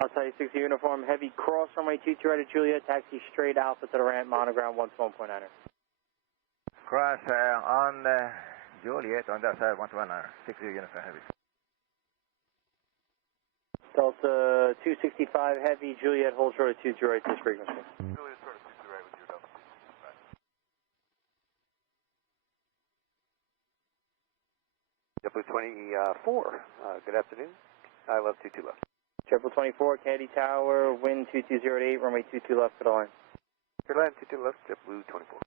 I'll tell you 60 uniform, heavy cross runway 22 right at Juliet, taxi straight alpha to the ramp, monoground 121.9. Cross on Juliet on that side, 119, 60 uniform heavy. Delta 265 heavy, Juliet, hold short of 22 right to this frequency. Juliet, short of 22 right with your Delta 265. JetBlue 24, good afternoon. I left 22 left. JetBlue 24, Kennedy Tower, wind 2208, runway 22 left for the line. Clear line 22 left, JetBlue 24.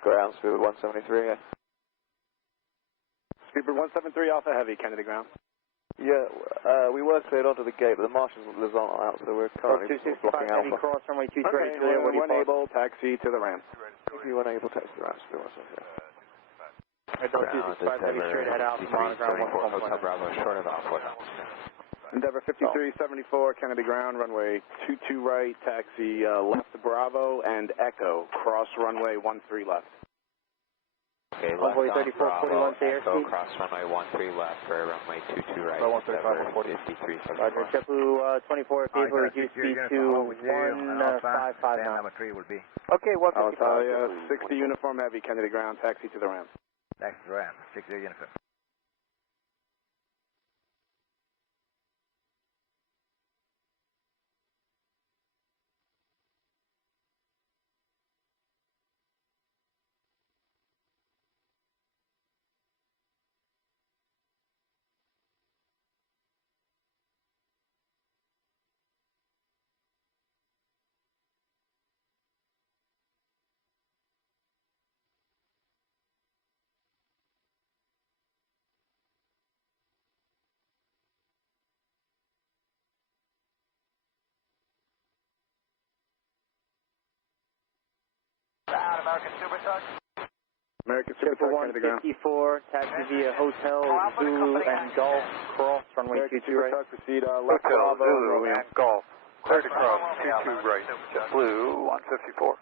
Ground, speedbird 173. Speedbird 173 Alpha Heavy, Kennedy ground. Yeah, we were cleared onto the gate, but the Martians lives on out, so we're currently blocking heavy Alpha. cross runway 23 Okay, right, Juliet, when able, taxi to the ramp. If you weren't able to taxi the ramp, speedbird 173. Delta 265 heavy straight head out, monoground 121.9. Hotel Bravo, short of Alpha. Endeavor 5374, Kennedy ground, runway 22 right, taxi left to Bravo and Echo, cross runway 13 left. Okay, left Envoy on 3441 Bravo, Echo, airspeed. cross runway 13 left for runway 22 right. 135, 53. Roger, JetBlue 24, if able, reduce speed to 155 knots. Number 3 will be. Okay, 155. Altalia 60 uniform heavy, Kennedy ground, taxi to the ramp. Next ramp, 60 uniform. American Superstar. American JetBlue Superstar, Kennedy ground. 154, taxi via Hotel Zulu and Golf, cross runway 22 right. Proceed left Hotel Bravo Zulu Romeo. and Golf. Cleared to cross 22 right. JetBlue 154.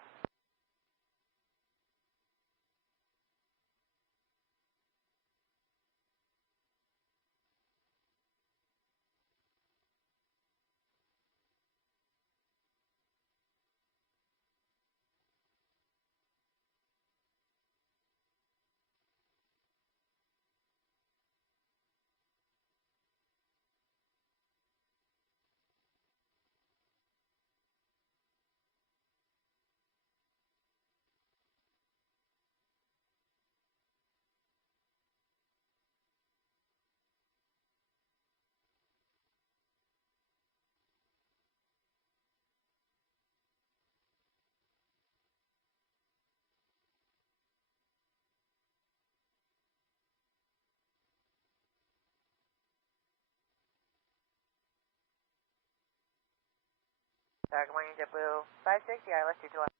JetBlue 560, I left 22 left.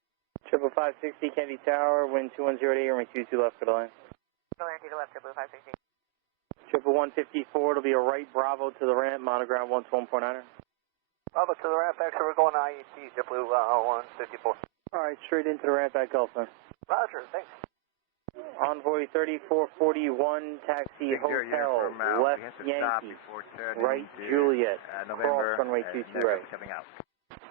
JetBlue 560, Kennedy Tower, wind 2108, runway 22 left for the line. Land 2 left, JetBlue 560. JetBlue 154, it'll be a right Bravo to the ramp, monoground 121.9. Bravo to the ramp, actually we're going to IET, JetBlue 154. Alright, straight into the ramp at Gulf, man. Roger, thanks. Envoy 3441, taxi Hotel, left Yankee, right Juliet, cross runway 22 right. Coming out.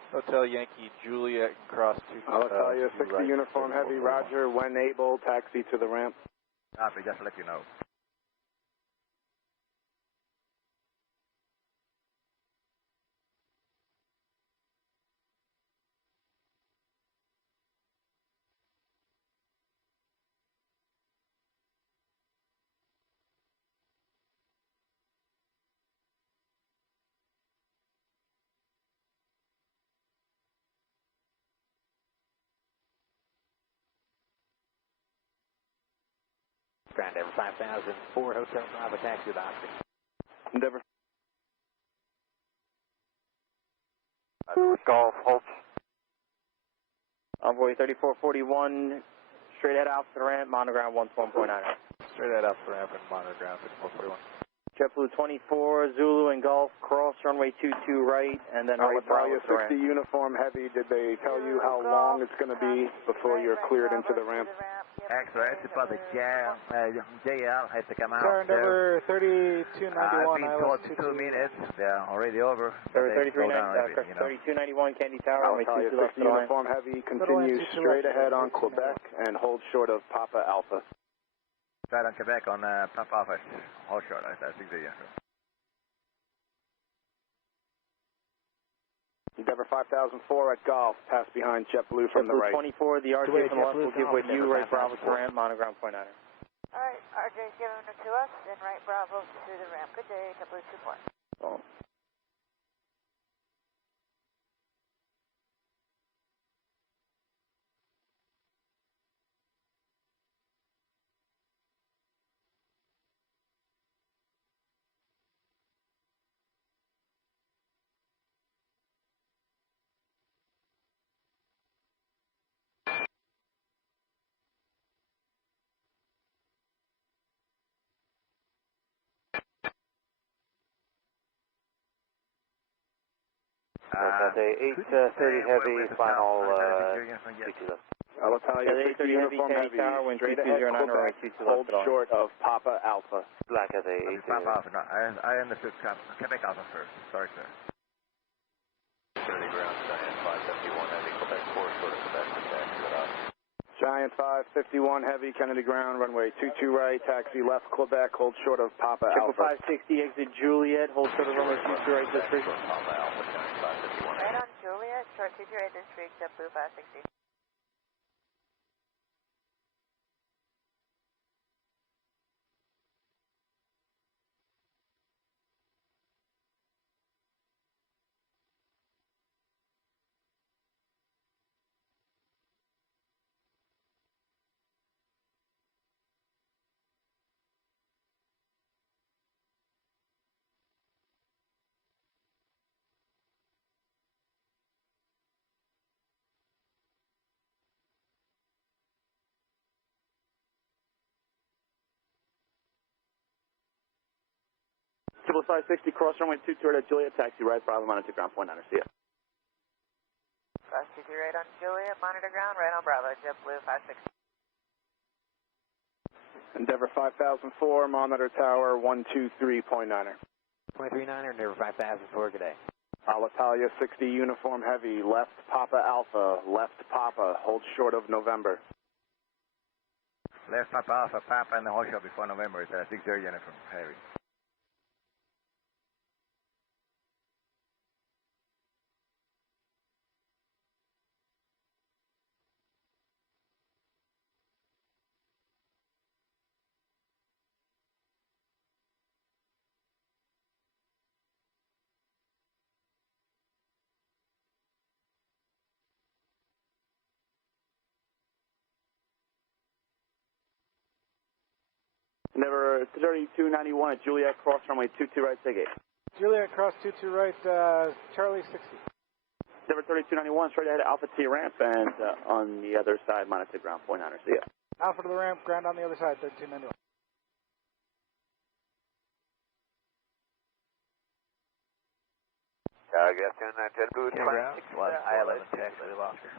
Hotel Yankee, Juliet, cross 2. Altalia 60 uniform heavy, Roger. When able, taxi to the ramp. Copy, just to let you know. Ground Endeavor 5004, Hotel Bravo, taxi with Oscar. Endeavor. Golf, hold. Envoy 3441, straight head out to the ramp, monoground 121.9. Straight head out for ramp and monitor ground 5441. JetBlue 24, Zulu and Golf, cross runway 22 right, and then right Alitalia Bravo 60 uniform heavy, did they tell you how long it's going to be before you're cleared into the ramp? X-ray, c'est pas de JL had to come out. Star Endeavor 3291, I've been told ILS 2 minutes, they're already over. 3291 Candy Tower, runway Alitalia 22 left 60 uniform heavy, continue straight ahead on Quebec and hold short of Papa Alpha. Right on Quebec on Papa Alpha, hold short, I think they Endeavor 5004 at Golf, pass behind JetBlue from the right. 24, the RJ from left will give with you, right Bravo to ramp, monoground point 9. Alright, RJ's giving it to us, and right Bravo to the ramp. Good day, JetBlue 24. Oh. That's a 830 heavy, final Alitalia 60 uniform heavy, straight ahead Quebec, hold short of Papa Alpha. Black as a 830. Papa Alpha, no, I understood Quebec Alpha first, sorry sir. Ground, Giant 551 heavy, Quebec 4, short of Quebec, Giant 551 heavy, Kennedy ground, runway 22 right, taxi left Quebec, hold short of Papa Alpha. 560 exit Juliet, hold short of runway 22 right, district. Right on Juliet, short 22 right, district, JetBlue 560. Triple 560, cross runway 22 right at Juliet, taxi right, Bravo, monitor ground point 9, see ya. Cross 22 right on Juliet, monitor ground, right on Bravo, JetBlue 560. Endeavor 5004, monitor tower 123.9er. 239er, Endeavor 5004, good day. Alitalia 60 uniform heavy, left Papa Alpha, left Papa, hold short of November. Left Papa Alpha, Papa, and the hold short before November is 60 uniform heavy. Endeavor 3291 at Juliet, cross runway 22 right, take 8. Juliet, cross 22 right, Charlie 60. Endeavor 3291, straight ahead Alpha T ramp, and on the other side, monitor ground point 9, see ya. Alpha to the ramp, ground on the other side, 3291. Target JetBlue 26, ILS taxi Oscar.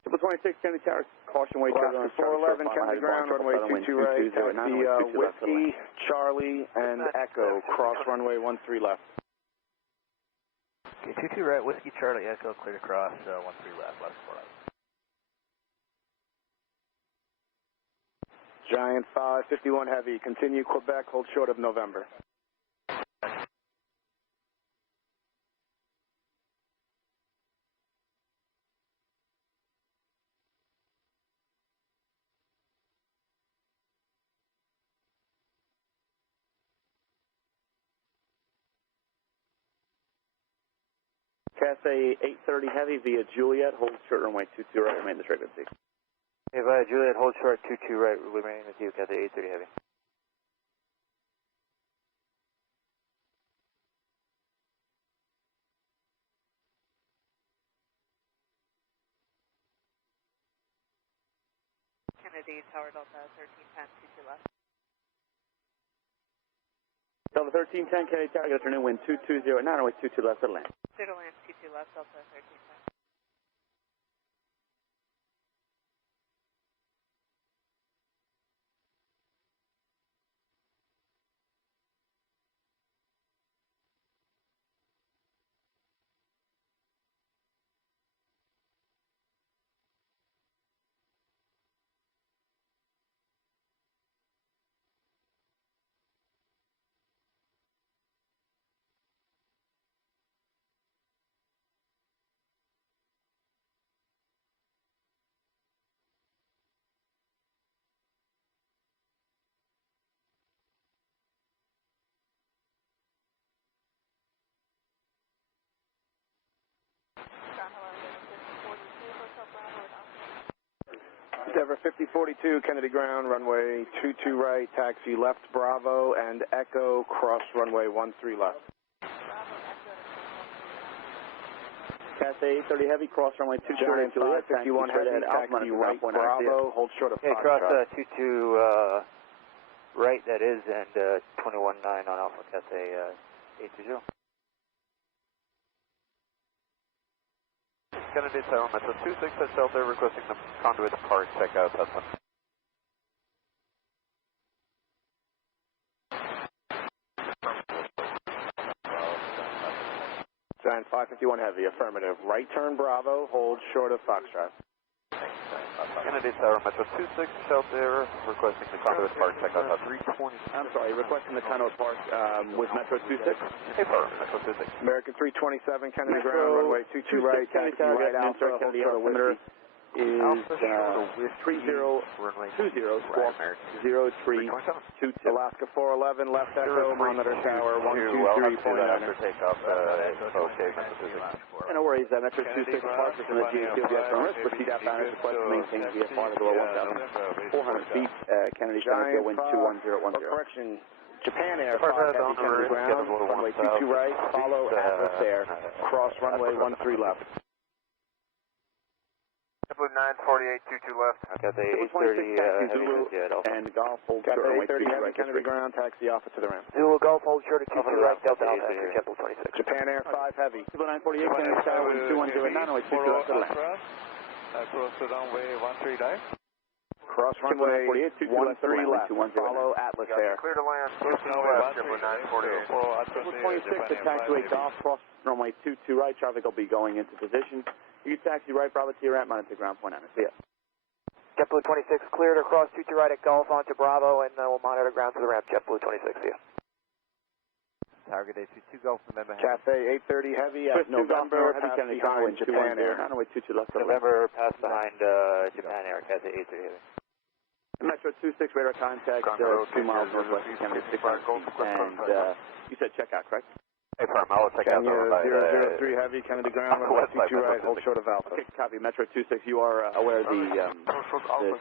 Triple 26, Kennedy Tower, caution weight Class 411, Kennedy ground, runway 22 right, taxi Whiskey, Charlie, and Echo, cross runway 13 left. Okay, 22 right, Whiskey, Charlie, Echo, clear to cross, 13 left, left 4 left. Giant 551 heavy, continue Quebec, hold short of November. Cathay 830 heavy via Juliet, hold short runway 22 right, remain the trigger seat. Hey, via Juliet, hold short 22 right, remain with you, Cathay 830 heavy. Kennedy Tower Delta 1310, 22 left. Delta 1310, Kennedy Tower, get afternoon, wind 220 at 9, away 22 left, clear to land. Clear to land, 22 left, Delta 1310. Endeavor 5042, Kennedy ground, runway 22 right, taxi left Bravo and Echo, cross runway 13 left. Cathay 830 heavy, cross runway 22 right, Juliet, 51 heavy, taxi right Bravo, hold short of Okay, Foxtrot. cross 22 right, that is, and 21-9 on Alpha Cathay 820. Kennedy Tower, Metro 26 at shelter, requesting the conduit part check out. That's one. Giant 551 heavy, affirmative. Right turn Bravo, hold short of Foxtrot. Kennedy Tower, Metro 26 shelter, requesting the conduit part check out. 320. I'm sorry, requesting the conduit part with Metro 26. Hey, sir, Metro 26. American 327, Kennedy ground, runway 22 right, Kennedy taxi Tower, right Alpha, hold Kennedy short of altimeter Whiskey. is 3020, squawk 0322. Alaska 411, left Echo, monitor tower 123.9. After takeoff, okay, Metro 26. And no worries, Metro 26 departures from the GAQ will be at risk. Proceed outbound as requested to maintain VFR to below 1,400 feet. Kennedy Tower, wind 21010. Correction. Japan Air 5 heavy, Kennedy ground, runway 22 right, follow Atlas Air, cross runway 13 left. Blue 948, 22 left. Cathay 830 heavy, and Golf hold short Cathay runway 830 22 heavy, right. Kennedy ground, taxi Alpha to the ramp. Zulu Golf hold short of 22 right, Delta Alpha, JetBlue 26. Japan Air 5 heavy. 948, Kennedy Tower, wind 210 at 9, away 22 left, clear to land. Cross the runway 13 right. Cross runway 13 left, follow Atlas Air. Clear to land, 22 left, Blue 948. Triple 26 at taxiway Golf, cross runway 22 right, traffic will be going into position. You taxi right, Bravo to your ramp, monitor ground point 9. See ya. JetBlue 26 cleared across 22 right at Golf onto Bravo, and we'll monitor ground to the ramp. JetBlue 26, see ya. Target A22 Golf, November. Cathay 830 heavy at November, heavy, pass Kennedy behind Japan Air. 9 away 22 left, clear to land. November, pass behind Japan Air, Cathay 830 heavy. Metro 26 radar contact, 2 miles northwest of Kennedy, 600 feet, and you said checkout, correct? Hey, firm, I'll check out Kenya the 003 heavy, Kennedy ground, runway 22 right, hold short of Alpha. Okay, copy. Metro 26, you are aware of the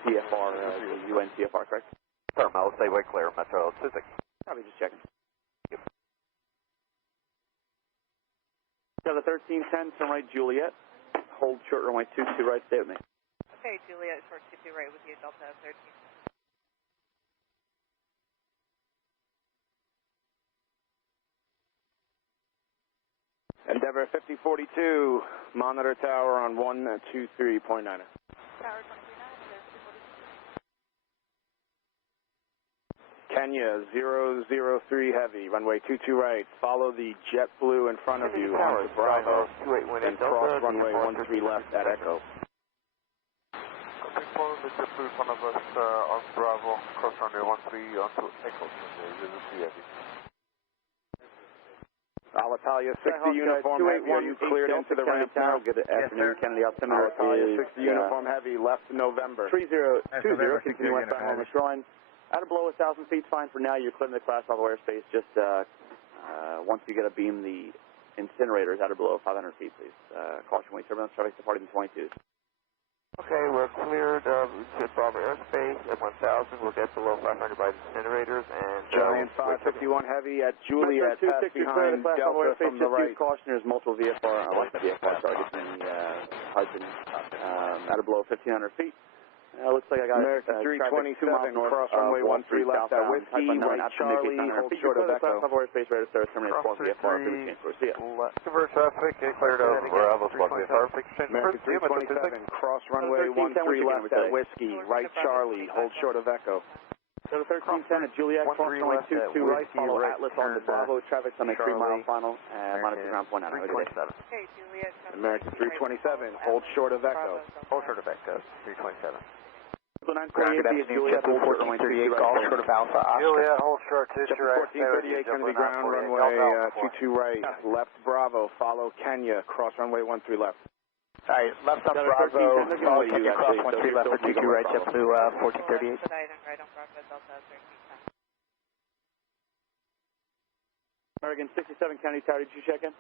TFR, the UN TFR, correct? Firm, I'll stay way clear, Metro 26. Copy, just checking. Delta 1310, turn right, Juliet. Hold short runway 22 right, stay with me. Okay, Juliet, short 22 right with you, Delta 13. Endeavor 5042, monitor tower on 123.9. Tower 239, Kenya 003 heavy, runway 22 right, follow the JetBlue in front of you onto Bravo, and cross runway 13 left at Echo. Follow the JetBlue in front of us on Bravo, cross runway 13 onto Echo, 003 heavy. Alitalia 60 uniform heavy, are you cleared into the ramp now? Good afternoon, Kennedy altimeter Alitalia is 60 uniform heavy, left November. 3020, continue westbound on the shoreline. Out of below 1,000 feet, fine for now. You're clearing the class level airspace. Just once you get a beam, the incinerators out of below 500 feet, please. Caution, wait, turbulence traffic departing 22. Okay, we're cleared to Bravo airspace at 1,000. We'll get below 500 by the incinerators and Giant 551 heavy at Juliet, pass behind Delta from the right. Caution, there's multiple VFR, sorry, just in Hudson, out of below 1,500 feet. Looks like I got American 327, cross runway 13 left at Whiskey, right Charlie, hold short of Echo. Space radar service terminated 12 VFR, see ya. Convert traffic, cleared of Bravo, Squawk VFR. American 327, cross runway 13 left at Whiskey, right Charlie, hold short of Echo. So 1310 at Juliet, cross runway 22 right, follow Atlas on to Bravo, traffic's on the 3 mile final, monitor ground point 9. Okay, Juliet. American 327, hold short of Echo. Hold short of Echo, 327. Good afternoon, JetBlue 1438, golf short of Alpha, Oscar. Juliet, hold short, 22 right. 1438, come to the ground, runway 22 right, left Bravo, follow Kenya, cross runway 13 left. Sorry, left on Bravo, follow Kenya, cross 13 left for 22 right, JetBlue 1438. American 67 County Tower, did you check in?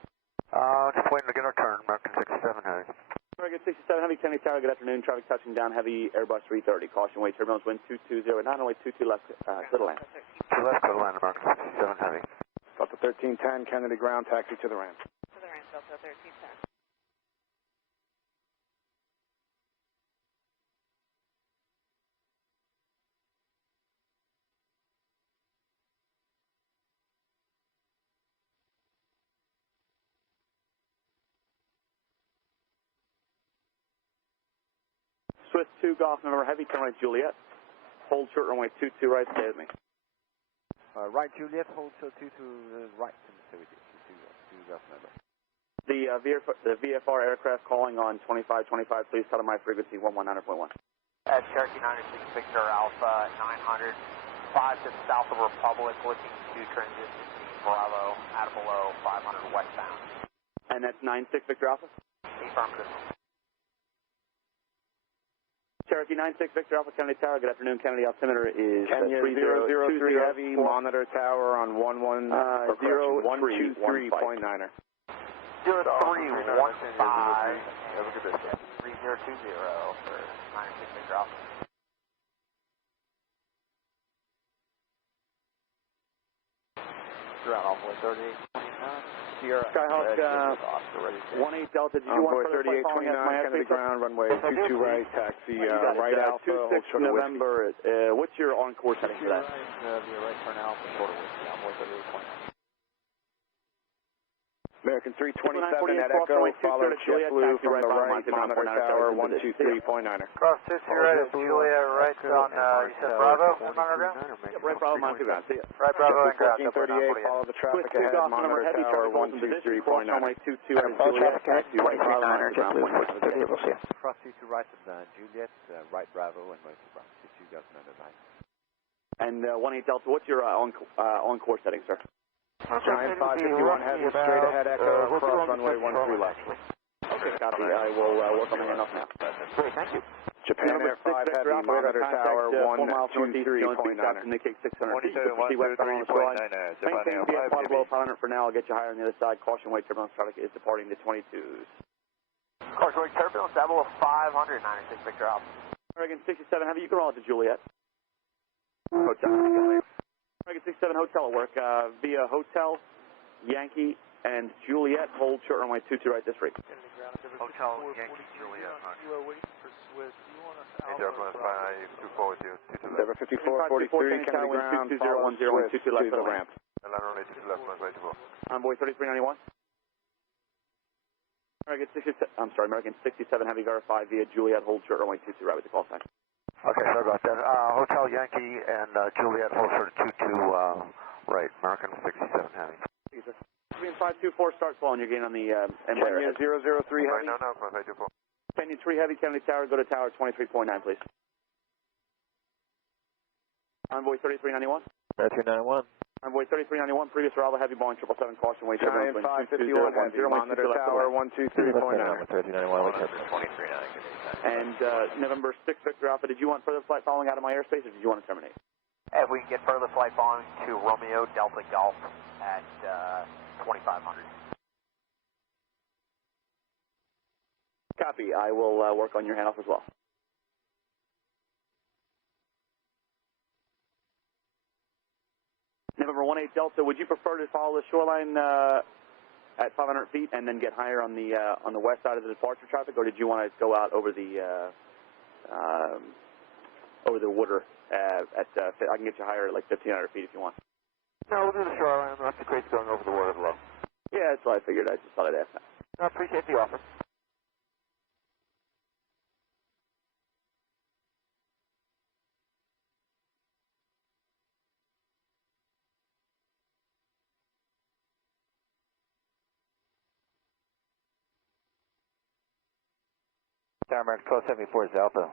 Just waiting to get our turn, American 67 Heavy. American 67 Heavy County Tower, good afternoon, traffic touching down, heavy Airbus 330, caution way, turbulence wind 220, not only 22 left, to the land. To left, to the land, American 67 Heavy. Delta 1310, Kennedy ground, taxi to the ramp. To the ramp, Delta 1310. Swiss 2 Golf November Heavy, turn right Juliet, hold short runway 22 right, stay with me. Right Juliet, hold short 22 right, stay with you, 2 Golf November. The VFR aircraft calling on 2525, please tell them my frequency 119.1. At Cherokee 96 Victor Alpha 900, 5 to the south of Republic, looking to transition to Bravo, at below 500 westbound. And that's 96 Victor Alpha? Affirmative. Cherokee 96 Victor Alpha, Kennedy Tower, good afternoon, Kennedy altimeter is Kenya 003 Heavy, monitor tower on 123.9er. 0315. 3020 for 96 Victor Alpha. Ground all the way 3829. Skyhawk 18 Delta, did you want further flight following at my Kennedy airspace? ground, runway 22 right, taxi right Alpha, hold 26 short of Whiskey. November, what's your on-course setting for that? Right turn Alpha, short of Whiskey, I'm with 3829. American 327 at Echo, follow JetBlue from the right, monitor tower 123.9er. Cross 22 right, Juliet, right on, you said Bravo, monitor ground? Yep, right Bravo, monitor ground, see ya. Right Bravo and ground, 1438, follow the traffic ahead, monitor tower 123.9er. Traffic ahead, 239er, JetBlue 1438, we'll see you. Cross 22 right of Juliet, right Bravo, and most Bravo, 2 Golf November right. And 18 Delta, what's your on-course setting, sir? Giant 551 Heavy, straight ahead Echo, cross runway 13 left. Okay, copy. I will work on my handoff now. Great, thank you. Japan Air 5 Heavy, monitor tower 123.9er. Indicate 600 feet. Proceed westbound on the shoreline. Maintain VFR below 500 for now. I'll get you higher on the other side. Caution weight turbulence traffic is departing to 22s. Caution weight turbulence, level of 500, 96 Victor Alpha. American 67 Heavy, you can roll it to Juliet. Hotel. American 67 Hotel will work via Hotel, Yankee, and Juliet. Hold short runway 22 right this week. Hotel, Yankee, Juliet. You are waiting for Swiss. Do you want us to Endeavor 5443, Kennedy ground, follow Swiss to the ramp. Envoy 3391. American 67 Heavy, verify via Juliet. Hold short runway 22 right with the call sign. Okay, sorry about that. Hotel Yankee and Juliet, hold short 22 right, American 67 Heavy. Being 524, start flowing. You're getting on the Kenya 003 Heavy. No, 524. Kenya 3 Heavy, Kennedy Tower, go to tower 23.9, please. Envoy 3391. 3391. Envoy 3391, previous Bravo Heavy, Boeing 777, caution weight. Giant 551 Heavy, monitor tower 123.9. 3391, 23.9. And November 6 Victor Alpha, did you want further flight following out of my airspace, or did you want to terminate? If we can get further flight following to Romeo Delta Golf at 2500. Copy. I will work on your handoff as well. November 18 Delta, would you prefer to follow the shoreline at 500 feet and then get higher on the west side of the departure traffic, or did you want to go out over the over the water I can get you higher at like 1,500 feet if you want. No, we'll do the shoreline. I'm not too crazy going over the water below. Yeah, that's what I figured. I just thought I'd ask that. I appreciate the offer. Tower American 1274 is Alpha,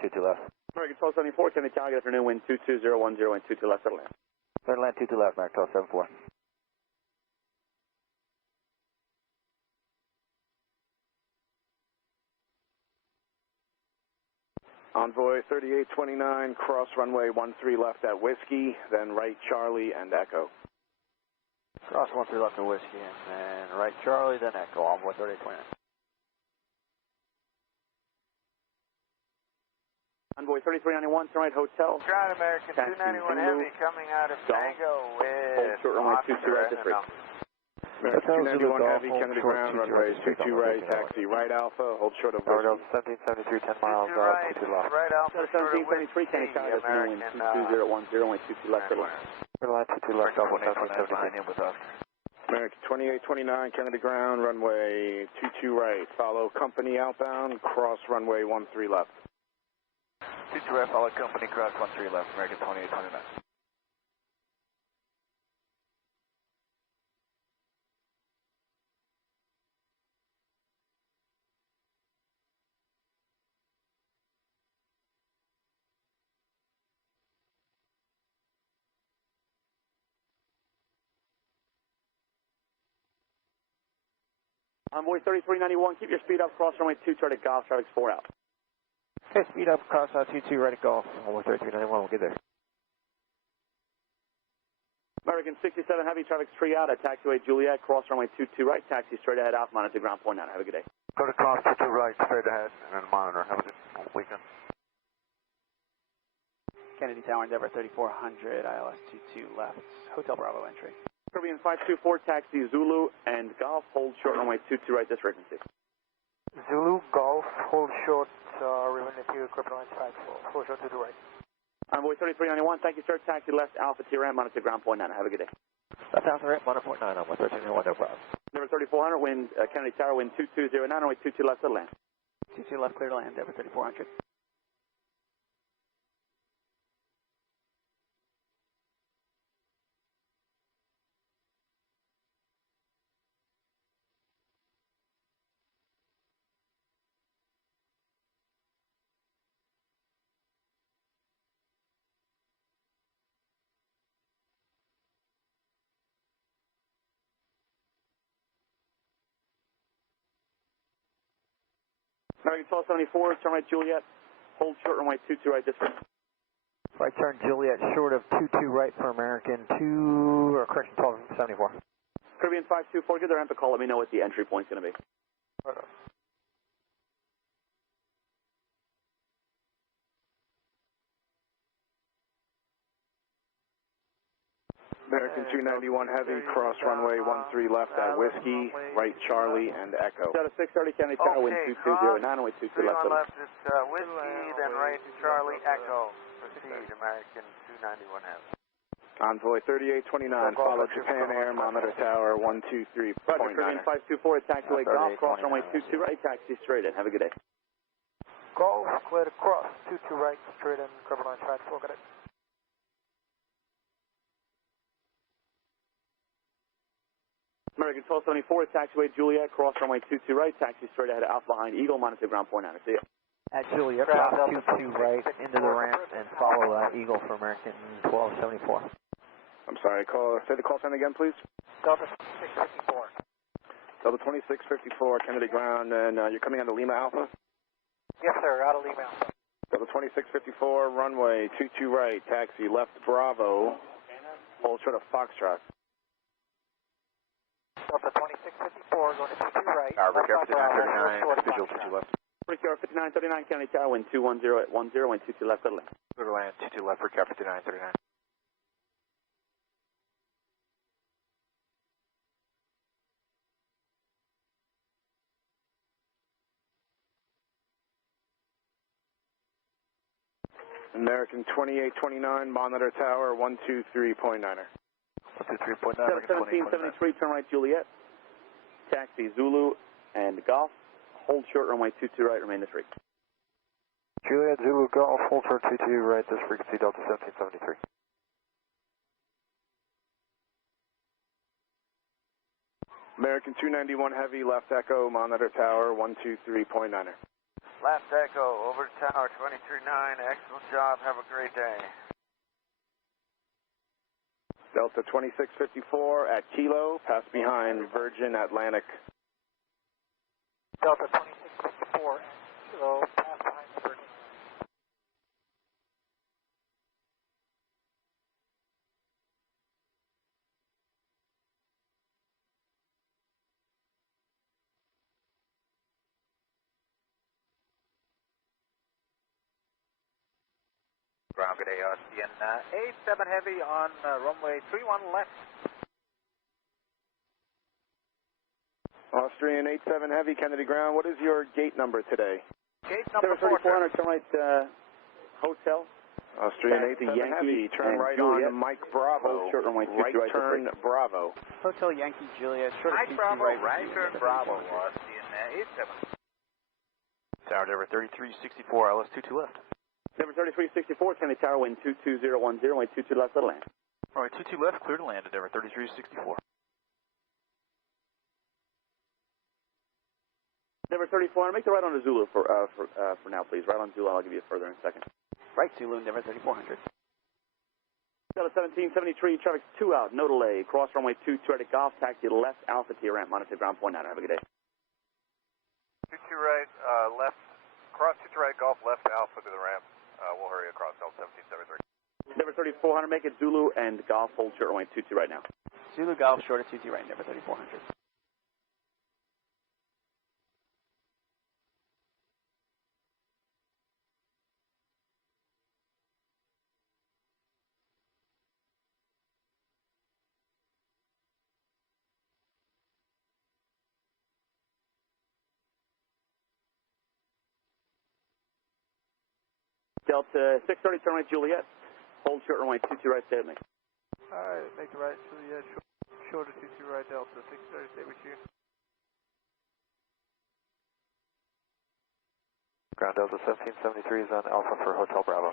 22 left. American 1274, Kennedy Tower, good afternoon, wind 22010 and 22 left, settle land. Third land 22 left, American 1274. Envoy 3829, cross runway 13 left at Whiskey, then right Charlie and Echo. Cross 13 left at Whiskey, and then right Charlie, then Echo, Envoy 3829. Envoy 3391, turn right hotel. Ground American 291 Heavy coming out of Tango with short runway 22 right this rate. American 291 Heavy, Kennedy ground, runway 22 right, taxi right Alpha, hold short of Whiskey. 1773, 10 miles, 22 left. Right Alpha, 1773, Kennedy Tower, wind 22010 and 22 left, settle land. Third line 22 left, Alpha 1773, with us. American 2829, Kennedy ground, runway 22 right, follow company outbound, cross runway 13 left. 22 right, follow company, cross 13 left, American 2829. Envoy 3391, keep your speed up, cross runway 2, try to golf, traffic's 4 out. Okay, speed up, cross 22 right at Golf, Envoy 3391, we'll get there. American 67 Heavy, traffic's 3 out at taxiway Juliet, cross runway 22 right, taxi straight ahead, Alpha, monitor ground point 9, have a good day. Go to cross 22 right, straight ahead, and then monitor. Have a good weekend. Kennedy Tower, Endeavor 3400, ILS 22 left, Hotel Bravo entry. Caribbean 524, taxi Zulu and Golf, hold short runway 22 right, this frequency. Zulu, Golf, hold short, relay to Caribbean Line 54, hold short to the right. Envoy 3391, thank you sir, taxi left, Alpha TRM, monitor ground point 9, have a good day. Left Alpha right, monitor point 9, Envoy 3391, no problem. Number 3400, wind, Kennedy Tower, wind 2209, runway 22 left, to land. 22 left, clear to land, Endeavor 3400. American 1274, turn right Juliet, hold short runway 22 right, this frequency. Right turn Juliet, short of 22 right for American 2, or correction, 1274. Caribbean 524, give the ramp a call, let me know what the entry point's going to be. American 291 Heavy, cross runway 13 left at Whiskey, right Charlie and Echo. Set of 630, Kennedy Tower, wind 2209, runway 22 left. left is Whiskey, then right Charlie Echo. Proceed, American 291 Heavy. Envoy 3829, follow Japan Air, monitor tower 123.9. Roger, Caribbean 524, taxiway Golf, cross runway 22 right, taxi straight in, have a good day. Golf, clear to cross, 22 right, straight in, Caribbean Line 54, got it. American 1274, taxiway Juliet, cross runway 22 right, taxi straight ahead, Alpha behind Eagle, monitor ground point 9, see ya. At Juliet, cross 22 right, into the ramp, and follow Eagle for American 1274. I'm sorry, say the call sign again, please. Delta 2654. Delta 2654, Kennedy ground, and you're coming on to Lima Alpha? Yes, sir, out of Lima Alpha. Delta 2654, runway 22 right, taxi left Bravo, hold short of Foxtrot. Delta 2654, going to 22 right. Brickyard 5939, visual 22 left. Brickyard 5939, Kennedy Tower, wind 210 at 10, wind 22 left, settle in. Clear to land, 22 left, Brickyard 5939. American 2829, monitor tower 123.9er. 123.9. 1773, turn right Juliet. Taxi Zulu and Golf. Hold short runway 22 right, remain the 3. Juliet, Zulu, Golf, hold short 22 right, this frequency Delta 1773. American 291 heavy, left echo, monitor tower 123.9er. Left echo, over to tower 239, excellent job, have a great day. Delta 2654 at Kilo, pass behind Virgin Atlantic. Delta 2654, Kilo, pass behind Virgin. Ground, good day, Austrian 87 heavy on runway 31 left. Austrian 87 heavy, Kennedy ground. What is your gate number today? Gate number 4, 3400, turn right Hotel. Austrian Taxi 87 Yankee heavy, turn and right Juliet. on Mike Bravo. Hold short runway 22 Right right, turn Bravo. Hotel Yankee Juliet, short of Mike 22 Bravo, right. right turn Bravo, Austrian 87. Tower Denver 3364, LS 22 left. Denver 3364, Kennedy Tower, wind 22010, wind 22 left, let land. Alright, 22 left, clear to land at Denver 3364. Denver 3400, make the right on the Zulu for now, please. Right on Zulu, I'll give you a further in a second. Right Zulu, Denver 3400. Delta 1773, traffic 2 out, no delay. Cross runway 22 right at Golf, taxi left, Alpha to your ramp, monitor ground point 9. Have a good day. 22 right, left, cross 22 right, Golf left, Alpha to the ramp. We'll hurry across Delta 1773. Denver 3400, make it Zulu and Golf, hold short runway 22 right now. Zulu Golf, short of 22 right, Denver 3400. Delta 630, turn right Juliet, hold short runway 22 right, stay with me. Alright, make the right Juliet, short of 22 right, Delta 630, stay with you. Ground Delta 1773 is on Alpha for Hotel Bravo.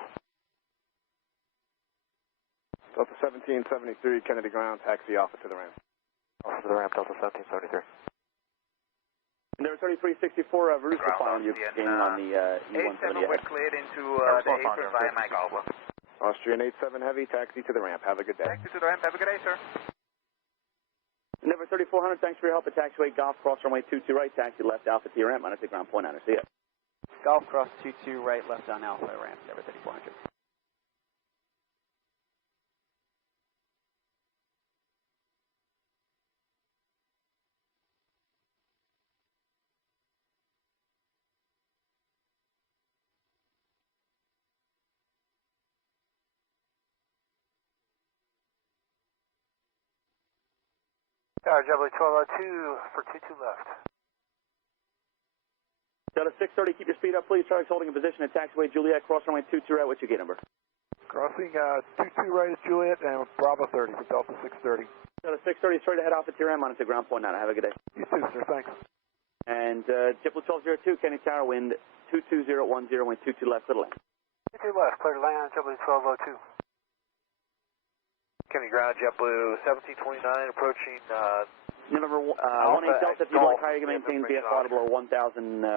Delta 1773, Kennedy ground, taxi Alpha to the ramp. Alpha to the ramp, Delta 1773. Denver 3364, Veruca following you, gaining on the E170. 87 we're cleared into the apron via Mike Alpha. Austrian 87 heavy, taxi to the ramp. Have a good day. Taxi to the ramp, have a good day, sir. Denver 3400, thanks for your help at taxiway Golf, cross runway 22 right, taxi left, Alpha to your ramp, monitor ground point 9. See ya. Golf cross 22 right, left on Alpha ramp, Denver 3400. Tower Jubilee 1202 for 22 left. Delta 630, keep your speed up, please. Traffic's holding a position at taxiway Juliet, cross runway 22 right. What's your gate number? Crossing 22 right is Juliet and Bravo 30 for Delta 630. Delta 630, straight ahead off at TRM, monitor ground point 9. Have a good day. You too, sir, thanks. And JetBlue 1202, Kennedy Tower, wind 22010, wind 22 left, little land. 22 left, clear to land, JetBlue 1202. Kennedy ground, JetBlue 1729, approaching Number 18 Delta, if you'd like higher, you can maintain VFR below 1,400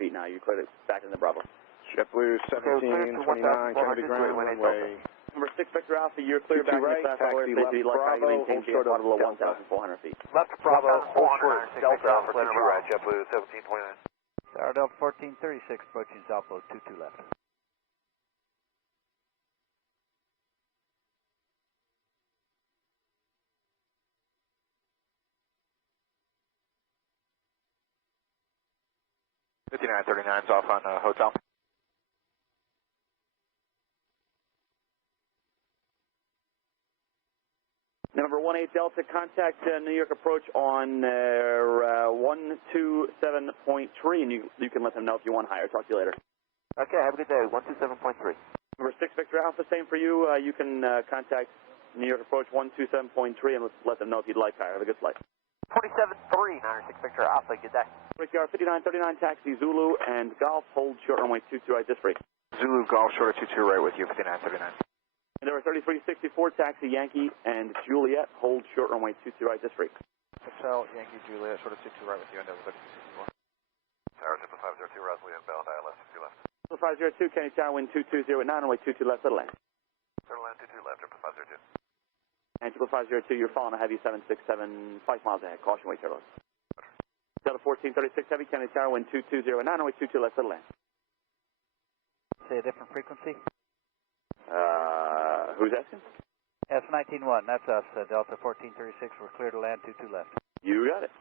feet now. You're cleared back in the Bravo. JetBlue 1729, Kennedy ground, runway. Number 6 Victor Alpha, you're clear back in the class all the way. If you'd like higher, you can maintain VFR below 1,400 feet. Left Bravo, hold short, Delta Alpha, 22 right, JetBlue 1729. Tower Delta 1436, approaching Southload 22 left. '5939's off on Hotel. Number 18 Delta, contact New York approach on 127.3, and you can let them know if you want higher. Talk to you later. Okay, have a good day. 127.3. Number 6 Foxtrot Alpha, same for you. You can contact New York Approach 127.3 and let them know if you'd like higher. Have a good flight. 27-3, 906 Victor Alpha, good day. Brickyard 5939, taxi Zulu and Golf, hold short runway 22 right, this free. Zulu Golf, short of 22 right with you, 5939. And there are 3364, taxi Yankee and Juliet, hold short runway 22 right, this free. Hotel Yankee Juliet, short of 22 right with you, and there was 3364. Tower 502, Rosley inbound, ILS 2 left. 502, Kenny Tower, wind 220 at 9, runway 22 left, little land. Turtle land 22 left, 502. And 502, you're following a heavy 767, 5 miles ahead, caution weight turtles. Delta 1436 heavy, Kenny Tower, wind 220 at 9, runway 22 left, little land. Say a different frequency? Who's asking? S191, that's us, Delta 1436, we're clear to land 22 left. You got it.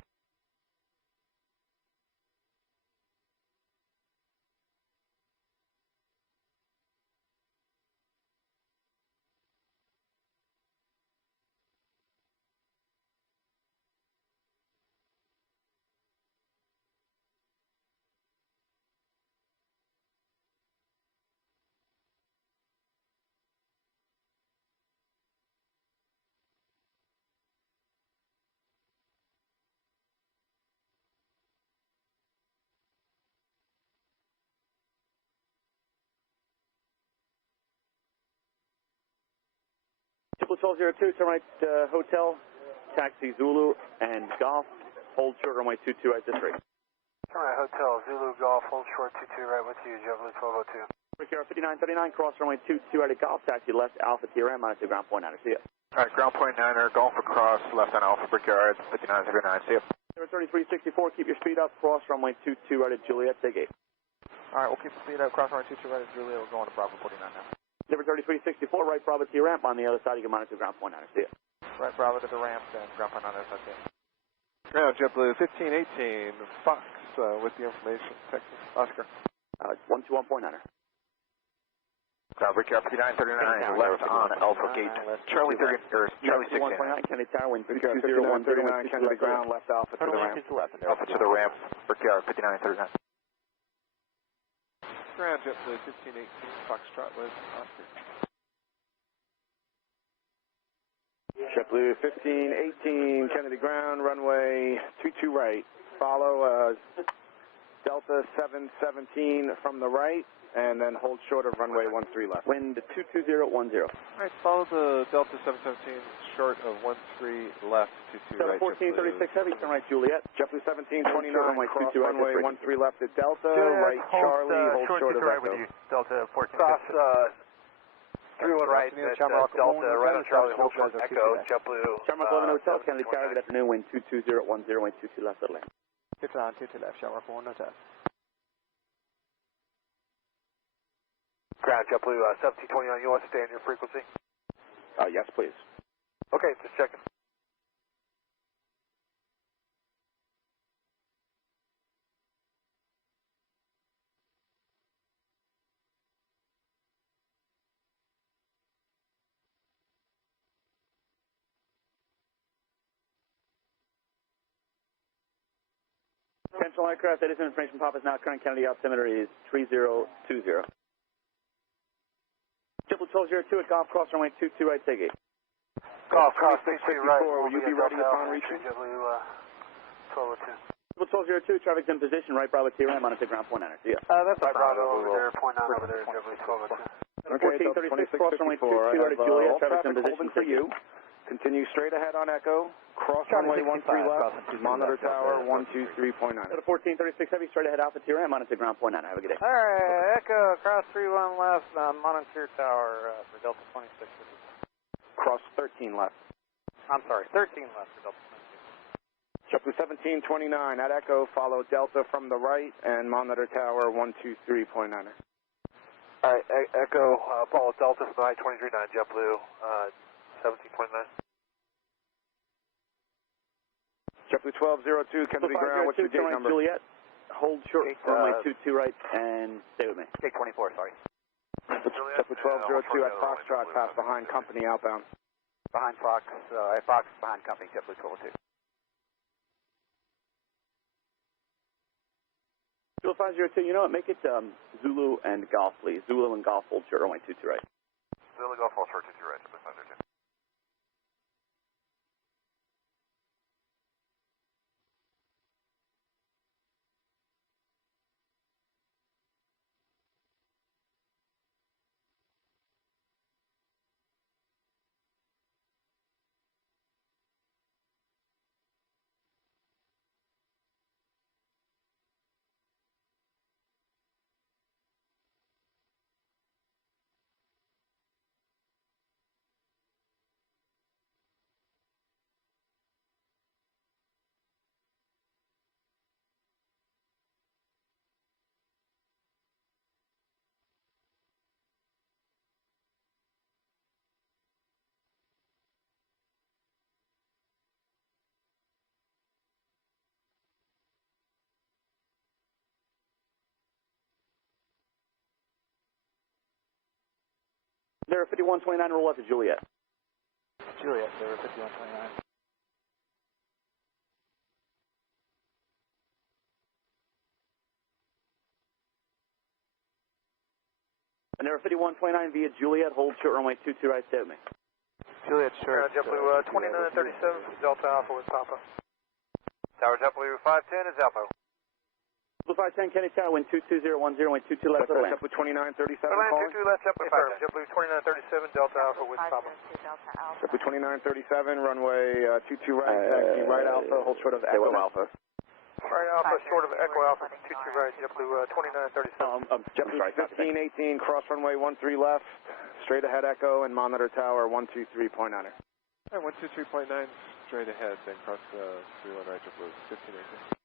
Triple 1202, turn right, hotel, taxi Zulu and Golf, hold short runway 22 right, this free. Turn right, hotel, Zulu Golf, hold short 22 right with you, JetBlue 1202. Brickyard 5939, cross runway 22 right at Golf, taxi left, Alpha TRM, monitor ground point 9, see ya. Alright, ground point 9er, Golf across, left on Alpha Brickyard, 5939, see ya. 3364, keep your speed up, cross runway 22 right at Juliet, take 8. Alright, we'll keep the speed up, cross runway 22 right at Juliet, we're going to Bravo 49 now. Number 3364, right Bravo to your ramp, on the other side you can monitor ground point 9, see ya. Right Bravo to the ramp, and ground point 9, that's it. Ground JetBlue 1518, Fox with the information, Texas, Oscar. 121.9er. Ground Brickyard 5939, left on Alpha Gate, Charlie 30, or Charlie 16. 1.9, Kennedy Tower, wind 220, 5939, Kennedy ground, left Alpha to the ramp. Alpha to the ramp, Brickyard 5939. Ground JetBlue 1518, Foxtrot with Oscar. JetBlue 1518, Kennedy ground, runway 22 right. Follow Delta 717 from the right, and then hold short of runway 13 left. Wind 22010. Alright, follow the Delta 717 short of 13 left, 22 right. 1436 heavy, turn right Juliet. JetBlue 1729, cross runway 13 left at Delta, right Charlie, hold short of Echo. Delta 1436. Cross 31 right at Delta, right on Charlie, hold short Echo, JetBlue. Shamrock 11 Hotel, Kennedy Tower, good afternoon, wind 22010, wind 22 left, little land. It's on 22 left, Shamrock 1 Hotel. Ground JetBlue 1729, you want to stay on your frequency? Yes, please. Okay, just checking. Potential aircraft, that is information pop is now current Kennedy altimeter is 3020. Triple 1202 at Golf, cross runway 22 right, take 8. Golf, cross 664, right, will you be ready upon reaching? JetBlue 1202. Triple 1202, traffic's in position, right Bravo TRM, monitor ground point 9, see ya. That's right, Bravo over there, point 9 over there, JetBlue 1202. 1436, cross runway 22 right at Juliet, traffic's in position for you. Continue straight ahead on Echo, cross runway 13 left, monitor tower 123.9. 1436 heavy, straight ahead Alpha TRM, monitor ground point 9, have a good day. Alright, Echo, cross 31 left, monitor tower for Delta 26. Cross 13 left. I'm sorry, 13 left for Delta 26. JetBlue 1729 at Echo, follow Delta from the right and monitor tower 123.9. Alright, Echo, follow Delta from the right 239, JetBlue 1729. JetBlue 1202, Kennedy ground, what's your gate number? Juliet, hold short runway 22 right and stay with me. Gate 24, sorry. JetBlue 1202 at Foxtrot, pass behind company outbound. Behind Fox, Fox behind company, JetBlue 1202. Zulu 502, you know what, make it Zulu and Golf, please. Zulu and Golf, hold short runway 22 right. Zulu Golf, fall short 22 right, JetBlue 502. There, 5129, roll left to Juliet. Juliet, there, 5129. And there, 5129 via Juliet, hold short runway 22 right, stay with me. Juliet, sure. JetBlue 2937, Delta Alpha with Papa. Tower JetBlue 510 is Alpha. Blue 510, Kenny Tower, wind 22010, wind 22 left of the land. JetBlue 2937 Land calling. 22 left, JetBlue 5. JetBlue 2937, Delta Alpha with Papa. JetBlue 2937, runway 22 right, taxi right Alpha, hold short of Echo Alpha. Right Alpha, short of Echo Alpha, 22 right, JetBlue 2937. JetBlue 1518, cross runway 13 left, straight ahead Echo, and monitor tower 123.9. All right, 123.9, straight ahead, then cross the 31 right, JetBlue 1518.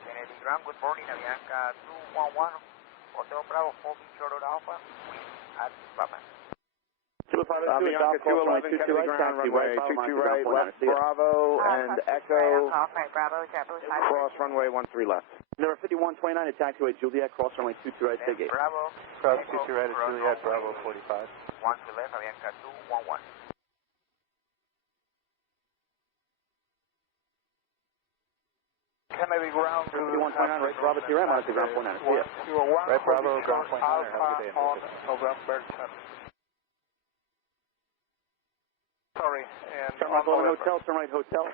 Kennedy Ground, good morning, Avianca 211, Hotel Bravo, holding short of Alpha, wind at Papa. Avianca 211, Kennedy Ground, runway 22 right, left Bravo, and Echo, cross runway 13 left. Number 5129 to taxiway Juliet, cross runway 22 right, stay gate. Bravo, Cross 22 right at Juliet, Bravo 45. 1 to left, Avianca 211. Kennedy Ground, 5129, right, Bravo, to your right, monitor ground 49. See ya. 201, Right, Bravo, ground 49, have a Alpha good day. on November 10th. Sorry, and Turn right, Golden Hotel, turn right, Hotel.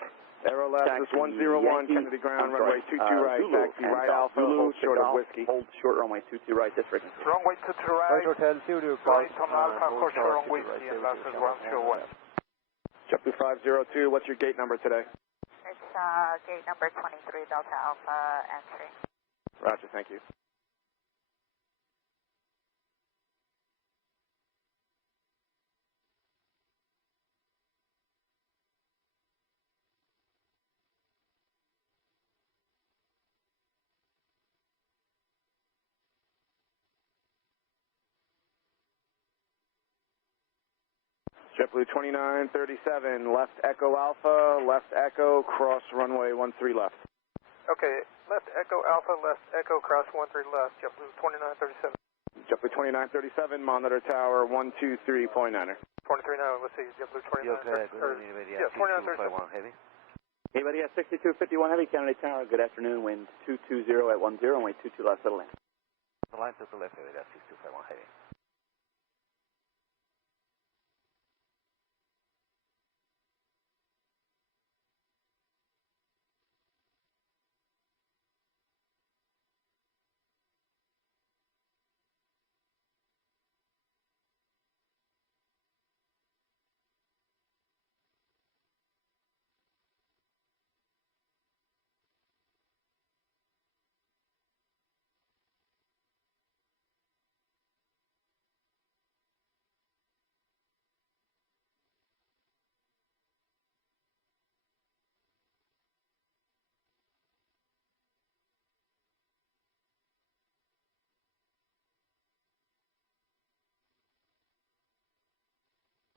Aero left is 101, Kennedy Ground, runway 22 right, taxi right Alpha, hold short of Whiskey. Hold short runway 22 right, this frequency. runway 22 right, Right, Hotel, Zulu, right cross, on Alpha, hold short on Hotel, Whiskey, and right, left is 121. JetBlue 502, what's your gate number today? It's gate number 23, Delta Alpha entry. Roger, thank you. JetBlue 2937, left Echo Alpha, left Echo, cross runway 13 left. Okay, left Echo Alpha, left Echo, cross 13 left, JetBlue 2937. JetBlue 2937, monitor tower 123.9er. 23 now, let's see, JetBlue 2937. Yeah, 2937. Heavy. Hey, buddy, 6251 Heavy, Kennedy Tower, good afternoon, wind 220 at 10, runway 22 left, settle in. The line to the left, Heavy, that's 6251 Heavy.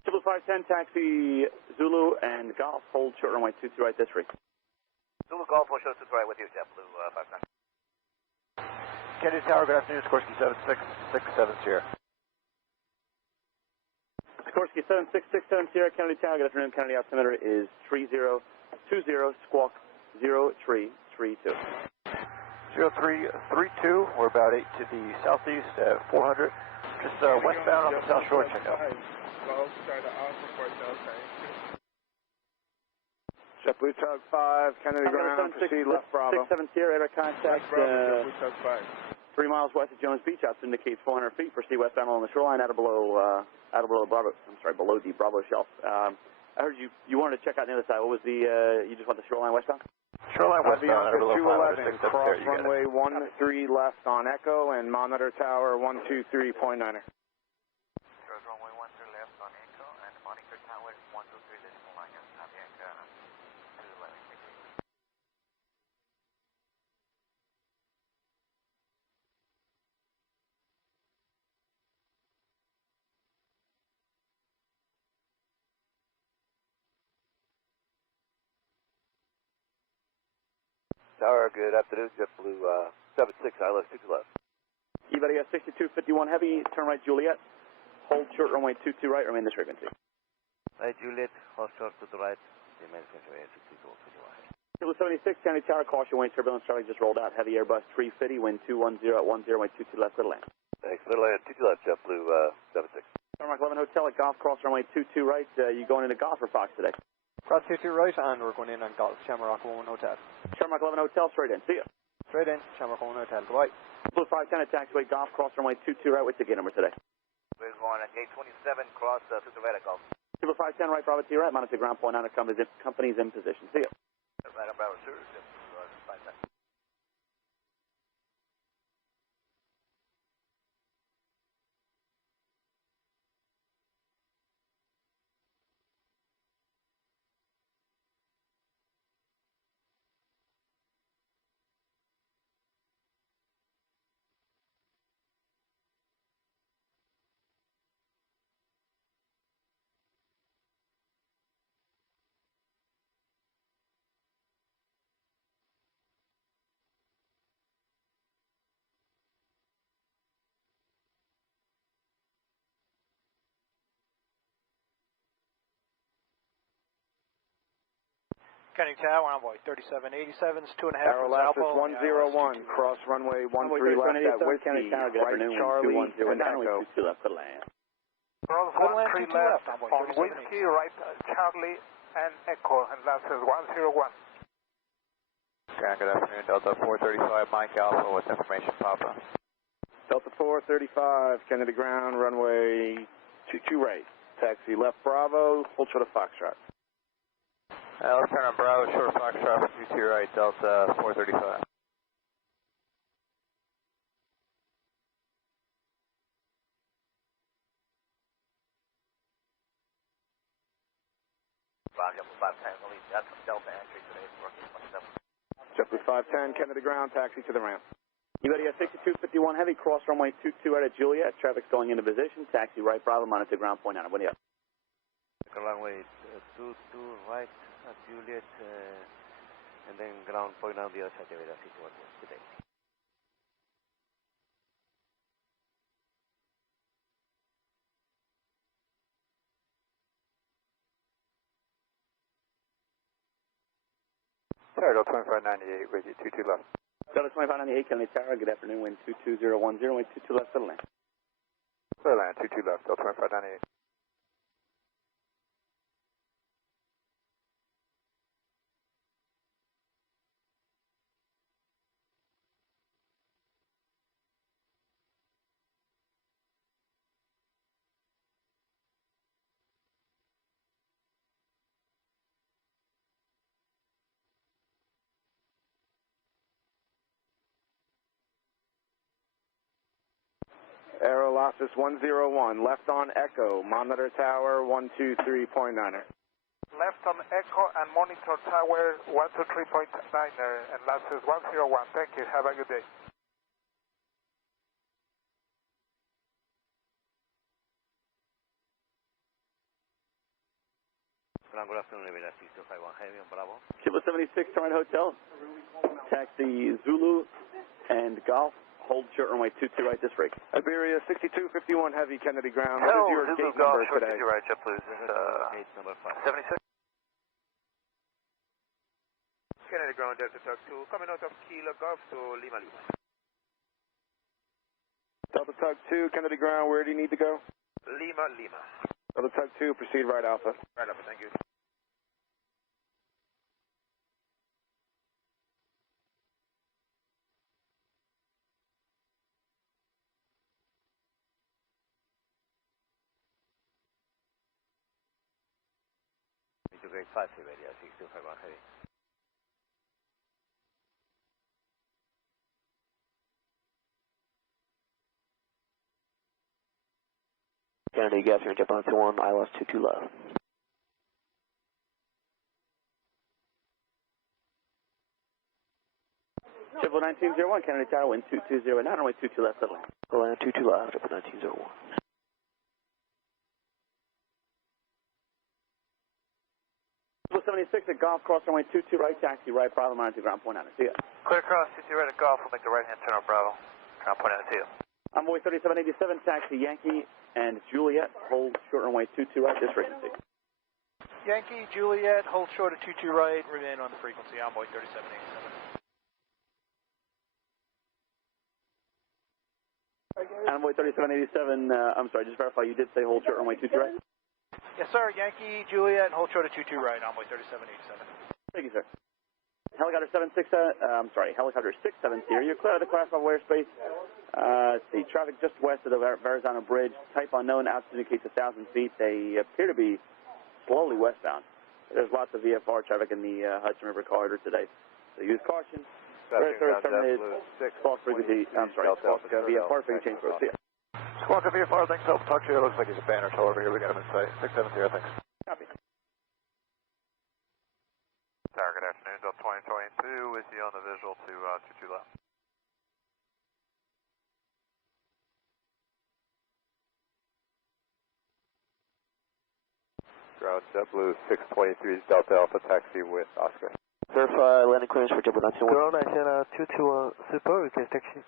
JetBlue 510, taxi Zulu and Golf, hold short runway 22 right, this frequency. Zulu Golf, hold short 22 right with you, JetBlue 510. Kennedy Tower, good afternoon, Sikorsky 7667 Sierra. Sikorsky 7667 Sierra, Kennedy Tower, good afternoon, Kennedy altimeter is 3020, squawk 0332. 0332, we're about 8 to the southeast at 400. Just westbound on the South Shore, check out. JetBlue Tug 5, Kennedy ground, proceed left Bravo. 670, radar contact, 3 miles west of Jones Beach, altitude indicates 400 feet, proceed westbound along the shoreline out of below Bravo, below the Bravo shelf. I heard you wanted to check out the other side. What was the, you just want the shoreline westbound? Shoreline westbound, Avianca 211, cross runway 13 left on Echo and monitor tower 123.9er. Cross runway 13 left on Echo and monitor tower 123 decimal line, Avianca 211. Tower, good afternoon, JetBlue 76, ILS 22 left. Everybody got 6251 heavy, turn right Juliet, hold short runway 22 right, remain this frequency. Right Juliet, hold short to the right, remain frequency 6221 heavy. Kilo 76, County Tower, caution wind turbulence, Charlie just rolled out, heavy Airbus 350, wind 210 at 10, wind 22 left, clear to land. Thanks, clear to land, 22 left, JetBlue 76. Mark 11 Hotel at Golf, cross runway 22 right, you going into Golf or Fox today? Cross 22 right, and we're going in on Golf, Shamrock 1 Hotel. Shamrock 11 Hotel, straight in, see ya. Straight in, Shamrock 1 Hotel, goodbye. Blue 510 at taxiway Golf, cross runway 22 right, what's the gate number today? We're going at gate 27, cross 22 right at Golf. Blue 510 right, Bravo to your right, monitor ground point, out company's in position, see ya. Right on Bravo, sir, 510. County Tower, envoy 3787, 2.5 Aerolapis 101, cross runway 13 left at Whiskey, right Charlie and Echo. 22 left, clear to land. Cross 13 left on Whiskey, right Charlie and Echo, and that's 101. Good afternoon, Delta 435, Mike Alpha with information, Papa. Delta 435, Kennedy ground, runway 22 right. Taxi left Bravo, hold short of Foxtrot. Let's turn on Bravo, short Foxtrot, 22 right, Delta 435. Delta entry today is working 27. JetBlue 510, Kennedy ground, taxi to the ramp. You ready at 6251 heavy, cross runway 22 right at Juliet, traffic's going into position, taxi right Bravo, monitor ground point out. What do you have? Runway 22 right at Juliet, and then ground point on the other side of it, 61 today. Delta 2598 with you, 22 left. Delta 2598, Kennedy Tower, good afternoon, wind 22010, wind 22 left, clear to land. Clear land, 22 left, Delta 2598. Aerolapis 101, left on Echo, monitor tower 123.9er. Left on Echo and monitor tower 123.9er, and that's 101. Thank you. Have a good day. Good afternoon, Nevada 6251 Heavy on Bravo. Kilo 76, turn right Hotel, taxi Zulu and Golf, hold short runway 22 right this break. Iberia 6251 heavy, Kennedy ground. What is your gate number today? Right, JetBlue, gate number 5. 76. Kennedy ground, Delta Talk 2, coming out of Kilo Golf to Lima Lima. Delta Tug 2, Kennedy ground, where do you need to go? Lima, Lima. Delta Tug 2, proceed right Alpha. Right Alpha, thank you. Into grade 5 Siberia, 6251 heavy. Kennedy, gas here, JetBlue 91, ILS 22 left. JetBlue 1901, Kennedy Tower, wind 220, not only 22 left, settle in. Land 22 left, JetBlue 1901. JetBlue 76 at Golf, cross runway 22 right, taxi right, Bravo, monitor ground, point out, see ya. Clear across 22 right at Golf, we'll make the right-hand turn on Bravo. Ground point out to you. Envoy 3787, taxi Yankee and Juliet, hold short runway 22 right, this frequency. Yankee, Juliet, hold short at 22 right, remain on the frequency, Envoy 3787. Envoy 3787, I'm sorry, just verify you did say hold short runway 22 right? Yes, sir, Yankee, Juliet, hold short at 22 right, Envoy 3787. Thank you, sir. Helicopter 670, you're clear of the class level airspace. Let's see, traffic just west of the Verrazano Bridge, type unknown, altitude indicates 1,000 feet. They appear to be slowly westbound. There's lots of VFR traffic in the Hudson River corridor today. So use caution. Terminated, Squawk frequency, VFR frequency change, see ya. Squawk VFR, thanks, help talk to you. It looks like he's a banner show over here. We got him in sight. 670, thanks. Copy. Tower, good afternoon. Delta 2022 with you on the visual to 22 left. Ground JetBlue 623 Delta Alpha taxi with Oscar. Verify landing clearance for JetBlue 91. Ground Asiana 221 Super, we can taxi.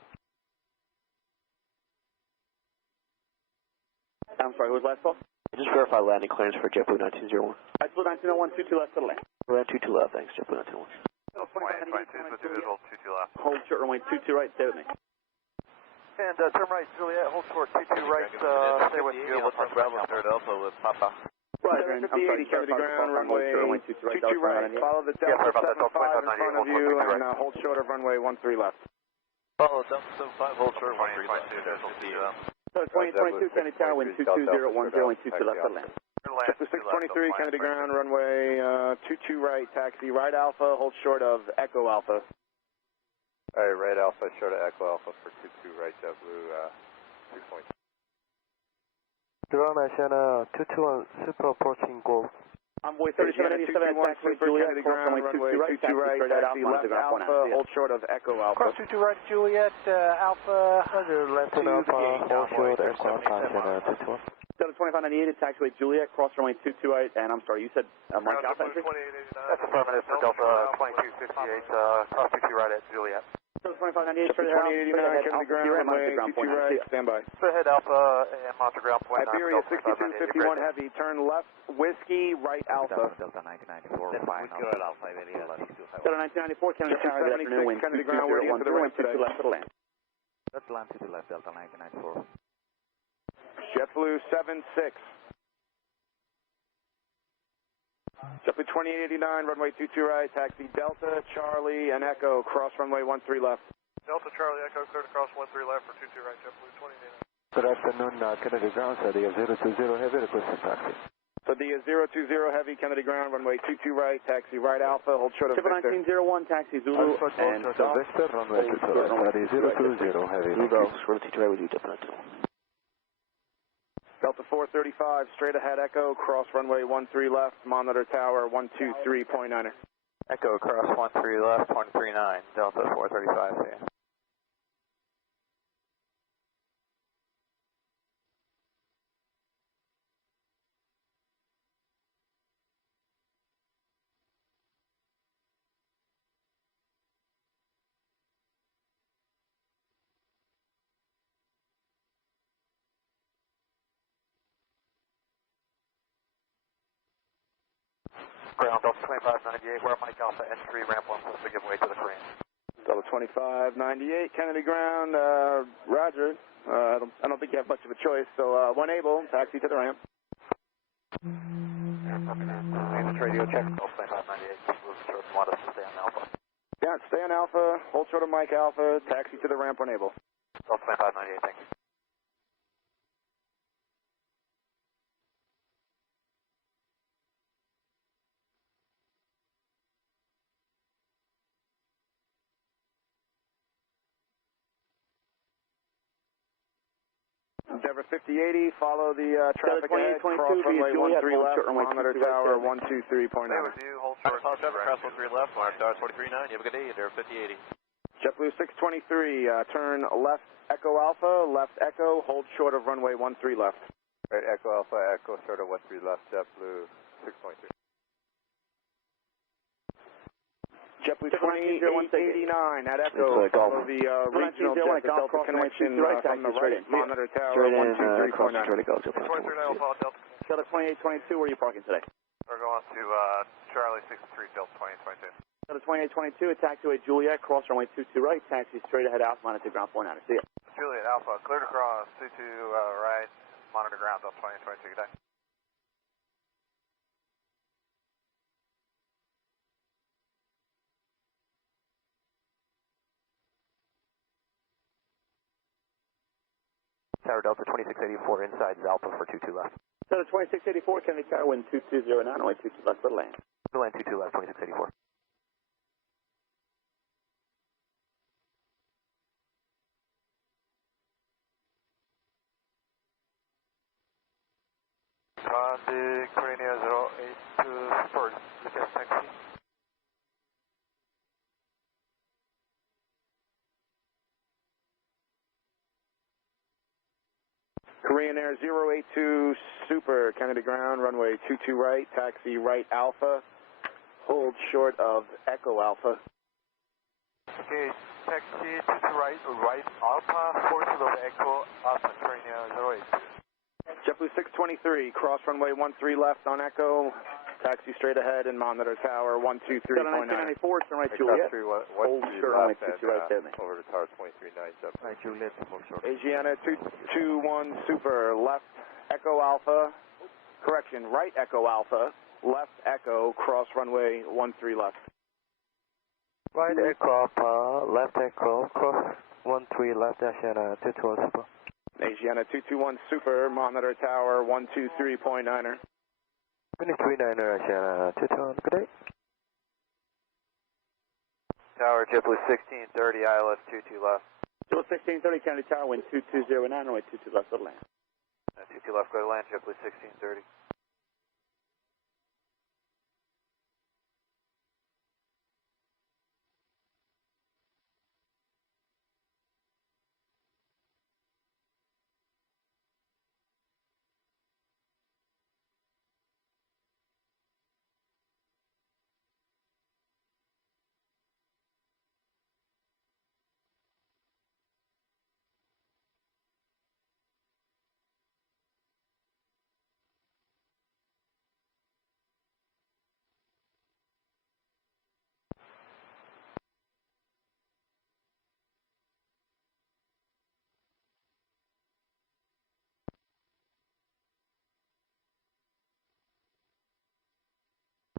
I'm sorry, who was last call? Just verify landing clearance for JetBlue 1901. JetBlue 1901, 22 left, settle in. Land 22 left, thanks, JetBlue 1901. 2022 with you visual 22 left. Hold short runway 22 right, stay with me. And turn right, Juliet, hold short 22 right, stay with you. We'll turn Bravo, third Alpha with Papa. Roger, I'm sorry, Kennedy ground, runway 22 right. Follow the Yeah, Delta sorry about that, 75 in front of you and hold short of runway 13 left. Follow Delta 75, hold short, 13 left. So 2022, Kennedy Tower, wind 22010, wind 22 left, settle in. JetBlue 623, Kennedy ground, runway 22 right, taxi right Alpha, hold short of Echo Alpha. All right, right Alpha, short of Echo Alpha for 22 right JetBlue 6.2. Ground Asiana 221 Super approaching Golf. Envoy 3787, taxi Juliet, cross runway 22 right, taxi straight out Alpha, monitor ground, point out, see ya. hold short of Echo Alpha. Cross 22 right, Juliet, Alpha, Roger, left and Alpha, hold short, aircraft Asiana 221. Delta 2598, taxiway Juliet, cross runway 22 right, and I'm sorry, you said Mike Alpha entry? That's affirmative for Delta 2258, cross 22 right at Juliet. Delta 2598, straight ahead, 2089, Kennedy ground, runway 22 right, stand by. Straight ahead Alpha and monitor ground point. Iberia 6251 heavy, turn left, Whiskey, right Alpha. Delta 1994, final. Whiskey, Alpha, Iberia 6251. Delta 1994, Kennedy Tower, good afternoon, wind 2210, wind 22 left, settle in. That's land to the left, Delta 1994. JetBlue 76. JetBlue 2889, runway 22 right, taxi Delta, Charlie, and Echo, cross runway 13 left. Delta Charlie Echo cleared across 13 left for 22 right, JetBlue 2889. Good afternoon, Kennedy ground, Sadia 020 heavy, requesting taxi. Sadia 020 heavy, Kennedy ground, runway 22 right, taxi right Alpha, hold short of Triple Victor. 1901, taxi Zulu, and Vector, runway 22 right, Sadia 020 heavy. Zulu, short of 22 right with you, JetBlue 1901. Delta 435, straight ahead Echo, cross runway 13 left, monitor tower 123.9er. Echo cross 13 left, 139, Delta 435, see ya. Ground Delta 2598, where Mike Alpha entry, ramp 1 supposed to give way to the Korean. Delta 2598, Kennedy ground, roger. I don't think you have much of a choice, so one able, taxi to the ramp. Maintenance radio check, Delta 2598, want us to stay on Alpha. Yeah, stay on Alpha, hold short of Mike Alpha, taxi to the ramp when able. Delta 2598, thank you. Endeavor 5080, follow the traffic ahead, cross runway 13 left, monitor tower 123.9. Stay with you, hold short. Cross 13 left, monitor tower 23.9. You have a good day, Endeavor 5080. JetBlue 623, turn left Echo Alpha, left Echo, hold short of runway 13 left. Right, Echo Alpha, Echo, short of 13 left, JetBlue 623. JetBlue 2889 at Echo, follow the regional jet to Delta connection from the right, monitor tower 123.9. 23 Alpha, Delta. Delta 2822, where are you parking today? We're going to Charlie 63, Delta 2822. Delta 2822, taxiway Juliet, cross runway 22 right, taxi straight ahead out, monitor ground 49. See ya. Juliet Alpha, cleared across 22 right, monitor ground, Delta 2822, good day. Tower Delta 2684 inside Alpha for 22 left. Delta 2684, Kennedy Tower, wind 2209, only 22 left for the land. The land 22 left, 2684. On the Korea 082 Spurs, you can taxi. Korean Air 082 Super, Kennedy ground, runway 22 right, taxi right Alpha, hold short of Echo Alpha. Okay, taxi to right, right Alpha, forward of Echo Alpha, Korea 082. JetBlue 623, cross runway 13 left on Echo, taxi straight ahead and monitor tower 123.9. 1994, turn right Juliet. Hold short runway 22 right there, man. Over to tower 23.9. Right, Juliet, hold short. Asiana 221 Super, left Echo Alpha, correction, right Echo Alpha, left Echo, cross runway 13 left. Right Echo Alpha, left Echo, cross 13 left, Asiana 221 Super. Asiana 221 Super, monitor tower 123.9er. 23.9er, Asiana 221, good day. Tower JetBlue 1630, ILS 22 left. Delta 1630, Kennedy Tower, wind 2209, only 22 left for the land. 22 left, go to land, JetBlue 1630.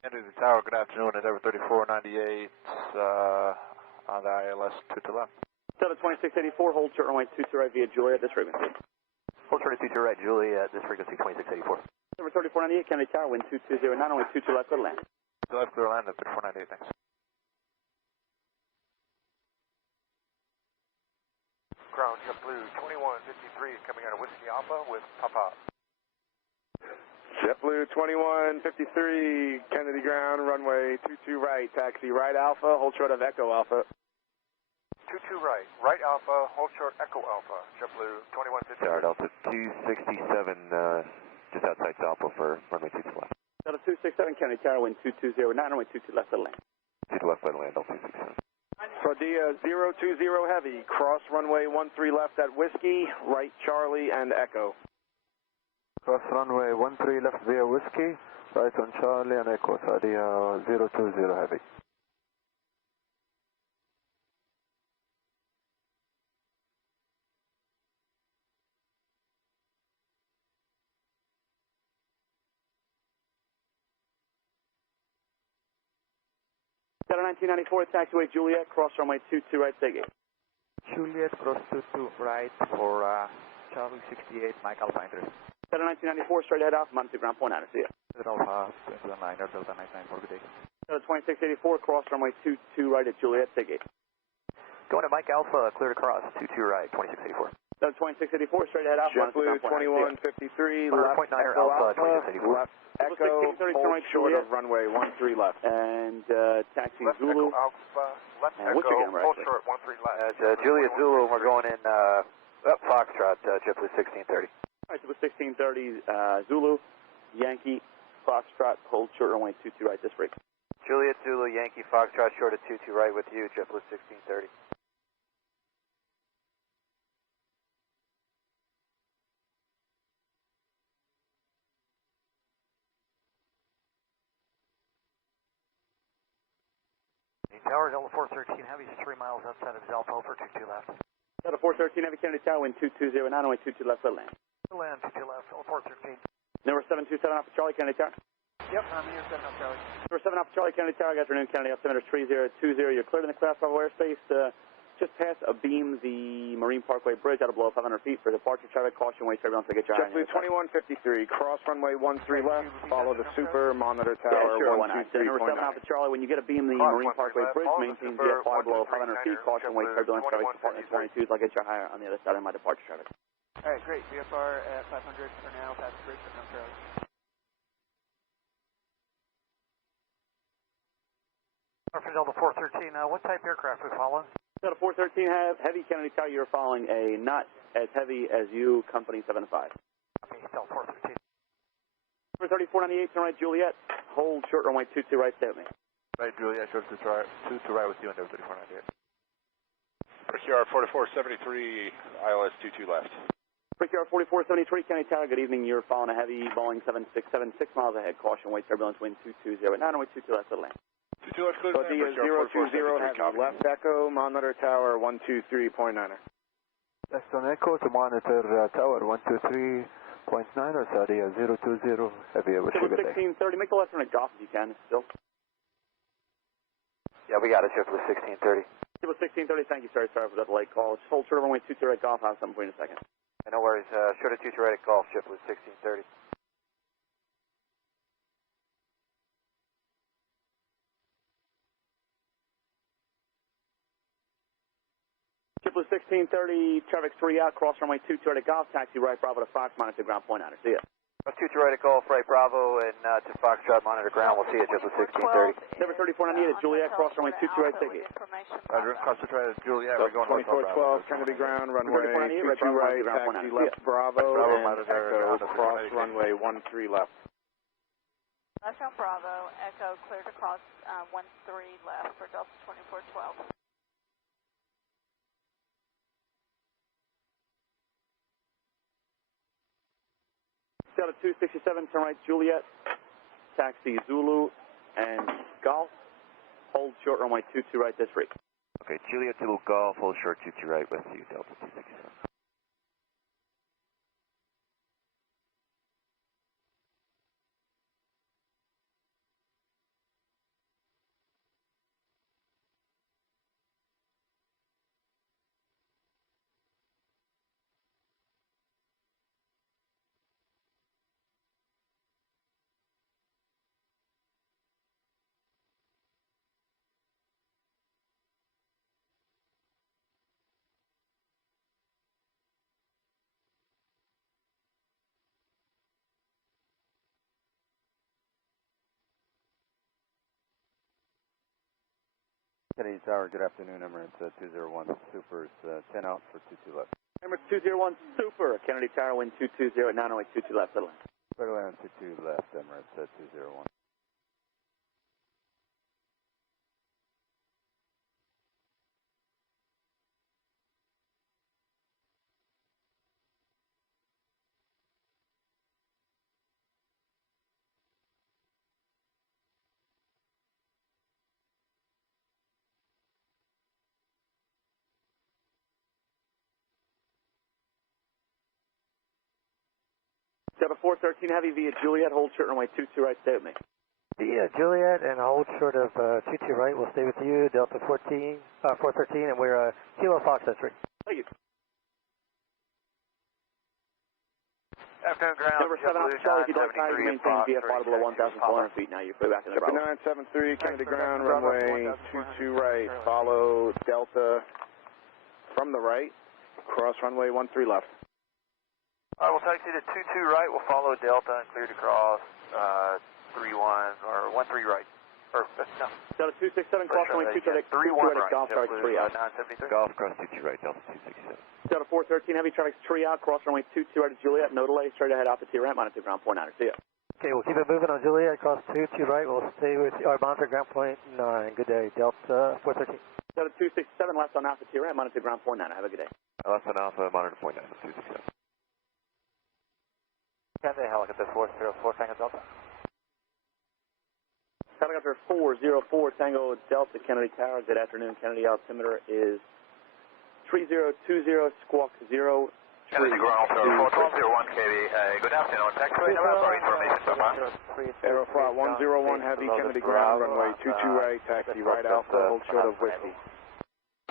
Into the tower, good afternoon, Endeavor 3498 on the ILS 22 left. Delta 2684, hold short runway 22 right via Juliet, this frequency. Hold short of 22 right, Juliet, this frequency 2684. Number 3498, Kennedy Tower, wind 2209, only 22 left for the land. Left, clear land at 3498, thanks. Ground JetBlue 2153 coming out of Whiskey Alpha with Papa. JetBlue 2153, Kennedy ground, runway 22 right, taxi right Alpha, hold short of Echo Alpha. 22 right, right Alpha, hold short Echo Alpha, JetBlue 2153. Tower Delta 267, just outside Alpha for runway 22 left. Delta 267, Kennedy Tower, wind 2209, only 22 left for the land. 22 left by the land, Delta 267. Saudia 020 Heavy, cross runway 13 left at Whiskey, right Charlie and Echo. Cross runway 13 left via Whiskey, right on Charlie and Echo, Saudia 020 Heavy. Delta 1994, taxiway Juliet, cross runway 22 right, stay gate. Juliet, cross 22 right for Charlie 68, Mike Alpha entry. Delta 1994, straight ahead off, mount to ground point, see ya. Alpha, Delta 9, Delta 99, for good day. Delta 2684, cross runway 22 right at Juliet, stay gate. Going to Mike Alpha, cleared across, 22 right, 2684. Delta 2684, straight ahead off, JetBlue 2153, left 100.9 Echo Alpha, Alpha, 2684. left Echo, hold short of runway 13 left. And taxi Left Zulu. Echo Alpha, left And what's your Echo, camera, hold actually? short, 13 left. Juliet Zulu, we're going in Foxtrot, JetBlue 1630. Alright, so 1630, Zulu, Yankee, Foxtrot, hold short runway 22 right, this break. Juliet Zulu, Yankee Foxtrot, short of 22 right with you, JetBlue 1630. Tower Delta 413, Heavy 3 miles outside of Zalpo for 22 left. Delta 413, Heavy Kennedy Tower, wind 220, 908, 22 left, let land. Land 22 left, Delta 413. Number 727 off of Charlie, Kennedy Tower. Yep, I'm here, 7 up Charlie. Number 7 off of Charlie, Kennedy Tower, got your new Kennedy, altimeter 3020, you're cleared in the class level airspace, just past abeam the Marine Parkway Bridge, out of below 500 feet for departure traffic, caution, wait, turbulence to get your JetBlue 2153, cross runway 13 left, follow the super, monitor tower, sure, why not? Number 7 123.9. off of Charlie, when you get abeam the Marine Parkway Bridge, maintain VFR below 500 feet, caution, wait, turbulence traffic, department 22, so I'll get you higher on the other side of my departure traffic. Alright, great. VFR at 500 for now, past the bridge, 7 up Charlie. For Delta 413, what type aircraft we following? Delta 413, heavy Kennedy Tower, you're following a not as heavy as you, company 75. Okay, Delta 413. Number 3498, turn right, Juliet, hold short runway 22 right, stay with me. Right, Juliet, short to right with you and 3498. PCR 4473, ILS 22 left. PRCR 4473, Kennedy Tower, good evening, you're following a heavy Boeing 7676 miles ahead, caution, wait, turbulence, wind 220, 908, 22 left, let land. 22 left, clear. Heavy, left Echo, monitor tower 123.9er. Left on Echo to monitor tower 123.9 or Saudi 020, heavy, wish you a good day. 1630, make the left turn at Golf if you can, still. Yeah, we got it, JetBlue 1630. JetBlue 1630, thank you, sorry for that late call. Just hold short of runway 22 right, Golf, I'll have something for you in a second. No worries, short of 22 right at Golf, JetBlue 1630. JetBlue 1630, traffic 3 out, cross runway 22 right at Golf, taxi right, Bravo to Fox, monitor ground point out. See ya. 22 right at Golf, right Bravo, and to Foxtrot, monitor ground. We'll see you at JetBlue 1630. Number 3498 at Juliet, cross runway 22 right, ticket. Roger, concentrate at Juliet, we're going 2412, Kennedy ground, runway 22 right, taxi left Bravo, and Echo, cross runway 13 left. Left on Bravo, Echo cleared across 13 left for Delta 2412. Delta 267, turn right, Juliet, taxi Zulu and Golf, hold short runway 22 right, this break. Okay, Juliet Zulu Golf, hold short 22 right with you, Delta 267. Kennedy Tower, good afternoon, Emirates 201 Super, 10 out for 22 left. Emirates 201 Super, Kennedy Tower, wind 220 at 908, 22 left, settle in. Clear to land 22 left, Emirates 201. Delta 413 Heavy via Juliet, hold short runway 22 right, stay with me. Juliet, and hold short of 22 right. We'll stay with you, Delta 413, and we're Kilo Fox entry. Thank you. Afternoon ground. Number 7 Alpha Charlie, if you'd like time to maintain VFR below 1,400 feet now. You're free back in the Bravo. 973, Kennedy ground, runway 22 right. Follow Delta from the right. Cross runway 13 left. All right, we'll taxi to 22 right. We'll follow Delta and clear to cross 31 or 13 right. Or no. Delta 267, cross runway 23 right. Golf traffic 3 out. 973. Golf cross 22 right, Delta 267. Delta 413, heavy traffic 3 out. Cross runway 22 right to Juliet. No delay. Straight ahead Alpha T ramp. Monitor ground point 9. See ya. Okay, we'll keep it moving on Juliet. Cross 22 right. We'll stay with our monitor ground point 9. Good day, Delta 413. Delta 267, left on Alpha T ramp. Monitor ground point 9. Have a good day. Left on Alpha, monitor point 9, 267. Kennedy helicopter 404 Tango Delta. Helicopter 404 Tango Delta, Kennedy Tower. Good afternoon, Kennedy. Altimeter is 3020 squawk 0. Kennedy ground, 4101 KB. Good afternoon. Taxiway November information so far. Aeroflot 101 heavy, Kennedy ground, runway 22 right. Taxi right Alpha, hold short of Whiskey.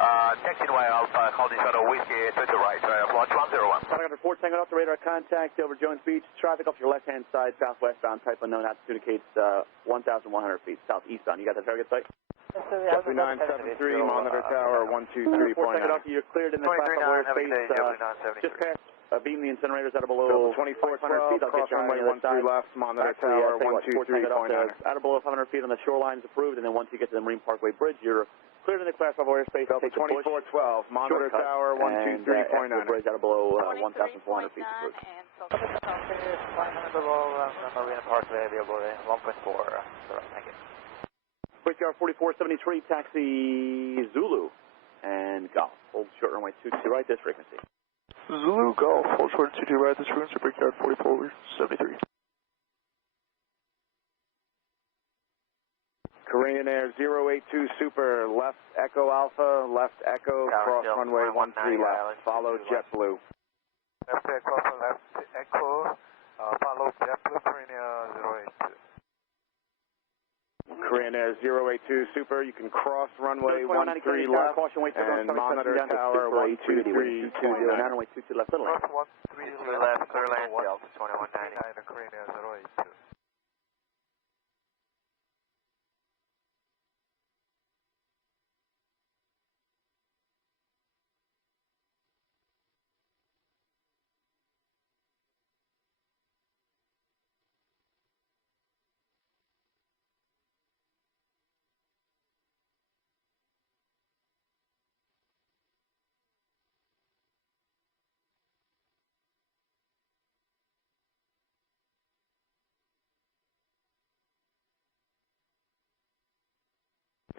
Taxi right Alpha, holding short of Whiskey, 22 right. Launch 101. Helicopter 4 Tango Delta, radar contact over Jones Beach. Traffic off your left-hand side, southwestbound. Type unknown, altitude indicates 1,100 feet southeastbound. You got that target site? Delta 973, monitor tower 123.9. You're cleared in the classified airspace. Just past beam the incinerators out of below 2412 feet. Cross runway 13 left, monitor tower 123.9. Out of below 500 feet on the shoreline is approved, and then once you get to the Marine Parkway Bridge, you're cleared in the classified airspace. Delta 2412, monitor tower 123.9. Bridge out of below 1,400 feet approved. Marina Parkway, available 1.4. Thank you. Brickyard 4473, taxi Zulu and Golf. Hold short runway 22 right, this frequency. Zulu Golf, hold short 22 right, this frequency, Brickyard 4473. Korean Air 082 Super, left Echo Alpha, left Echo, cross runway 13 left. Follow JetBlue. Left Echo, left Echo, follow JetBlue, Korean Air 082. Korean Air 082 Super, you can cross runway 13 left and monitor tower 123.9. Runway 22 left, little left. 13 left, Clearland, Delta 2190. Korean Air 082.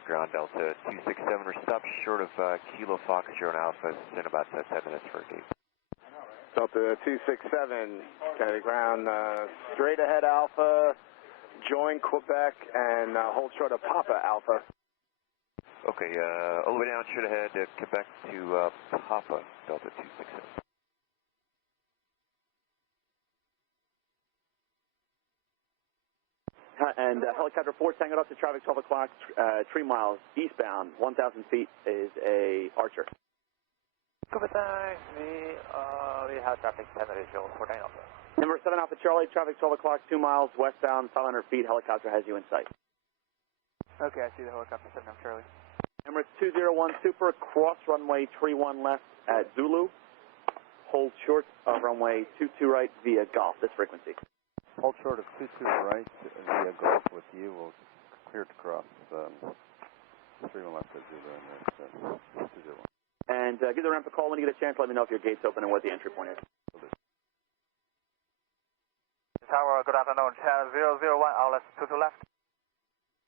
Ground Delta 267, we're stopped short of Kilo Fox, Zero Alpha, in about 10 minutes for a gate. Delta 267, Kennedy ground, straight ahead Alpha, join Quebec and hold short of Papa Alpha. Okay, all the way down, straight ahead, Quebec to Papa, Delta 267. And helicopter 4 Tango up to traffic 12 o'clock, 3 miles eastbound, 1,000 feet is a Archer. Good time. We have traffic 10 visual for Alpha. Number 7 Alpha Charlie, traffic 12 o'clock, 2 miles westbound, 500 feet, helicopter has you in sight. Okay, I see the helicopter 7 Alpha Charlie. Number 201 Super, cross runway 31 left at Zulu. Hold short of runway 22 right via Golf, this frequency. Hold short of 22 right via Golf with you. We'll clear to cross 31 left at Zulu and 201. And give the ramp a call when you get a chance. Let me know if your gate's open and what the entry point is. Tower, good afternoon. Channel 001, outlets 22 left.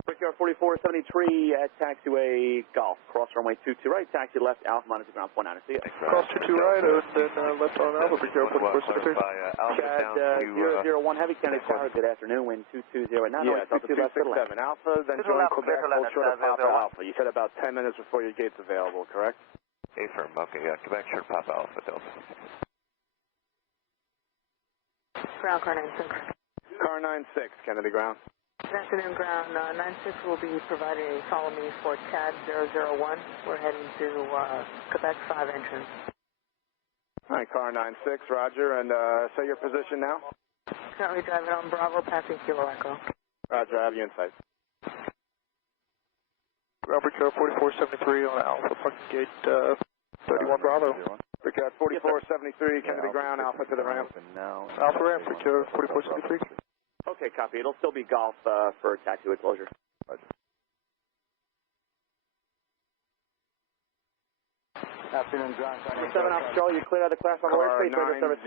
Brickyard 4473 at taxiway Golf. Cross runway 22 right, taxi left, Alpha monitor ground 49. See ya. Cross 22 right, and then left on Alpha, Brickyard 4473. Chad 001 Heavy, Kennedy Tower, good afternoon, wind 220. Yeah, Delta 267 Alpha, then join Quebec, hold short of Papa Alpha. You said about 10 minutes before your gate's available, correct? Affirm, okay, yeah, Quebec short Papa Alpha, Delta 267. Ground car 96. Car 96, Kennedy ground. Good afternoon, ground. 96 will be providing a follow me for CAD 001. We're heading to Quebec 5 entrance. All right, car 96, roger, and say your position now. Currently driving on Bravo, passing Kilo Echo. Roger, I have you in sight. Robert Joe 4473 on Alpha, parking gate 31 Bravo. Ricat 4473, Kennedy ground, Alpha to the ramp. Alpha ramp, Ricat 4473. Okay, copy. It'll still be golf for taxiway closure. Roger. Afternoon, ground. 7 Alpha Charlie, you cleared out the class on the airspace. Car 90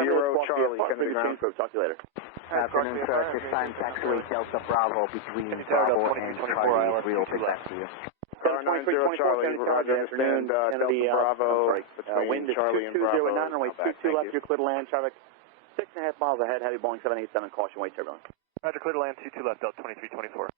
Charlie, Kennedy ground. Talk to you later. Afternoon, sir. At this time, taxiway Delta Bravo between Bravo and Charlie. Real pick back to you. Car 90 Charlie, roger, afternoon, Delta Bravo, between Charlie and Bravo. 2009, runway 22 left, you're clear to land, traffic 6.5 miles ahead, heavy Boeing 787, caution, wait turbulence. Roger, clear to land, 22 left, Delta 2324.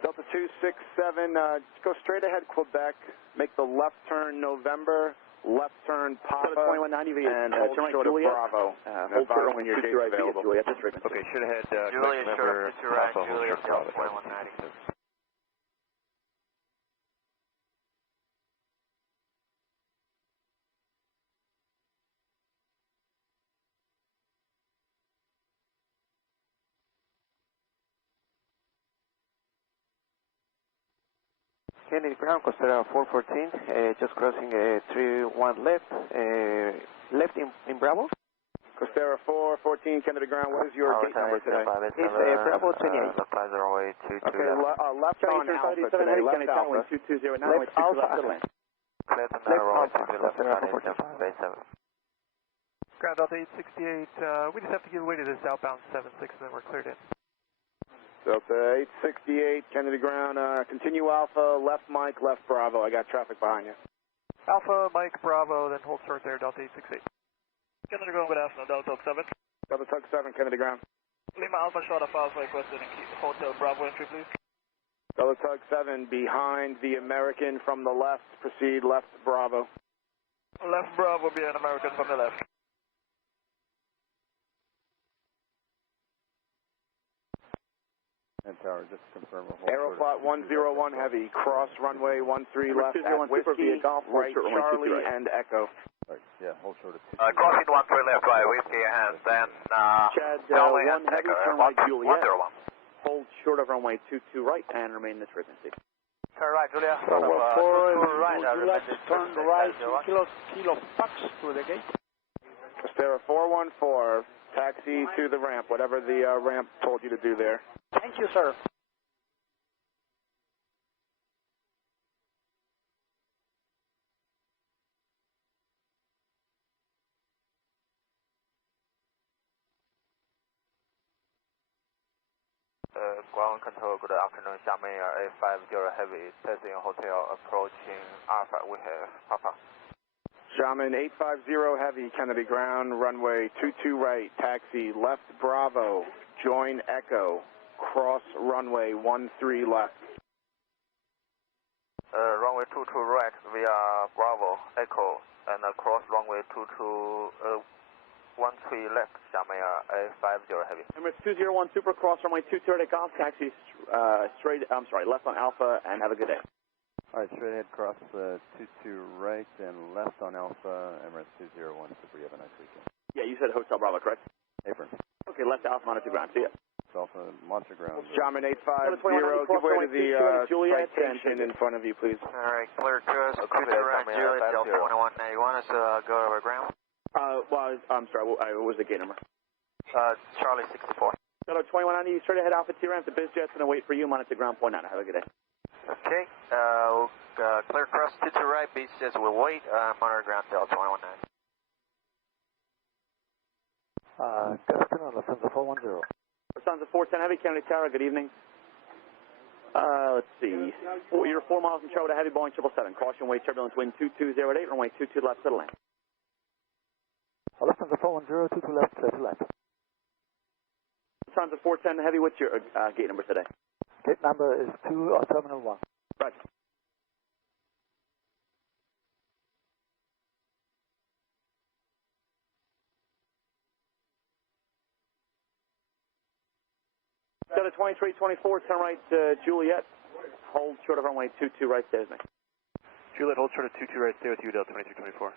Delta 267, go straight ahead Quebec, make the left turn November, left turn Papa, 2190 and hold short of Bravo. Hold short when your gate's available. Okay, should have had Juliet, short up to right, Juliet, Delta 2190. Kennedy ground, Costera 414, just crossing 31 left, left in Bravo. Costera 414, Kennedy ground, what is your gate number today? It's Bravo 28. Okay, left on Alpha today, left Alpha. 2209, left Alpha. Left Alpha. Ground Delta 868, we just have to give way to this outbound 76 and then we're cleared in. Delta 868, Kennedy ground, continue Alpha, left Mike, left Bravo, I got traffic behind you. Alpha, Mike, Bravo, then hold short there, Delta 868. Kennedy ground, good afternoon, Delta 7. Delta Tug 7, Kennedy ground. Lima Alpha, short of Alpha, requested in Hotel Bravo entry, please. Delta Tug 7, behind the American from the left, proceed left Bravo. Left Bravo, behind American from the left. And tower, just to confirm. Aeroflot 101 heavy, cross runway 13 left at Whiskey, right Charlie and Echo. Right, yeah, hold short of 2. Crossing 13 left, right, Whiskey, and then Chad, Charlie 1 and heavy, Echo, turn right Juliet. 101. Hold short of runway 22 right and remain in this frequency. Turn right, Julia. So, right, would you like to turn right kilo Fox to the gate? Costera 414, taxi to the ramp, whatever the ramp told you to do there. Thank you, sir. Ground control, good afternoon, Xiamen Air 850 Heavy, testing hotel approaching Alpha, we have Papa. Xiamen 850 Heavy, Kennedy ground, runway 22 right, taxi left Bravo, join Echo, cross runway 13 left. Runway 22 right via Bravo, Echo, and cross runway 13 left, Xiamen Air 850 Heavy. Emirates 201 Super, cross runway 22 at golf, taxi left on Alpha, and have a good day. All right, straight ahead, cross 22 right and left on Alpha, Emirates 201 Super, you have a nice weekend. Yeah, you said Hotel Bravo, correct? Apron. Okay, left Alpha, monitor ground, see ya. Alpha, monster ground. Xiamen 850, give way to the citation in front of you, please. All right, clear course, right, Juliet, Delta 2181, let's go over ground. Well, I'm sorry, what was the gate number? Charlie 64. Delta 2190, straight ahead Alpha 2 ramp, the biz jet's going to wait for you, monitor ground, point 9, have a good day. Okay, clear cross 22 right, beach says we'll wait, monitor ground Delta 2190. Good afternoon, Lufthansa 410. Lufthansa 410 Heavy, Kennedy Tower, good evening. Let's see. You're 4 miles from Charlie to Heavy, Boeing 777. Caution, wave turbulence, wind 2208, runway 22 left to the land. Left on the 410, 22 left, to land. Lufthansa 410 Heavy, what's your gate number today? Gate number is 2 Terminal 1. Roger. Delta 2324, turn right, Juliet. Hold short of runway 22 right, stay with me. Juliet, hold short of 22 right, stay with you, Delta 2324.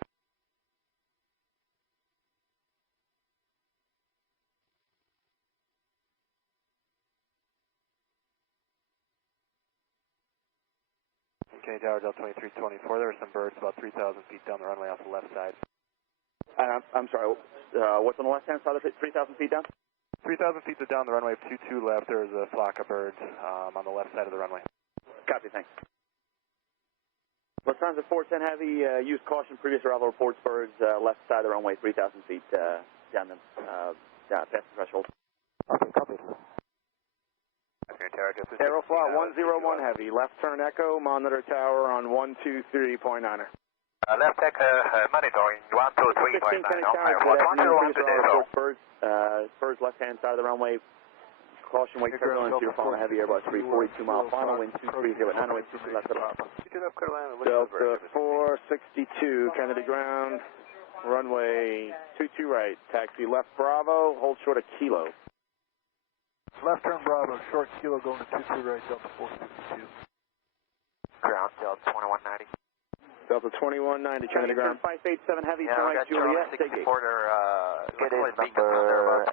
Okay, Tower Delta 2324, there are some birds about 3,000 feet down the runway off the left side. I'm sorry, what's on the left-hand side of it, 3,000 feet down? 3,000 feet down the runway, 22 left, there is a flock of birds on the left side of the runway. Copy, thanks. Lufthansa 410 Heavy, use caution, previous arrival reports birds, left side of the runway, 3,000 feet down past the threshold. Okay, copy. Aeroflot 101 Heavy, left turn Echo, monitor tower on 123.9er. Left Echo, monitoring 123.9. Birds left-hand side of the runway. Caution, wake turbulence, you're following Heavy Airbus 342 mile final, wind 2309, wait 22 left to the Delta 462, Kennedy ground, runway 22 right, taxi left Bravo, hold short of Kilo. Left turn Bravo, short Kilo going to 22 right, Delta 462. Ground, Delta 2190. Delta 2190, Kennedy ground. 587 Heavy, turn right, Juliet, take gate. It is number 8,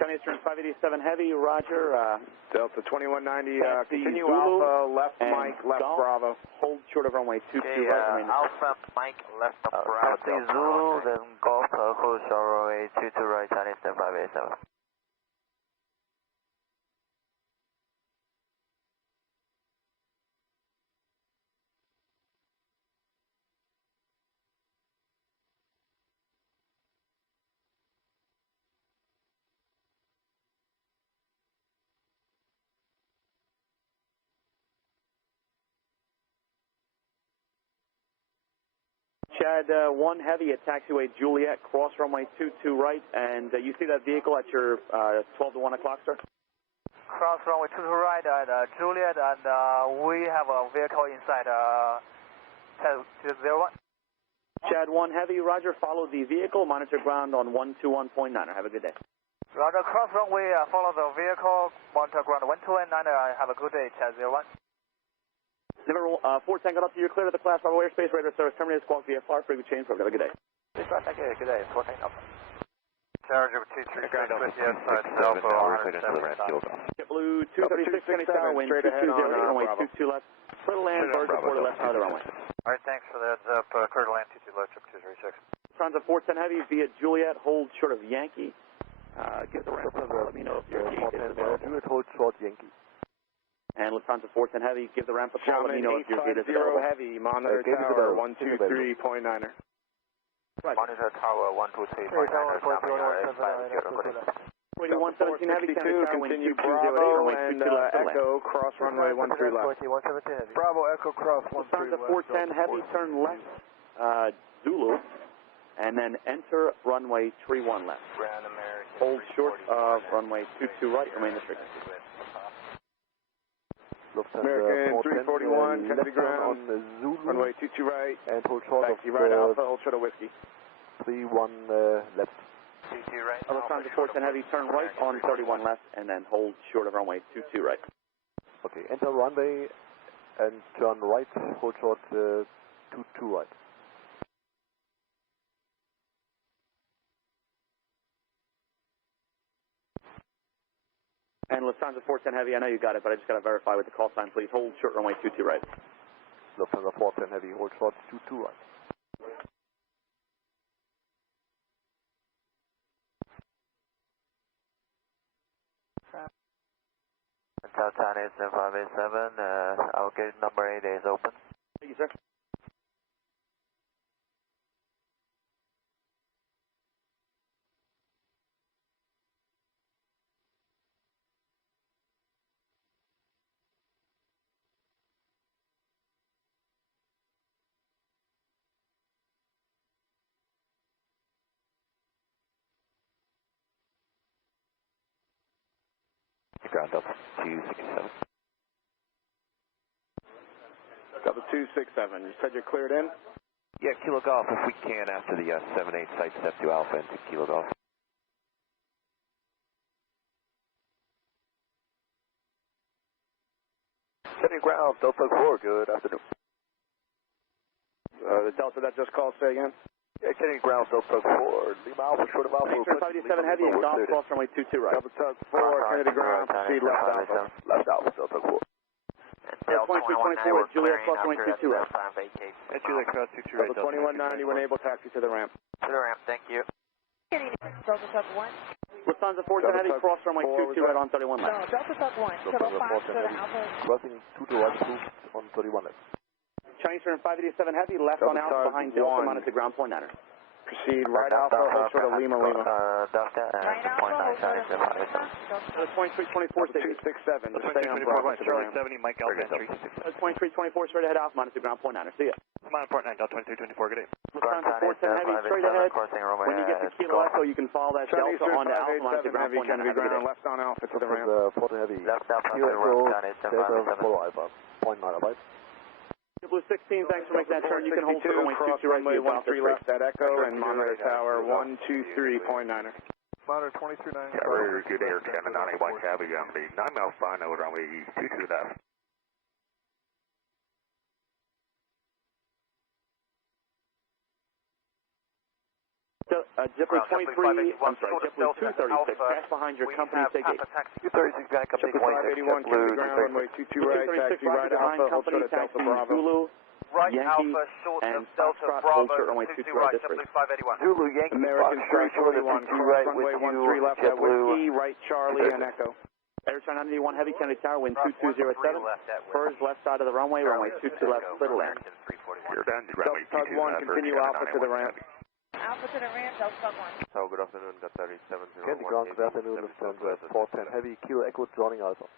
Chinese turn 587 Heavy, Roger. Delta 2190, continue Zulu, Alpha, left and Mike, left Golf. Bravo. Hold short of runway 22 right, Alpha, Mike, left Bravo. Zulu, then Golf, hold short runway 22 right, Chinese turn 587. Chad 1 Heavy at taxiway Juliet, cross runway 22 right, and you see that vehicle at your 12 to 1 o'clock, sir? Cross runway 22 right at Juliet, and we have a vehicle inside 01. Chad 1 Heavy, Roger, follow the vehicle, monitor ground on 121.9. Have a good day. Roger, cross runway, follow the vehicle, monitor ground 129. Have a good day, Chad 01. Number 4 Tango up to your clear to the class Bravo airspace, radar service terminated, squawk VFR, frequency change, have a good day. Thank you, good day, 4 Tango up. Tower 236 with you, Alpha 177. JetBlue 236, Kennedy Tower, wind 2208, runway 22 left, clear to land, birds reported left side of the runway. Alright, thanks for the heads up, clear to land 22 left, 236. Lufthansa 410 Heavy via Juliet, hold short of Yankee. Give the ramp over, let me know if your gate is available. Juliet, hold short Yankee. And Lufthansa 410 Heavy, give the ramp a call, let me know if your gate is available. Heavy, monitor tower 123.9er. Right. Monitor tower 123.9er, 117 Heavy, continue Bravo and Echo, cross runway 13 left. Bravo, Echo, cross 13 Lufthansa 410 Heavy, turn left, Zulu, and then enter runway 31 left. Hold short of runway 22 right, remain restricted. American 341, Kennedy ground, on the Zulu, runway 22 right, and hold short taxi of right Alpha, hold short of Whiskey. 31 left. 22 right. Lufthansa 410 Heavy, turn right on 31 left, and then hold short of runway 22 right. Okay, enter runway and turn right, hold short 22 right. And Lufthansa 410 Heavy, I know you got it, but I just got to verify with the call sign, please. Hold short runway 22 right. Lufthansa 410 Heavy, hold short 22 right. Chinese 587, our gate number 8 is open. Thank you, sir. ground, Delta 267. Delta 267, you said you're cleared in? Yeah, Kilo Golf, if we can, after the 7-8 site step to Alpha into Kilo Golf. Setting ground, Delta 4, good afternoon. The Delta that just called, say again? Yeah, getting ground, Delta 4, Lima Alpha, short of Alpha. 587 Heavy, Golf, cross runway 22 right. Delta 4, Kennedy ground, proceed left Alpha. Left Alpha, Delta 4. Delta 2324, Juliet, cross runway 22 right. Juliet, cross 22 right. Delta 2190, when able, taxi to the ramp. To the ramp, thank you. Delta Sub 1. Lufthansa 410 Heavy, cross runway 22 right on 31 left. No, Delta Sub 1. Shuttle 5 to the Alpha. Crossing 2 right, 2 on 31 left. Chinese turn 587 Heavy, left on Alpha behind Delta, mounted to ground point 9. Proceed right Alpha, hold short of Lima, Lima. Delta, Right Alpha, hold short of Lima. Delta 2324, 667, just stay on Bravo to the ramp. 70, Mike Alpha entry. Delta 2324, straight ahead Alpha, mounted to ground point 9. See ya. Come on, port 9, Delta 2224, good day. Lufthansa 410 Heavy, straight ahead. When you get to Kilo Echo, you can follow that Delta onto Alpha, mounted to ground point 9. Have a good day. Left on Alpha to the ramp. 410 Heavy. Left Alpha to Kilo the Echo, ramp, Delta, follow Alpha. Point 9, right? Blue 16, thanks for making that turn. You can hold for runway 22 right runway 13 left at Echo and monitor tower 123.9er. Monitor 239. Tower, good Air Canada 91 Cabby on the 9 mile final runway 22 left. JetBlue 23, I'm sorry, JetBlue 236, pass behind your company, take 8. 236, back up, take 581, Kennedy ground, runway 22 right, taxi right Alpha, hold short of Delta Bravo. Zulu, Right Yankee, Alpha, short and of Delta Foxtrot, Bravo, hold short runway 22 right, JetBlue 581. Zulu, Yankee, American Foxtrot, 341, short of 22 right, runway with 13 left at JetBlue. Whiskey, right Charlie, and Echo. Air China 91 Heavy, Kennedy Tower, wind 2207. First left side of the runway 22 left, clear to land. You're down to runway Delta 1, continue Alpha to the ramp. Alpha to the ramp, Delta Sub 1. So good afternoon, got 3701. Kennedy ground, good afternoon, Lufthansa 410 Heavy, Kilo Echo, joining Alpha.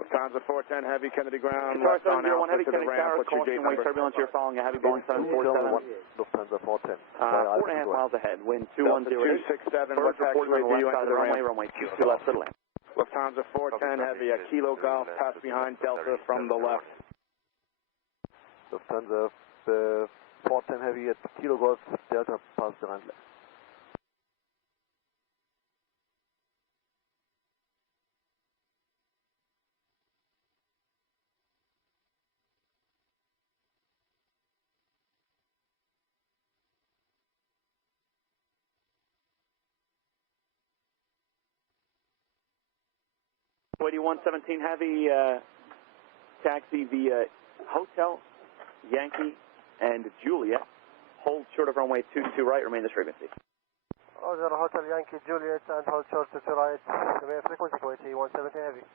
Lufthansa 410 Heavy, Kennedy ground, left on Alpha to the ramp. What's your gate number? Turbulence, you're following a heavy Boeing 747. Lufthansa 410. 4.5 miles ahead, wind 2108. 267, Birds reported on the left side of the runway, runway 22 left to the land. Lufthansa 410 Heavy, at Kilo Golf, pass behind Delta from the left. Lufthansa 410 Heavy at Kilo Golf, Delta, pass behind left. Lady 117 Heavy, taxi via Hotel, Yankee, and Juliet. Hold short of runway 22 right, remain this frequency. Hotel Yankee, Juliet, and hold short to right, remain frequency 117 Heavy.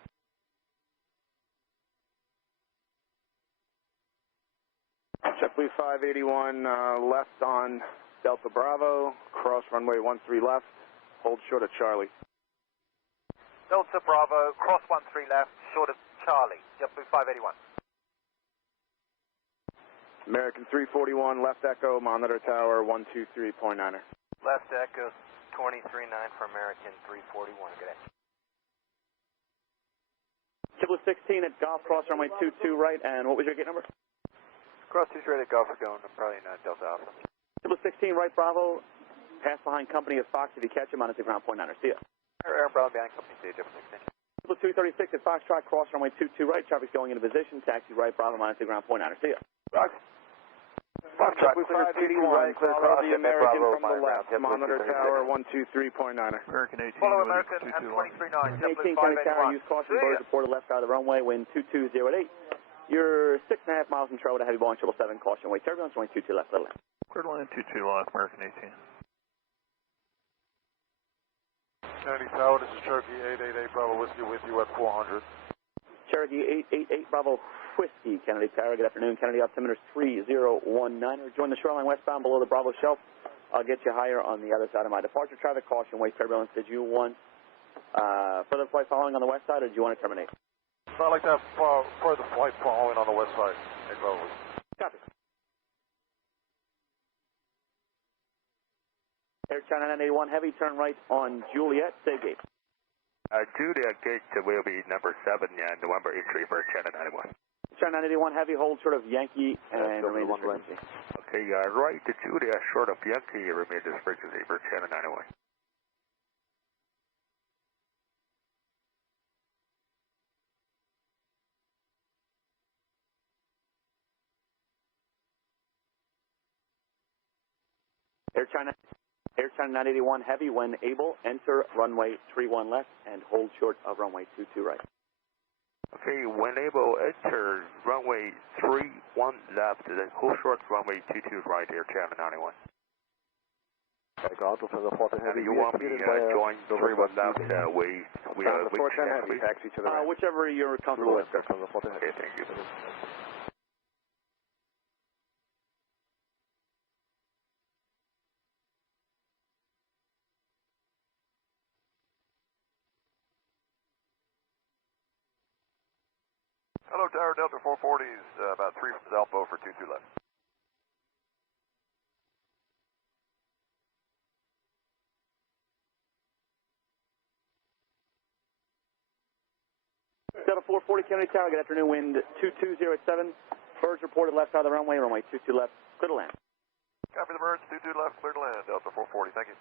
JetBlue 581, left on Delta Bravo, cross runway 13 left, hold short of Charlie. Delta Bravo, cross 13 left, short of Charlie, JetBlue 581. American 341, left Echo, monitor tower 123.9er. Left Echo 23.9 for American 341, good day. JetBlue 16 at Golf, cross runway 22 right, and what was your gate number? Cross 2 straight at Golf, we're going, probably not Delta Alpha. JetBlue 16 right Bravo, pass behind company of Fox if you catch him, monitor ground point 9er. See ya. Air Brown behind company stage, JetBlue 236 at Foxtrot, cross runway 22 right, traffic's going into position, taxi right Bravo, monitor ground point 9er. See ya. Foxtrot 581, follow the American from the left, monitor tower 123.9er. American 18, follow American at 23.9, JetBlue 18 County Tower, 581. use caution, birds reported left side of the runway, wind 2208. You're 6.5 miles from Charlotte, heavy Boeing 777, caution, wait turbulence, runway 22 left, little land. Cleared line 22 left, American 18. Kennedy Tower, this is Cherokee 888 Bravo Whiskey with you at 400. Cherokee 888 Bravo Whiskey, Kennedy Tower, good afternoon. Kennedy altimeter 3019. Join the shoreline westbound below the Bravo shelf. I'll get you higher on the other side of my departure traffic. Caution, wait turbulence. Did you want further flight following on the west side, or do you want to terminate? I'd like to have further flight following on the west side. Copy. Air China 981 Heavy, turn right on Juliet, stay gate. Juliet gate will be number 7 and November 83 for channel 91. Channel 91 heavy, hold short of Yankee and remain this frequency. Okay, right to Juliet short of Yankee, remain this frequency for channel 91. Air China 981 heavy, when able, enter runway 31 left and hold short of runway 22 right. Okay, when able, enter runway 31 left, then hold short runway 22 right, Air China 91. You want me to join 31 left, we are heavy, taxi to the right. Whichever you're comfortable with, sir. Okay, thank you. Hello, Tower Delta 440s, about 3 from Zalpo for 22 left. Delta 440, Kennedy Tower, good afternoon, wind 2207. Birds reported left side of the runway 22 left, clear to land. Copy the birds, 22 left, clear to land, Delta 440, thank you.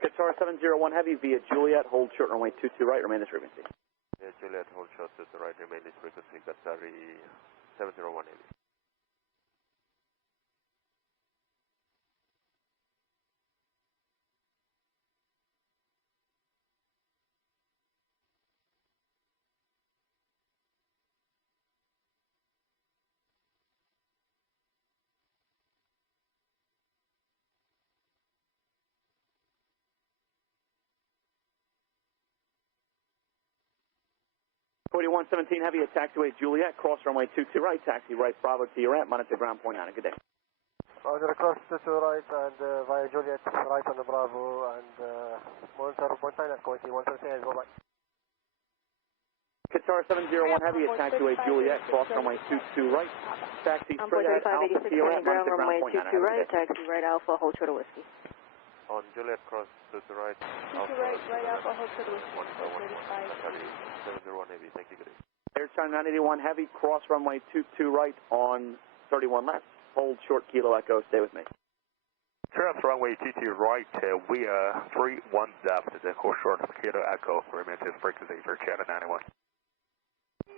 Qatar 701 heavy via Juliet, hold short runway 22 right, remain this frequency. Yeah, Juliet, hold short to the right, remain this frequency, Qatar 701 heavy. Forty-one 17 heavy at taxiway Juliet, cross runway 22 right, taxi right, Bravo to your ramp, monitor ground point 9, good day. Roger, cross 22 right and via Juliet, right on the Bravo and monitor point 9 at quality 113 and go back. Qatar 701 heavy at taxiway Juliet, cross runway 22 right, taxi straight at Alpha to your ramp, monitor ground point 9, runway 22 right, taxi right Alpha, hold short of whiskey. On Juliet, cross to the right. 22 right Alpha, hold short of whiskey. 701 heavy, thank you, good day. Air China 981 heavy, cross runway 22 right on 31 left, hold short Kilo Echo, stay with me. Cross runway 22 right, we are 31 left, then hold short Kilo Echo, remain this frequency for channel 91.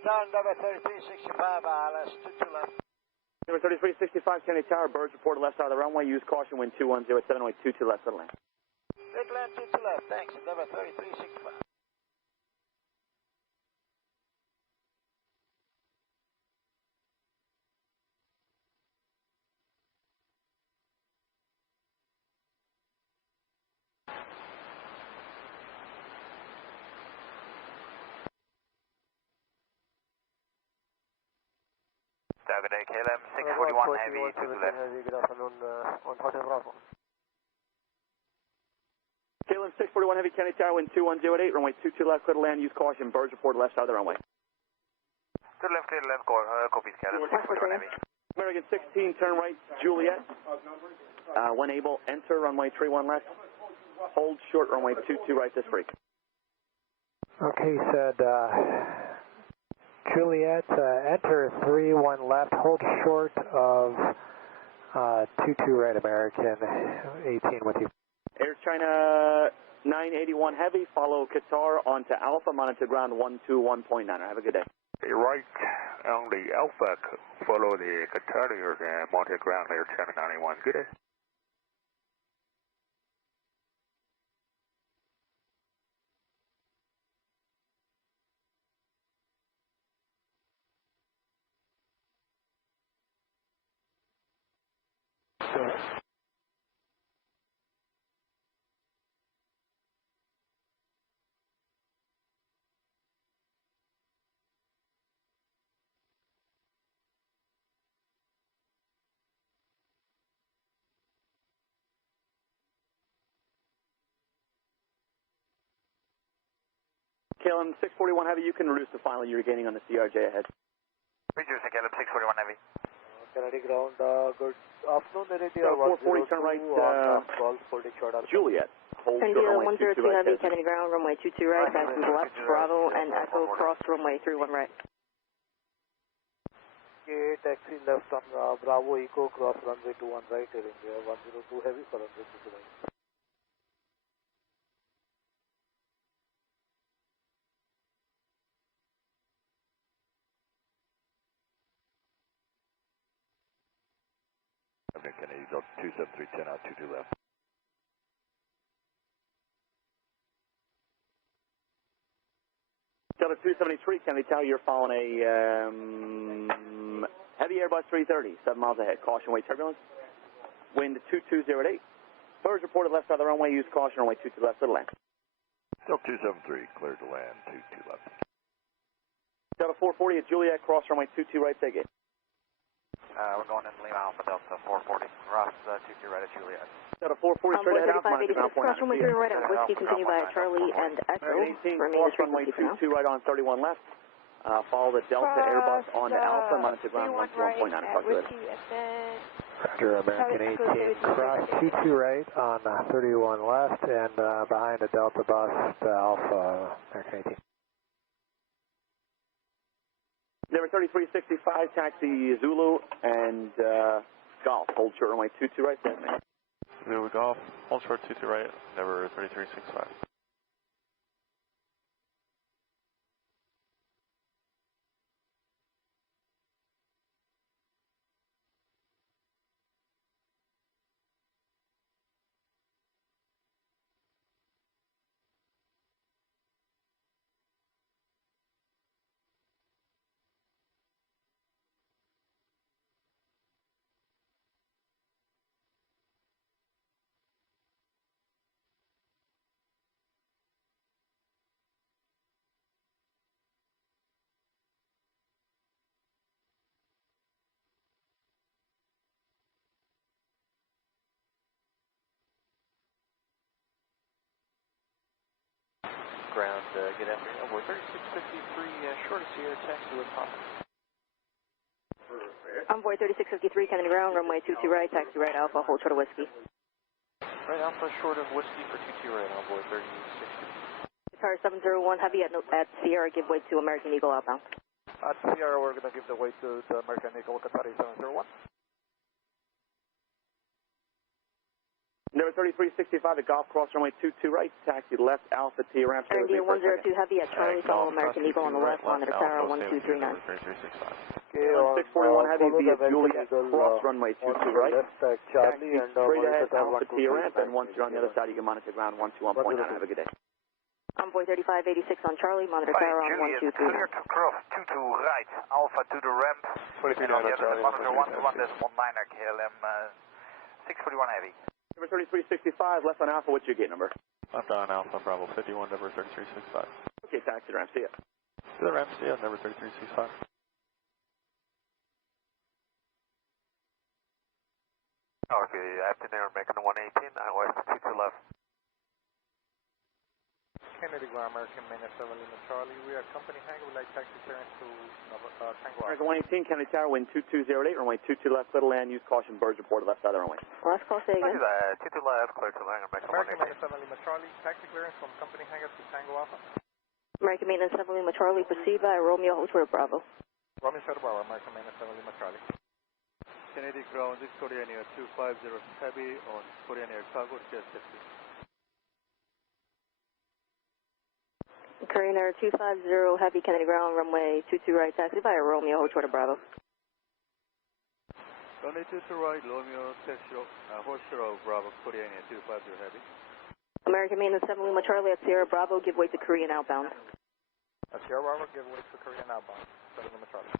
Down number 3365, ILS 22 left. Number 3365, Kennedy Tower, birds reported left side of the runway, use caution, wind 2107, runway 22 left, clear to land. Clear to land 22 left, thanks, number 3365. Good day, KLM 641 heavy, 22 left. Good afternoon, on Hotel Bravo. KLM 641 heavy, Kennedy Tower, wind 2108, runway 22 left, clear to land, use caution, birds reported left side of the runway. Clear to left, copies, KLM 641 heavy. American 16, turn right, Juliet. When able, enter runway 31 left, hold short runway 22 right this freak. Okay, said Juliet, enter 31 left, hold short of 22 right, American 18 with you. Air China 981 heavy, follow Qatar onto Alpha, monitor ground 121.9. Have a good day. Right on the Alpha, follow the Qatar and monitor ground Air China 91. Good day. KLM 641 heavy, you can reduce the final you're gaining on the CRJ ahead. Reducing KLM 641 heavy. Kennedy ground, good afternoon, Kennedy. 440, turn right, Juliet, hold short runway 22 right. 102 Heavy, Kennedy ground, runway 22 right, taxi left, Bravo, and Echo, cross runway 31 right. Okay, taxi left on Bravo, Echo, cross runway 21 right, heading there, 102 Heavy for runway 22 right. Kennedy, 27310 out, 22 left. Delta 273, Kennedy Tower, you're following a heavy Airbus 330, 7 miles ahead. Caution, wait, turbulence. Wind 2208. Birds reported left side of the runway, use caution, runway 22 left to the land. Delta 273, cleared to land, 22 left. Delta 440 at Juliet, cross runway 22 right, take it. We're going in Lima Alpha Delta 440, Ross 22 right at Juliet. Delta 440 straight ahead, Alpha, 3586, cross runway 3 right at Whiskey, continue via Charlie and Echo. Cross runway 22 right on 31 left. Follow the Delta Airbus on to Alpha, monitor ground 121.9. Roger, American 18, cross 22 right on 31 left, and behind the Delta bus to Alpha, American 18. Number 3365, taxi Zulu and Golf, hold short runway 22 right, then. Zulu Golf, hold short 22 right, number 3365. Ground, get after you. We're 3653, short of Sierra, taxi with Papa. Envoy 3653, Kennedy ground, runway 22 right, taxi right, Alpha, hold short of Whiskey. Right, Alpha, short of Whiskey for 22 right, Envoy 3653. Car 701 Heavy at Sierra, give way to American Eagle outbound. At Sierra, we're going to give the way to the American Eagle, Qatar 701. Number 3365 at Golf, cross runway 22 right, taxi left, Alpha T ramp. India 102 Heavy at Charlie, follow American Eagle on the left, monitor Tower 1239. Okay, 641 Heavy via Juliet, cross runway 22 right, Charlie, and straight ahead, Alpha T ramp, and once you're on the other side, you can monitor ground 121.9. Have a good day. Envoy 3586 on Charlie, monitor Tower on 1239. Clear to cross 22 right, Alpha to the ramp, and on the other side, monitor 121.9 KLM 641 Heavy. Number 3365, left on Alpha, what's your gate number? Left on Alpha, Bravo 51, number 3365. Okay, taxi ramp, see ya. To the ramp, see ya, number 3365. Okay, afternoon, making 118, west 22 left. Kennedy ground, American Main 7 Lima Charlie. We are company hangar, we'd like taxi clearance to Tango Alpha. American 118, Kennedy Tower, wind 2208, runway 22 left, clear to land, use caution, birds reported left side of the runway. Last call, say again. 22 left, clear to land, American Main 7 Lima Charlie, taxi clearance from company hangar to Tango Alpha. American Main 7 Lima Charlie, proceed by Romeo Hotel Bravo. Romeo Hotel Bravo, American Main 7 Lima Charlie. Kennedy ground, Korean Air 250 Heavy on Korean Air Cargo, JFK. Korean Air 250 Heavy, Kennedy ground, runway 22 right, taxi by Romeo Hotel Bravo. Runway 22 right, Romeo, taxi, Hotel Bravo, Korean Air 250 Heavy. American Main 7 Lima Charlie at Sierra Bravo, give way to Korean outbound. At Sierra Bravo, give way to Korean outbound, 7 Lima Charlie.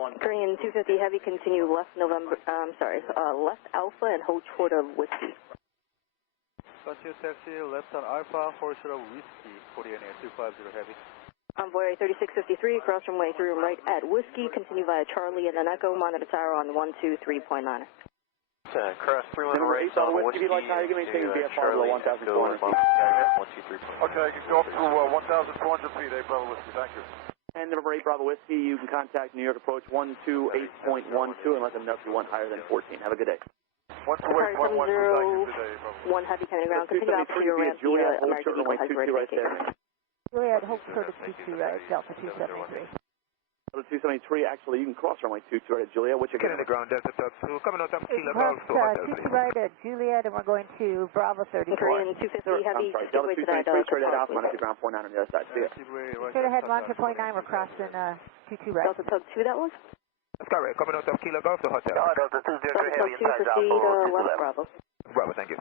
Korean 250 Heavy, continue left left Alpha and hold short of Whiskey. Continue taxi, left on Alpha, hold short of Whiskey, Korean Air 250 Heavy. Envoy 3653, cross runway 3 right at Whiskey, continue via Charlie and then Echo, monitor tower on 123.9. Cross 31 Number right, 8 Bravo on Whiskey, if you'd like high, you can maintain VFR below 1,400 feet. Okay, you can go up to 1,400 feet, 8 Bravo Whiskey, thank you. And number 8 Bravo Whiskey, you can contact New York Approach 128.12 and let them know if you want higher than 14. Have a good day. 128.12, thank you today, Bravo. 1 Heavy County Ground, continue out to your ramp, the American Eagle has ready to take. Juliet, hold short of 22 right, Delta 273. Delta 273, actually, you can cross runway 22 right at Juliet, which again... Getting the ground, Delta 2, coming out of Kilo Cross Golf, 22 right at Juliet, and we're going to Bravo 34. Korean 250 Heavy, I'm sorry, Delta 273, straight ahead Alpha, monitor ground 49 on the other side. See ya. Straight ahead, monitor 0.9, we're crossing 22 right. Delta Tug 2, that was? That's correct, coming out of Kilo Golf to Hotel. Delta 203 Delta Heavy Tug 2, inside proceed Alpha, left Bravo. Bravo, thank you.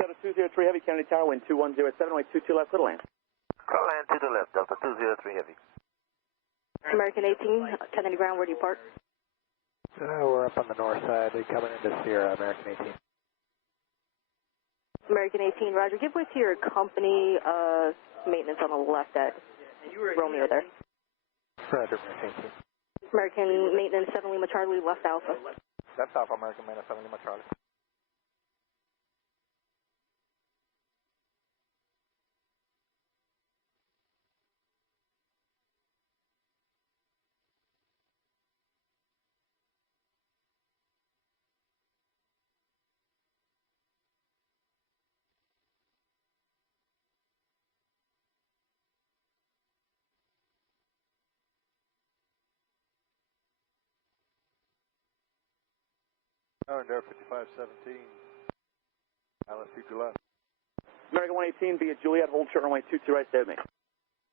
Delta 203 Heavy, Kennedy Tower, wind 210 at 7, runway 22 left, little land. Call land to the left, Delta 203 Heavy. American 18, Kennedy Ground, where do you park? We're up on the north side, coming into Sierra, American 18. American 18, Roger. Give way to your company maintenance on the left at Romeo there. Roger, American 18. American maintenance 7 Lima Charlie, left Alpha. That's Alpha, American maintenance 7 Lima Charlie. There, 5517, Alice 2 left. American 118, be at Juliet, hold short runway 22 right, stay with me.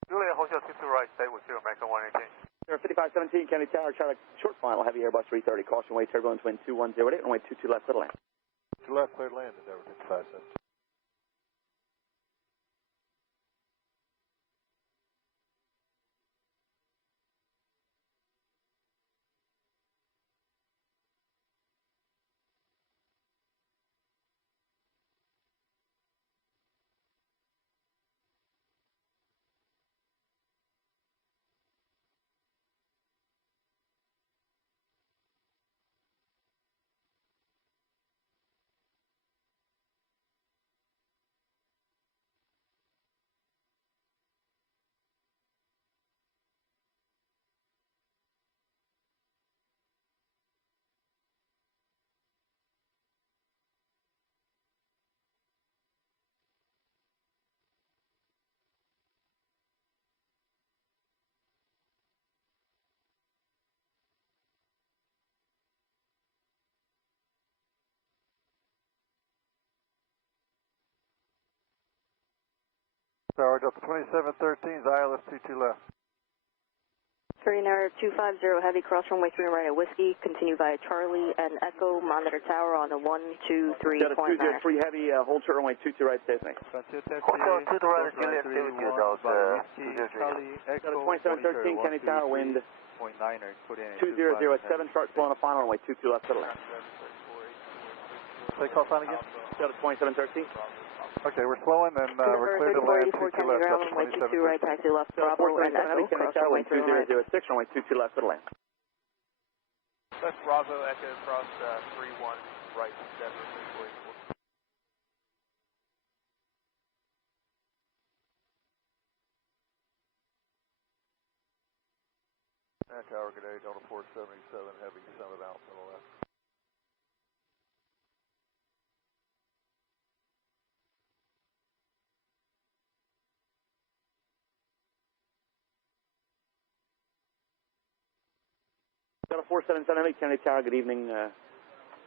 Juliet, hold short 22 right, stay with you, American 118. There, 5517, Kennedy Tower, Charlie, short final, heavy Airbus 330, caution wave, turbulence wind 2108, runway 22 left, little land. 2 left, cleared land, Endeavor 5517. Tower, Delta 2713, ILS 22 left. Korean Air 250 Heavy, cross runway 3 right at Whiskey, continue via Charlie and Echo, monitor tower on the 123.9. Delta 203 Heavy, hold short runway 22 right, stay with me. Hold short 2 right, Juliet, stay with you, Delta 203. Delta 2713, Kennedy Tower, wind 200 at 7, start slowing the final runway 22 left, little land. Say call sign again? Delta 2713. Okay, we're slowing and we're clear to land 22 left, Delta 22 right, taxi left, Bravo, and Echo, cross runway 3 right. 2006, runway 22 left, little land. That's Bravo, Echo, cross 31 right, 7, 3, Tower, good day, Delta 477 Heavy, Summit out to the left. Delta 477 Kennedy Tower, good evening,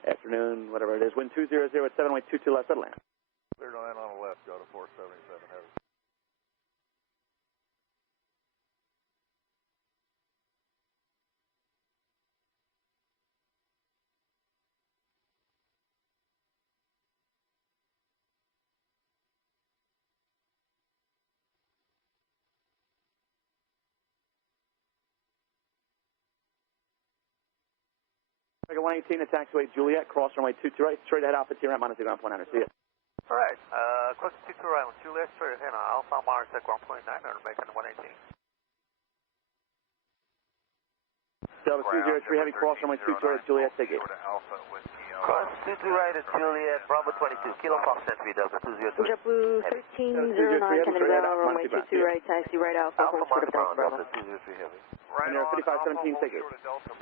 afternoon, whatever it is. Wind 200 at 7, way 22 left, little land. Clear to land on the left, Delta 477 Heavy. American 118 at taxiway Juliet, cross runway 22 right, straight ahead Alpha T ramp, monitor ground 100, see ya. Alright, cross 22 right on Juliet, straight ahead on Alpha, monitor ground 29, American 118. Delta 203 Heavy, cross runway 22 at Juliet, take it. Cross 22 right at Juliet, Bravo 22, Kilo Fox Entry, Delta 203. JetBlue 1309, Kennedy ground, runway 22 right, taxi right Alpha, hold short of Delta Bravo. Delta 203 Heavy. And there 5517, take it.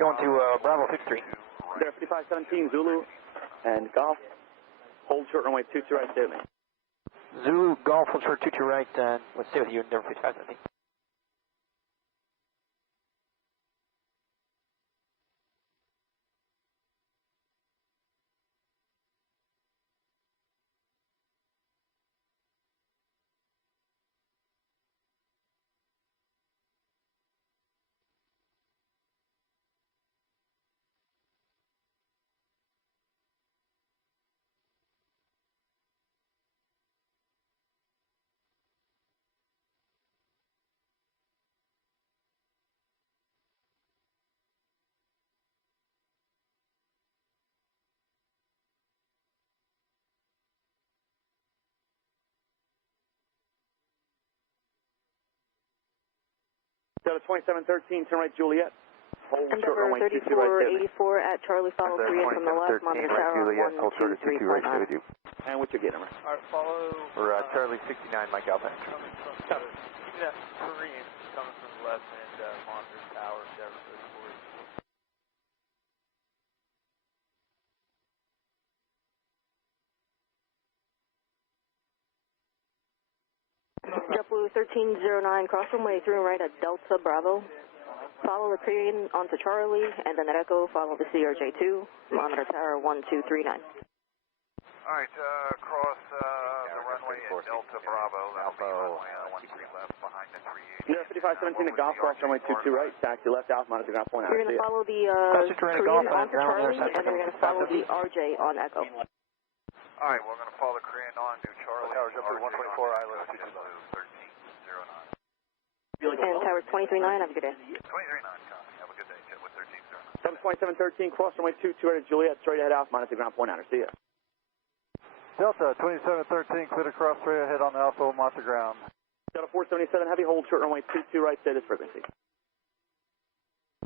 Going to Bravo 53. There 5517, Zulu and Golf, hold short runway 22 right, stay with me. Zulu, Golf, hold short 22 right, and we'll stay with you in Denver 5517. Delta 2713, turn right, Juliet. Hold short Endeavor runway 22 right, 3484 at Charlie, follow 3 in from the left, monitor tower 123.9. And what's your gate number? Alright, follow... We're Charlie 69, Mike Alpha. Keep that Korean coming from the left and monitor tower, Endeavor 34. JetBlue 1309, cross runway 3 and right at Delta Bravo. Follow the Korean onto Charlie, and then at Echo, follow the CRJ2, monitor tower 1239. Alright, cross the runway at Delta Bravo, that'll be runway 13 left behind the 380. Yeah, 5517 at Golf, cross runway 22 right, taxi left out, monitor ground point out. You're going to follow the Korean onto Charlie, and then you're going to follow the RJ on Echo. Alright, we're going to follow the Korean on to Charlie. Tower JetBlue 124, ILS 229. 1309. And Towers 239, have a good day. 239, copy. Have a good day, JetBlue 2713, 1309. cross runway 22 right at Juliet, straight ahead out, monitor ground point out. See ya. Delta 2713, clear to cross straight ahead on the Alpha, monitor ground. Delta 477 Heavy, hold short runway 22 right, stay this frequency.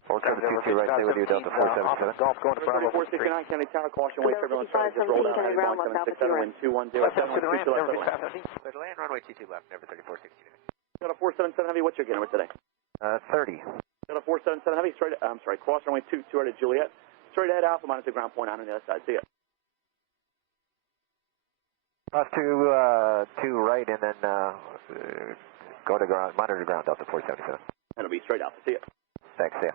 Hold short 22 right, stay with you, Delta 477. Golf going to Bravo 469, County Tower, caution, wait, turbulence, just rolled out, 1767, wind 2107, Clear to land, runway 22 left, Never 3469. Delta 477 Heavy, what's your gate number today? 30. Delta 477 Heavy, cross runway 22 right at Juliet, straight ahead Alpha, monitor ground point out on the other side, see ya. Cross to right and then go to ground, monitor ground, Delta 477. That'll be straight Alpha, see ya. Thanks, see ya.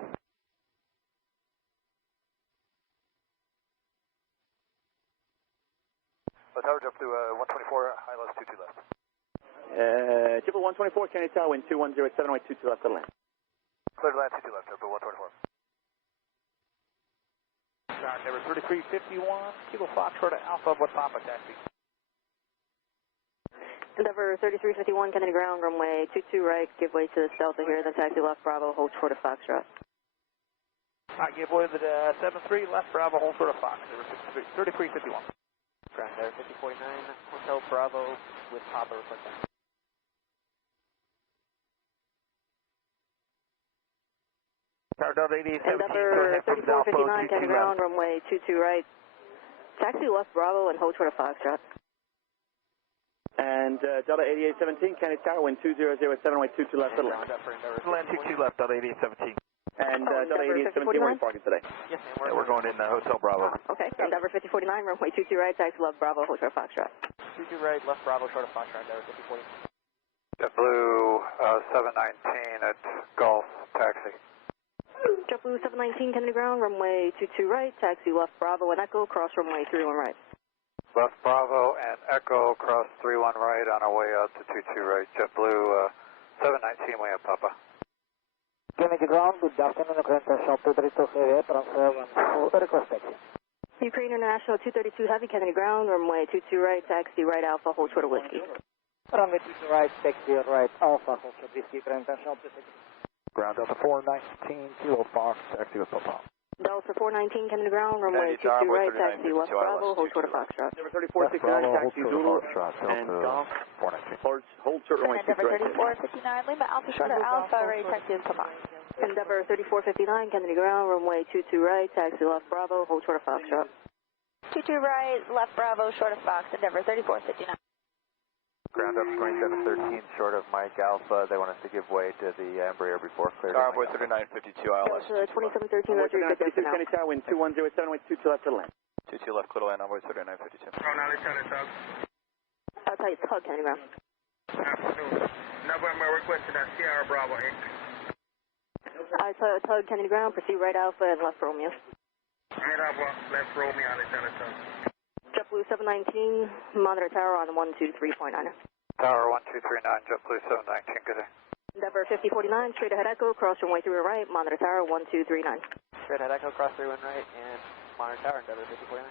Tower JetBlue 124, ILS 22 left. JetBlue 124, County Tower, wind 2107, right 22 left to land. Clear to land 22 left, JetBlue 124. Endeavor 3351, Kilo Fox short of Alpha, what Papa taxi? Endeavor 3351, Kennedy ground, runway 22 right, give way to Delta here, then taxi left Bravo, hold short of Foxtrot. Alright, give way to the 73, left Bravo, hold short of Fox, 3351. Ground there, 5049, Hotel Bravo with Papa requesting. Tower Delta 8817, Endeavor 3459, Kennedy ground, runway 22 right, taxi left Bravo and hold short of Foxtrot. And Delta 8817, County Tower, wind 2007, right 22 left to land. Land 22 left, Delta 8817. And Delta 8817, where are you parking today? Yes, ma'am. We're going in Hotel Bravo. Okay, Endeavor 5049, runway 22 right, taxi left Bravo, hold short of Foxtrot. 22 right, left Bravo, short of Foxtrot, Endeavor 5049. JetBlue 719 at Golf, taxi. JetBlue 719, Kennedy ground, runway 22 right, taxi left Bravo and Echo, cross runway 31 right. Left Bravo and Echo, cross 31 right on our way out to 22 right. JetBlue 719, way up, Papa. Kennedy ground, good afternoon, International 232 heavy, transfer 14, request taxi. Ukraine International 232 Heavy, Kennedy ground, runway 22 right, taxi right Alpha, hold short of Whiskey. Runway 22 right, taxi right Alpha, hold short Whiskey, International 232. Ground Delta 419, Kilo Fox, taxi with Papa. Delta 419, Kennedy ground, runway 22 right, taxi left Bravo, hold short of Foxtrot. Number 3469, taxi Zulu, and Golf, hold short runway 22 right. Endeavor 3459, Lima Alpha short of Alpha, ready taxi with Papa. Endeavor 3459, Kennedy ground, runway 22 right, taxi left Bravo, hold short of Foxtrot. 22 right, left Bravo, short of Fox, Endeavor 3459. Ground up 2713, short of Mike Alpha. They want us to give way to the Embraer before cleared. Starboard 3952 ILS. 2713, Roger, good day for now. Kennedy Tower, wind 2107, wind 22 left to land. 22 left, clear to land, envoy 3952. Outside tug, Kennedy ground. Afternoon. November requested a Sierra Bravo X. Outside tug, Kennedy ground, proceed right Alpha and left Romeo. Right Alpha, left Romeo, Lieutenant Tug. JetBlue 719, monitor tower on 123.9. Tower 1239, JetBlue 719, good day. Endeavor 5049, straight ahead Echo, cross runway 3 right, monitor tower 1239. Straight ahead Echo, cross 31 right, and monitor tower, Endeavor 5049.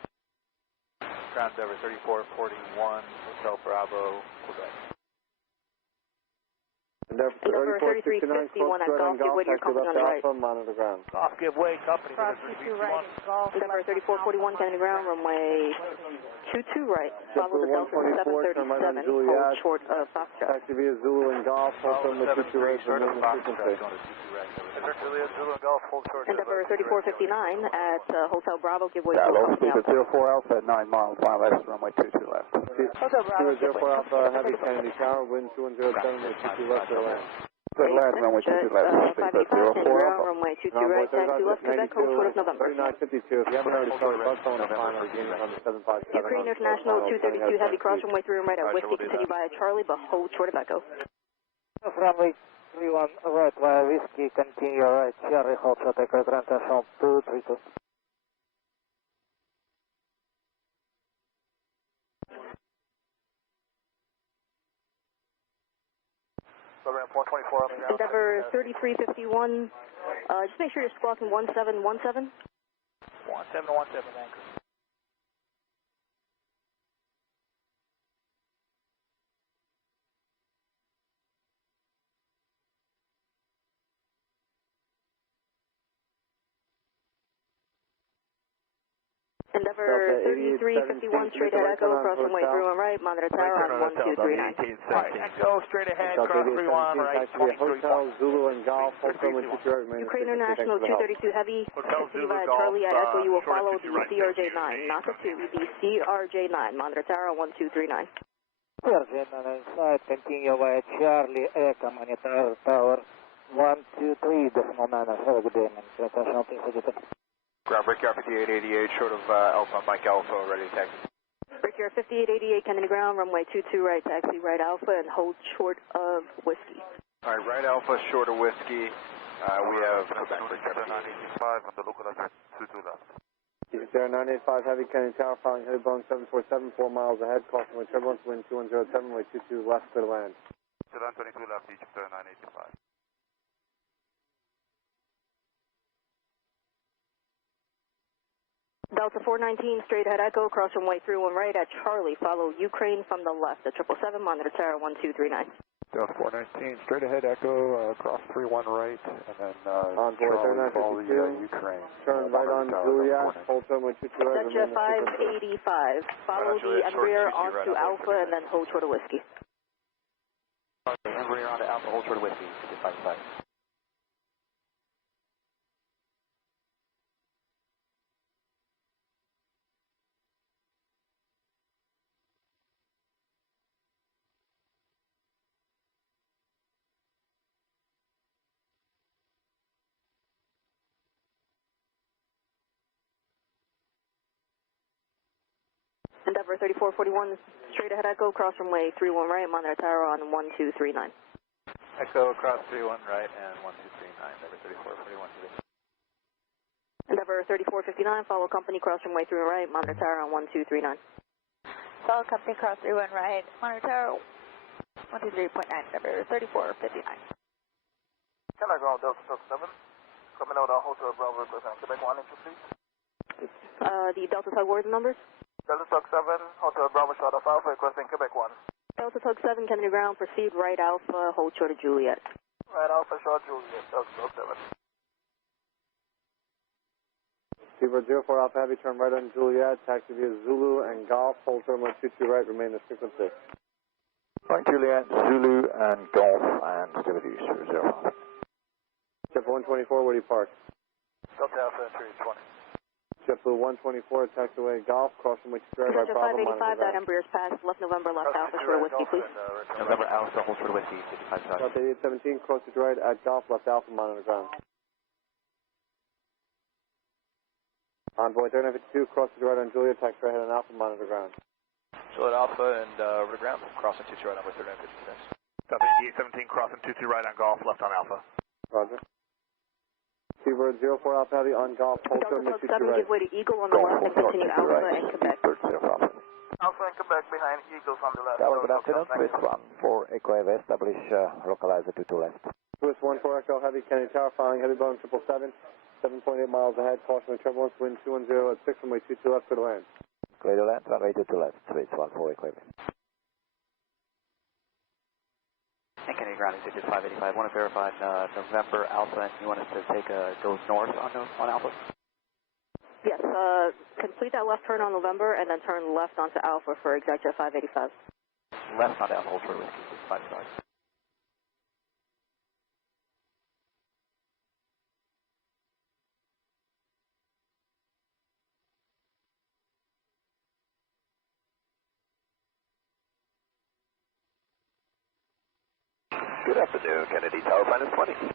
Ground Endeavor 3441, Hotel Bravo, Quebec. Endeavor 3351 at Golf, give way to your company on the right. Monitor ground. Golf, give way, company. Cross 22 right, Golf. Endeavor 3441, Kennedy ground, runway 22 right, follow the Delta 737, hold short of Foxtrot. Taxi via Zulu and Golf, hold from the 22 right, short of frequency. Juliet, Zulu and Golf, full short. Endeavor 3459 at Hotel Bravo, give way to Hello, your company on the right. 04 Alpha at 9 miles, 5 left, runway 22 left. Hotel Bravo, 04 Alpha, heavy Kennedy Tower, wind 2107, wind 22 left to land. Good land, runway 22 left. 585, Kennedy ground, runway 22 right, taxi left, Quebec, hold short of November. 3952, if you haven't already started, bug phone and final, beginning on the 757. Ukraine International 232, heavy cross runway 3 right at Whiskey, continue by Charlie, but hold short of Echo. Runway 31 right via Whiskey, continue right, Charlie, hold short Echo, Grand National 232. Ramp 124 on the ground. Endeavor 3351, just make sure you're squawking 1717. 1717, anchor. Endeavor 3351, straight ahead Echo, cross runway 31 right, monitor tower on 1239. Echo, straight ahead, cross 31 right, Hotel Zulu and Golf, hold from the 22 right, Ukraine International 232 heavy, continue by Charlie at Echo, you will follow the CRJ9, not the 2, the CRJ9, monitor tower on 1239. CRJ9 inside, continue by Charlie, Echo, monitor tower 123.9, have a good day, man. Grand National 232. Ground Brickyard 5888, short of Alpha, Mike Alpha, ready to taxi. Brickyard 5888, Kennedy ground, runway 22 right, taxi right Alpha, and hold short of Whiskey. All right, right Alpha, short of Whiskey. We have Quebec Brickyard 985 on the local left, 22 left. Keep there, 985 heavy Kennedy Tower, following heavy Boeing 747, 4 miles ahead, crossing with turbulence, wind 2107, way 22 left to land. Sedan 22 left, Egypt 985. Delta 419, straight ahead Echo, cross runway 31 right at Charlie, follow Ukraine from the left at 777, monitor tower 1239. Delta 419, straight ahead Echo, cross 31 right, and then Charlie, follow the Ukraine. Turn right on Juliet, hold term with 22 right. Jet 585, follow the Embraer onto Alpha, and then hold short of Whiskey. Embraer onto Alpha, hold short of Whiskey, 55. Endeavor 3441, straight ahead Echo, cross runway 31 right, monitor tower on 1239. Echo, cross 31 right, and 1239, Endeavor 3441. Endeavor 3459, follow company, cross runway 31 right, monitor tower on 1239. Follow company, cross 31 right, monitor tower 123.9, Endeavor 3459. Can I ground Delta 7? Coming out on Hotel Bravo, requesting Quebec 1 entry, please. The Delta Tug, what are the numbers? Delta Tug 7, Hotel Bravo, short of Alpha, requesting Quebec 1. Delta Tug 7, Kennedy ground, proceed right Alpha, hold short of Juliet. Right Alpha, short Juliet, Delta Tug 7. Seabird 04 Alpha Heavy, turn right on Juliet, taxi via Zulu and Golf, hold term with 22 right, remain the frequency. Right Juliet, Zulu and Golf, and activities 0. Jet 123 124, where do you park? Delta Alpha entry 20. JetBlue 124, taxiway Golf, cross runway 23 right by Bravo. 585, that Embraer's pass, left November, left Alpha for whiskey, please. November Alpha, hold for whiskey, 55 side. Delta 8817, cross to right at Golf, left Alpha, monitor ground. Envoy 3952, cross to right on Julia, taxi right ahead on Alpha, monitor ground. Juliet Alpha and over to ground, crossing 22 right, number 3956. Delta 8817, crossing 22 right on Golf, left on Alpha. Roger. Seabird 04 Alpha Heavy on Golf, hold Delta terminal 22 Club 7, right. give way to Eagle on the left and continue Alpha and Quebec. Alpha and Quebec behind Eagles on the left. Tower, good afternoon, Swiss 1-4 Echo Wave, establish localizer 22 left. Swiss 14 Echo Heavy, Kennedy Tower, following heavy Boeing 777, 7.8 miles ahead, caution with turbulence, wind 210 at 6, runway 22 left, clear to land. Clear to land, runway 22 left, Swiss 14 Echo Wave. And Kennedy ground is 585. Want to verify November Alpha, and you want us to take go north on Alpha? Yes, complete that left turn on November and then turn left onto Alpha for exact jet 585. Left on Alpha, hold for whiskey, 55 side. Good afternoon, Kennedy Tower, minus 20.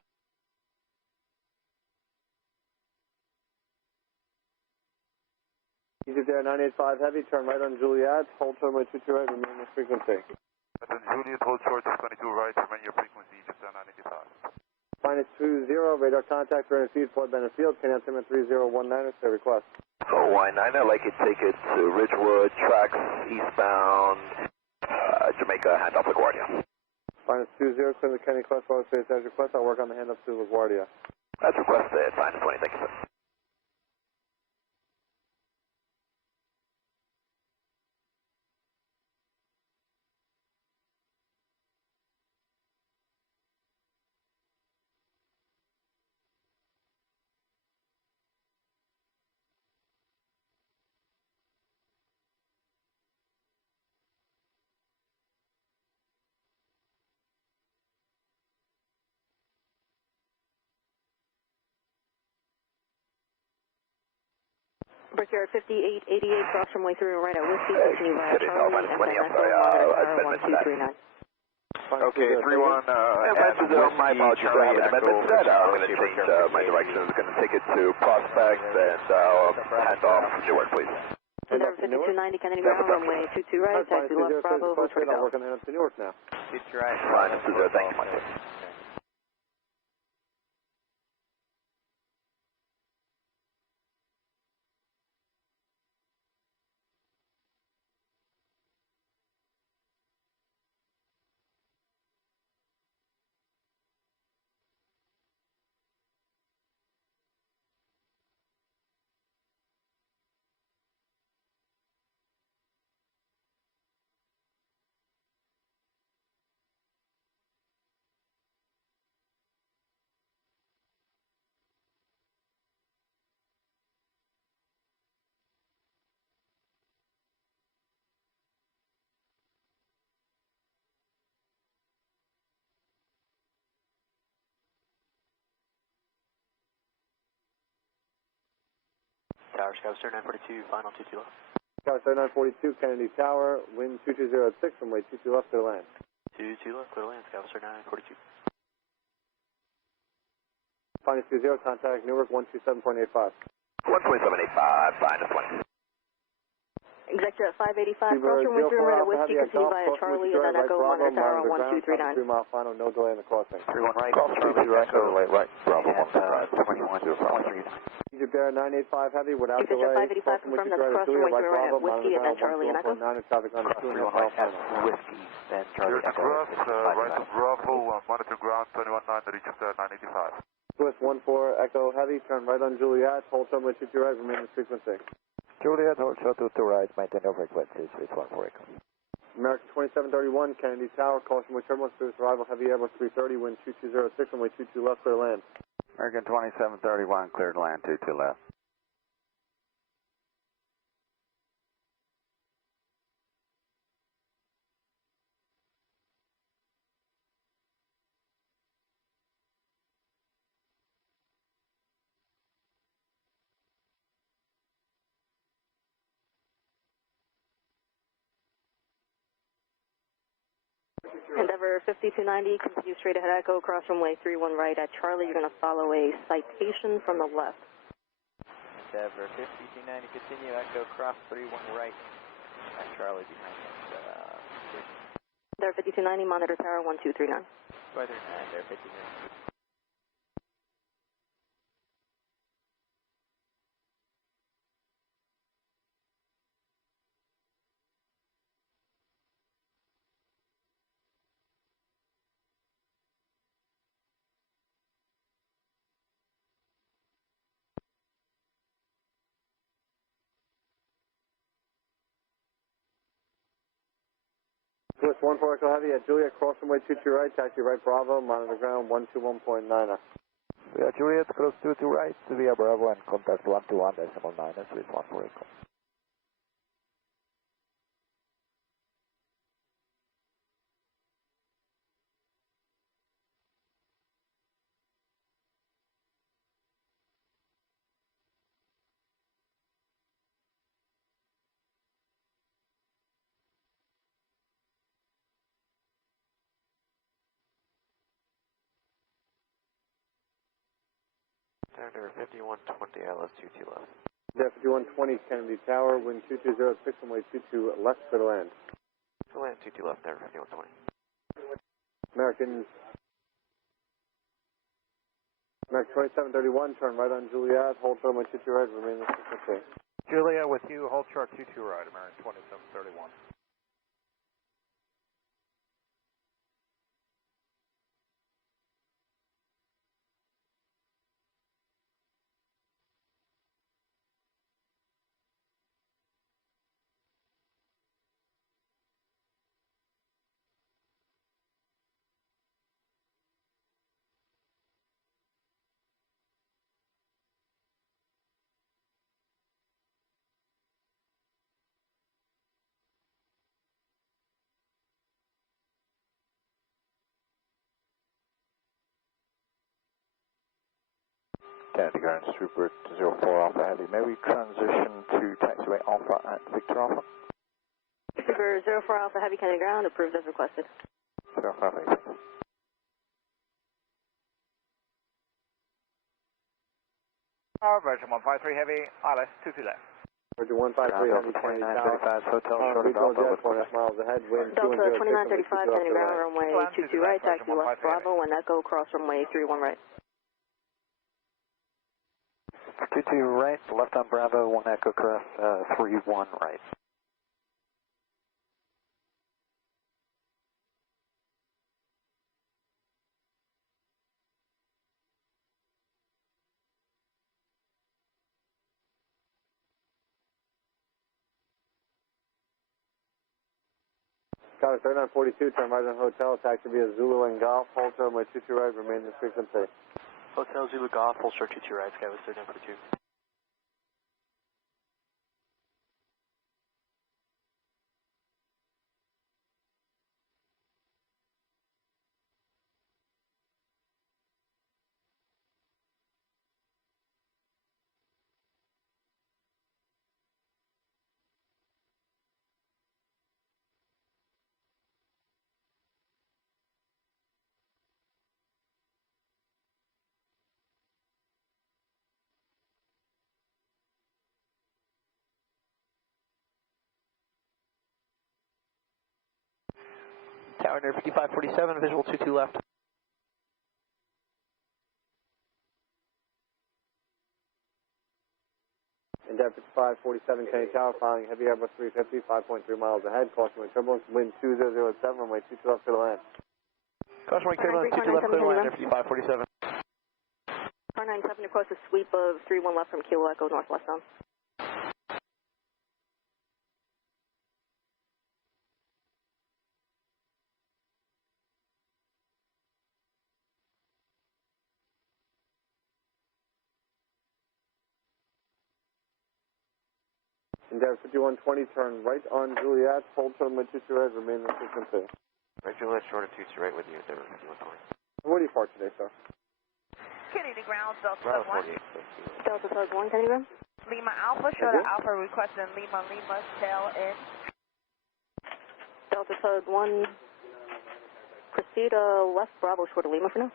Egypt Air 985 Heavy, turn right on Juliet, hold runway 22 right, remain your frequency. Juliet, hold short of 22 right, remain your frequency, Egypt Air 985. Minus 20, radar contact, 300 feet, Floyd Bennett Field, Can altimeter 3019, say request. 419, I'd like you to take it to Ridgewood, tracks eastbound, Jamaica, handoff LaGuardia. Minus 20, clear the Kennedy Quest, forward space as request, I'll work on the handoff to LaGuardia. That's requested, minus 20, thank you, sir. Brickyard 5888, cross from way through right at Whiskey, continue via Charlie, and then Echo, monitor 1239. Okay, 3-1, my apologies, I have an amendment set. I'm going to change my direction. I'm going to take it to Prospect and hand off Newark, please. Reserve 5290, Kennedy ground, runway 22 right, taxi left Bravo, hold for I'll work on the handoff to Newark now. 22 right. Minus 20, thank you, Mike. Tower, Scoutster 942, final 22 left. Scoutster 942, Kennedy Tower, wind 220 at 6, runway 22 left, clear to land. 22 left, clear to land, Scoutster 942. Minus 20, contact Newark 127.85. 12785, minus 20. Exact jet 585, cross from way through right at Whiskey, continue via Charlie, and then Echo, monitor tower 1239. 3 mile final, no delay in the crossing. 31 right, Cross 32 right, no delay, right. Bravo, 21, Egypt Air 985 Heavy without delay. Exact jet 585, confirm that's cross from way through right at Whiskey, and then Charlie and Echo. 9 traffic on the 2.5 mile final. Whiskey, then Charlie Clear to Echo. cross, right to Bravo, monitor ground 219, Egypt Air 985. Swiss 14 Echo Heavy, turn right on Juliet, hold runway 22 right, remain in frequency. Juliet, hold short to right, maintain your frequency, Swiss 14 Echo. American 2731, Kennedy Tower, caution with turbulence, service arrival, heavy Airbus 330, wind 2206, runway 22 left, clear land. American 2731, cleared land, 22 left. Endeavor 5290, continue straight ahead Echo, cross runway 31 right at Charlie. You're going to follow a citation from the left. Endeavor 5290, continue Echo, cross 31 right at Charlie behind us. Endeavor 5290, monitor tower 1239. Weather 9, Endeavor 5290. Swiss 14 Echo Heavy at Juliet, cross runway 22 right, taxi right Bravo, monitor ground 121.9. We are Juliet, cross 22 right, via Bravo and contact 121.9, Swiss 14 Echo. Endeavor 5120, LS 22 left. Endeavor 5120, Kennedy Tower, wind 2206, runway 22 left for the land. To land 22 left, Endeavor 5120. American 2731, turn right on Juliet, hold short runway 22 right, remain in the frequency. Juliet with you, hold short 22 right, American 2731. Kennedy ground, Super 04 Alpha Heavy. May we transition to taxiway Alpha at Victor Alpha? Super 04 Alpha Heavy, Kennedy ground, approved as requested. 04 Alpha Heavy. Virgin 153 Heavy, ILS 22 left. Virgin 153 Heavy, Kennedy Tower. Hotel short of Alpha with 4.5 miles ahead, wind Delta 2935, Kennedy ground, runway 22 right, taxi left Bravo, and Echo, cross runway 31 right. 22 right, left on Bravo, 1 Echo cross, 31 right. Got it, 3942, turn right on Hotel, taxi via Zulu and Golf, hold short runway 22 right, remain in the frequency. Hotel Zulu Golf, hold short 22 right, Skyway 3942. Tower near 5547, visual 22 left. Endeavor 5547, Kennedy Tower, following heavy Airbus 350, 5.3 miles ahead, caution wind turbulence, wind 2007, runway 22 left to the land. Caution wind turbulence, 22 left, clear line, near 5547. Car 97 across a sweep of 31 left from Kilo Echo, northwest bound. Endeavor 5120, turn right on Juliet, hold short runway 22 right, remain in the frequency. Right, Juliet, short of 22 right with you, Endeavor 5120. Where do you park today, sir? Kennedy ground, Delta Bravo 1. 48. Delta Tug 1, Kennedy ground. Lima Alpha, show the Alpha requesting Lima, tail in. Delta Tug 1, proceed left Bravo, short of Lima for now.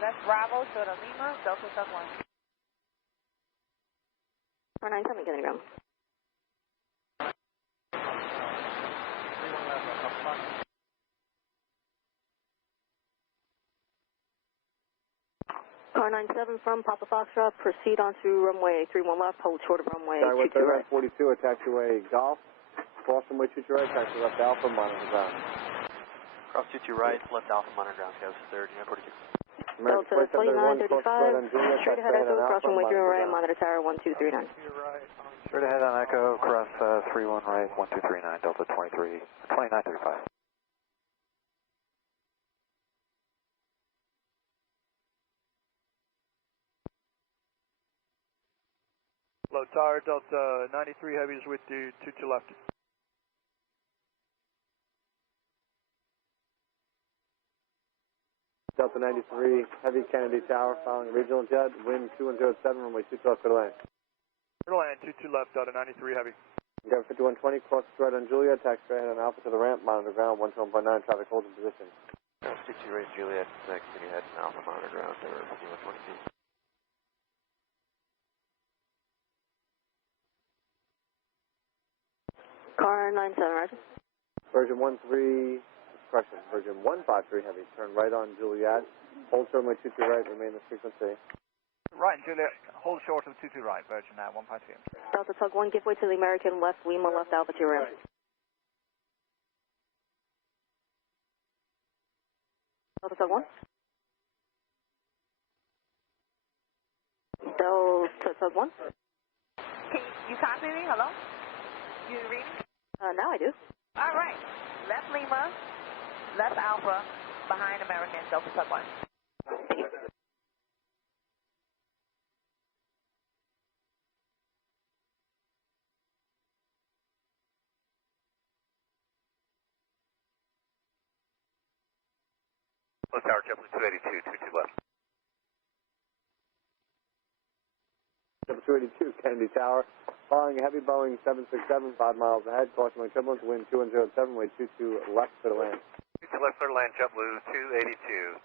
Left Bravo, short of Lima, Delta Sub 1. 497, Kennedy ground. Car 97 from Papa Foxtrot, proceed onto runway 31 left, hold short of runway 22 right. 42, taxiway Golf, cross runway 22 right, taxi left Alpha, monitor ground. Cross 22 right, left Alpha, monitor ground, Scouts 3rd, Unit 42. Delta 2935, straight ahead Echo, cross runway 31 right, monitor tower 1239. Straight ahead on Echo, cross 31 right, 1239, Delta 2935. Low tower, Delta 93 heavies with you, 22 left. Delta 93, heavy Kennedy Tower, following regional jet, wind 2107, runway 22 left for the land. Clear to land, 22 left, Delta 93 heavy. Gap 5120, cross right on Juliet, taxi right ahead on Alpha to the ramp, monitor ground, 121.9, traffic holds in position. Cross 22 right, Juliet, continue head on Alpha, monitor ground, over 5122. Car 97, roger. Version 13, correction, version 153 heavy, turn right on Juliet, hold short runway 22 right, remain the frequency. Right, Juliet, hold short of 22 right, Virgin now, 153. Delta Tug 1, give way to the American, left Lima, left Alpha to your ramp. Delta Tug 1. Delta Tug 1. Can you copy me? Hello? You read me? Now I do. All right. Left Lima, left Alpha, behind American, Delta Sub 1. Low tower, JetBlue 282, 22 left. JetBlue 282, Kennedy Tower, following a heavy Boeing 767, 5 miles ahead, caution wind turbulence, wind 2107, way 22 left for the land. 22 left for the land, JetBlue 282.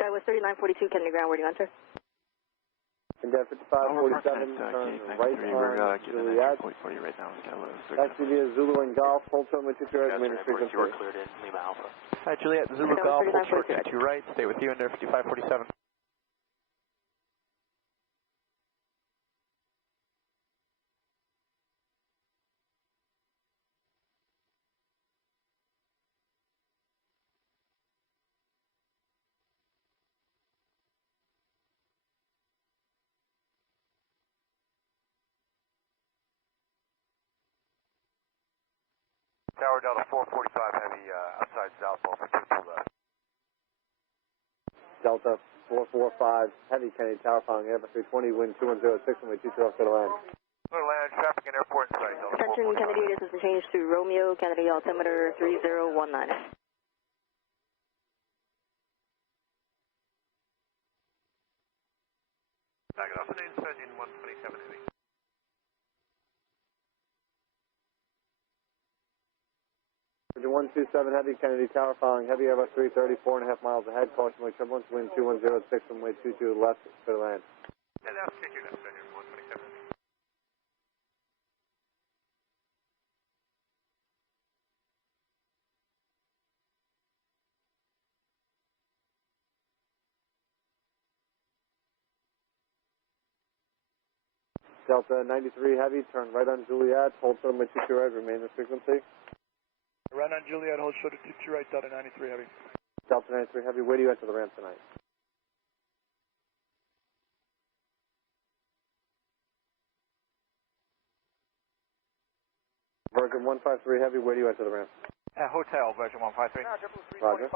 Skywest 3942, Kennedy ground, where do you enter? India 5547, turn right on Juliet. Taxi via Zulu and Golf, hold short runway 22 right, remain the frequency. You were cleared in Lima Alpha. Hi, Juliet, Zulu Golf, hold short 22 right, stay with you under 5547. Tower Delta 445 heavy outside southbound for 22 left. Delta 445, heavy Kennedy Tower, following Airbus 320, wind 2106, runway 22 left for the land. Clear land, traffic and airport in sight, Delta Attention, Kennedy, this has been changed to Romeo, Kennedy altimeter 3019. Back it off, and engine 127 heavy. Engine 127 heavy, Kennedy Tower, following heavy Airbus 330, 4.5 miles ahead, caution wind turbulence, wind 2106, runway 22 left for the land. And that's 50 left, engine 127. Delta 93 heavy, turn right on Juliet, hold short runway 22 right, remain the frequency. Right on Juliet, hold short of 22 right, Delta 93 heavy. Delta 93 heavy, where do you enter the ramp tonight? Virgin 153 heavy, where do you enter the ramp? Hotel, version 153. Roger.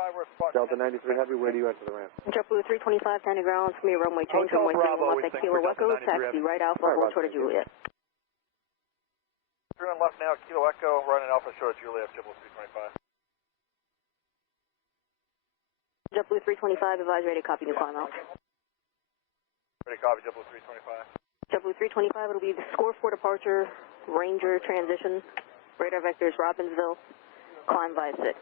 Delta 93 Heavy, where do you enter the ramp? JetBlue 325, County Ground, from your runway change, runway 31 left at Kilo Echo, taxi right Alpha, hold short of Juliet. 31 left now, Kilo Echo, running Alpha short of Juliet, JetBlue 325. JetBlue 325, advise ready to copy new climb out. Ready to copy, JetBlue 325. JetBlue 325, it'll be the score for departure, Ranger transition, radar vectors Robbinsville, climb via SID.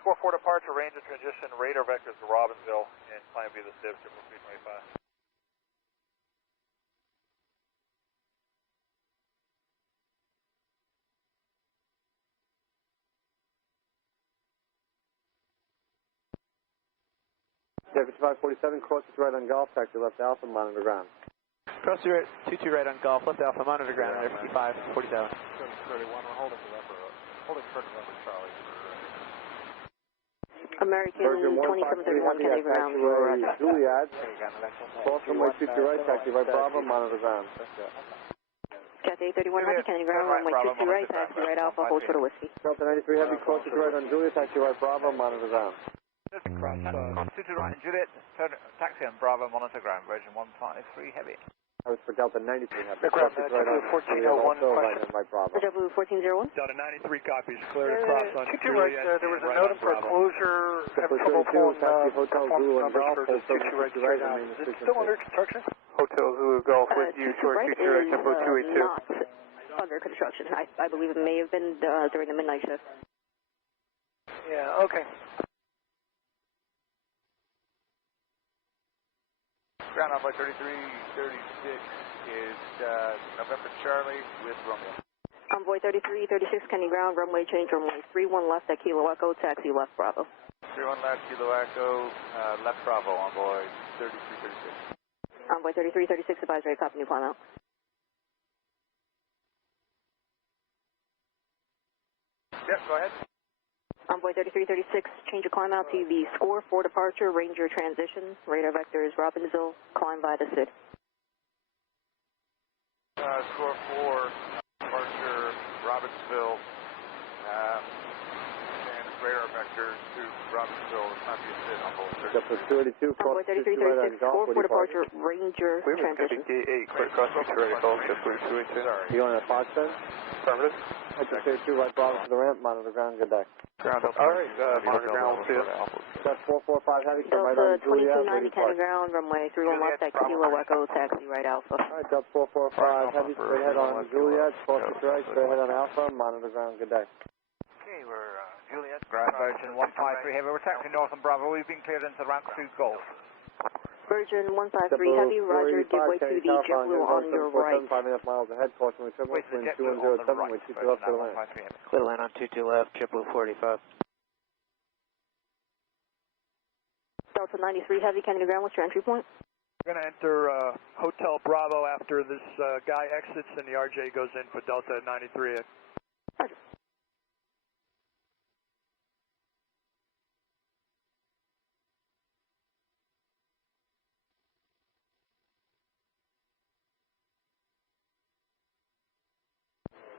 Score 4 departure, Ranger transition, radar vectors to Robbinsville, and climb via the SID, JetBlue 325. JFK 547, cross to right on Golf, taxi left Alpha, monitor ground. Cross to 22 right on Golf, left Alpha, monitor ground, air 55, 47. 31, we're holding short of November Charlie. American 2731, Kennedy ground, Juliet, cross from way 22 right, taxi right Bravo, monitor ground. Cathay 31 Heavy, Kennedy ground, runway 22 right, taxi right Alpha, hold short of Whiskey. Delta 93 Heavy, cross to right on Juliet, taxi right Bravo, monitor ground. Cross, 22 right, Juliet, taxi on Bravo, monitor ground, version 153 Heavy. That was for Delta 93 Heavy. Ground, JetBlue 1401, right Bravo. JetBlue 1401. Delta 93 copies, cleared across on 22 right, there was a notice for closure, having trouble pulling performance numbers for the 22 right straight out. Is it still under construction? Hotel Zulu Golf with you, short 22 right, tempo 282. Not under construction. I believe it may have been during the midnight shift. Yeah, okay. Ground Envoy 3336 is November Charlie with Romeo. Envoy 3336, Kennedy ground, runway change, runway 31 left at Kilo Echo, taxi left Bravo. 31 left, Kilo Echo, left Bravo, Envoy 3336. Envoy 3336, advisory, copy, new climb out. Yep, go ahead. Envoy 3336, change of climb out to the score for departure, Ranger transition, radar vectors Robbinsville, climb via the SID. Score 4, departure, Robbinsville, and radar vectors to Robbinsville, climb via SID on board. Envoy 3336, score for departure, Ranger transition. 8, clear cross to right, Golf, JetBlue 282. You on a Fox then? Affirmative. JetBlue 2 right Bravo to the ramp, monitor ground, good day. Ground up. All right, monitor ground, see you. That's 445 Heavy, come right Delta on Juliet. 2290, County ground, runway 31 left at Kilo Echo, taxi right Alpha. All right, Delta 445 Heavy, straight ahead on Juliet, cross to right, straight ahead on Alpha, monitor ground, good day. Okay, we're Juliet, ground version 153 Heavy, we're taxiing north on Bravo, we've been cleared into rank 2 Golf. Version 153 Heavy, roger, give way to the JetBlue on your right. 5.5 miles ahead, caution with wind 2107, with 22 left to the land. Clear land on 22 left, JetBlue 45. Delta 93 Heavy, Kennedy ground, what's your entry point? We're going to enter Hotel Bravo after this guy exits and the RJ goes in for Delta 93. Roger.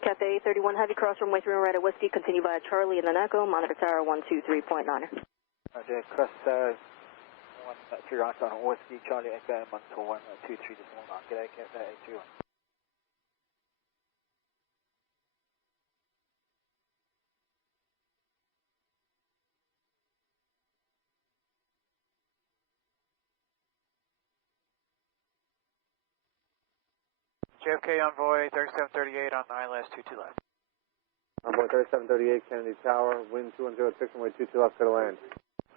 Cathay 31 Heavy, cross runway 3 right at Whiskey, continue by Charlie and then Echo, monitor tower 123.9. Roger, cross 1 3 right on Whiskey, Charlie Echo, 123 this morning. G'day, Cathay 81. JFK Envoy 3738 on ILS 22 left. Envoy 3738, Kennedy Tower, wind 2106, runway 22 left, clear to land.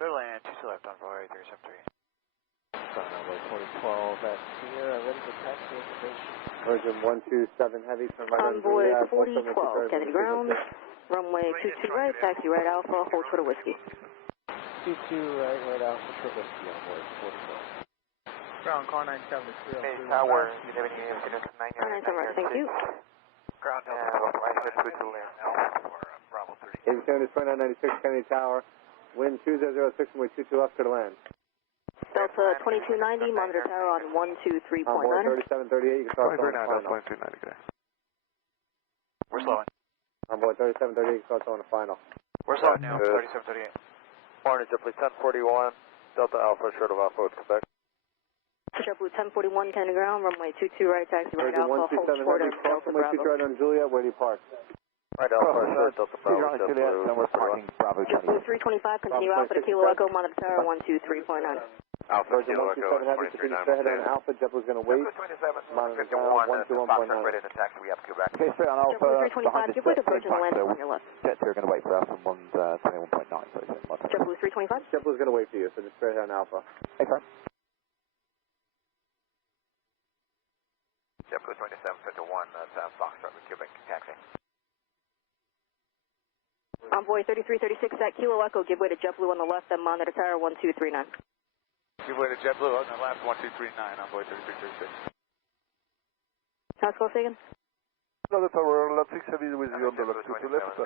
Clear land, 22 left, Envoy 3738. Envoy 2012, that's Sierra, ready for taxi information. Version 127 Heavy, turn right on Envoy Juliet. 4012, Kennedy ground, runway 22 right, taxi right Alpha, hold short of Whiskey. 22 right Alpha, short Whiskey, Envoy 4012. Ground, car 973. Hey, Tower, you have any incidents? 997, right, thank you. Ground Delta, I head to the land, Alpha for Bravo 30. 87 is 2996, Kennedy Tower, wind 2006, runway 22 left, clear to land. Delta 2290, monitor tower on 123.9. Envoy 3738, you can start right now, Delta 2290, good day. slowing. Envoy 3738, cross on the final. We're slowing now, 3738. Morning, JetBlue 1041, Delta Alpha, short of Alpha with Quebec. JetBlue 1041, Canada ground, runway 22 right, taxi right Alpha, hold short of Delta runway 22 Bravo. right on Juliet, where do you park? Right Alpha, short Delta Bravo, Juliet, then we're parking Bravo 20. JetBlue 325, continue Alpha to Kilo Echo, monitor tower 123.9. Alpha, Virgin Kilo Echo, 127 Heavy, continue straight ahead on Alpha, JetBlue's going to wait. JetBlue 27, Monitor tower 121.9. ready to taxi, we have Quebec. Okay, straight on Alpha, JetBlue 325, behind us, give way to same Virgin time, landing so on your left. Jet 2 are going to wait for us on 121.9, so it's in JetBlue 325? JetBlue's going to wait for you, so just straight ahead on Alpha. Hey, sir. JetBlue 2751, that's Foxtrot with Quebec, taxi. Envoy 3336 at Kilo Echo, give way to JetBlue on the left and monitor tower 1239. Give way to JetBlue on the left, 1239, Envoy 3336. How's call Sagan? Another tower, lot 6 Heavy with you on the left, 2 to left.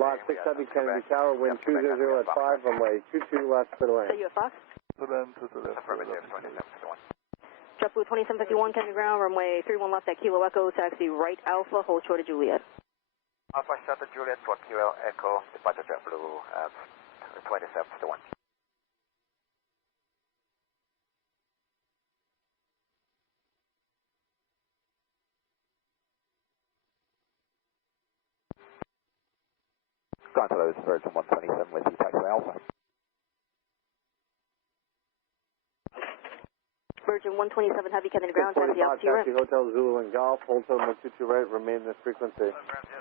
Lot 6 Heavy, Kennedy Tower, wind 200 at 5, runway 22 left to the lane. So you have Fox? To the left. JetBlue 2751, Kennedy ground, runway 31 left at Kilo Echo, taxi right Alpha, hold short of Juliet. Alpha shuttle Juliet for Kilo Echo, departure JetBlue 2751. Going to those Virgin 127 with you, taxiway Alpha. Virgin 127 Heavy, Kennedy ground, taxi Alpha to your taxi right. Hotel Zulu and Golf, hold to 22 right, remain in this frequency.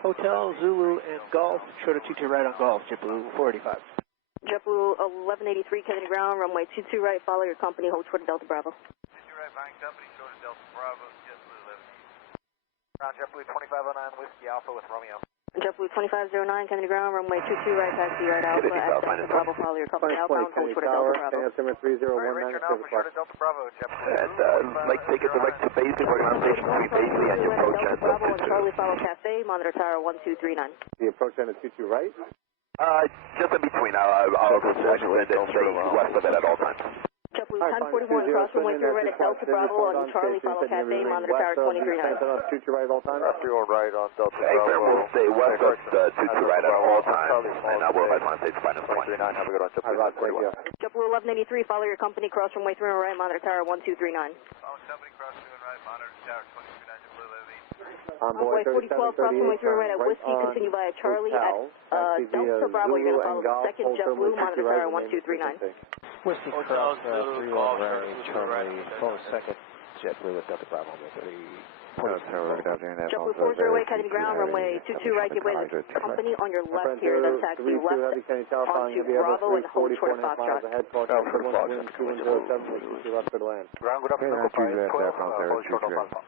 Hotel, Zulu, and Golf, short of 22 right on Golf, JetBlue 485. JetBlue 1183, Kennedy ground, runway 22 right, follow your company, hold short of Delta Bravo. 22 right, behind company, short of Delta Bravo, JetBlue 11. Ground JetBlue 2509, Whiskey Alpha with Romeo. JetBlue 2509, Kennedy ground, runway 22 right, taxi right Alpha, at Delta Bravo, follow your company outbound, hold short of Delta Bravo. Altimeter 3019, Richard Alpha, short of Delta Bravo, JetBlue. And like take it direct to base, we're going to station 3 basically at your approach Delta at Bravo and Charlie follow Cafe, monitor tower 1239. The approach end at 22 right? Just in between. I'll go actually and stay west of it at all times. JetBlue 1041, cross runway 3 right at Delta Bravo on Charlie follow Cafe, monitor tower 1239. 22 right at all times? After you're right on Delta Hey, sir, Bravo. we'll stay west of 22 right at all times, and I will advise stage final point. 29, have a good one, JetBlue. Thank you. JetBlue 1183, follow your company, cross runway 3 right, monitor tower 1239. Follow company, cross 2 and right, monitor tower 2209, JetBlue 11. Envoy 4012, cross runway 3 right at Whiskey, continue via Charlie at Delta Bravo, you're going to follow the second JetBlue, monitor tower 1239. Whiskey cross 3 runway, Charlie, follow second JetBlue with Delta Bravo with 3. JetBlue 408, Kennedy ground, runway 22 right, give way to the company on your left here, then taxi left onto Bravo and hold short of Foxtrot. Ground, good afternoon, Copilot 12, hold short of Alpha.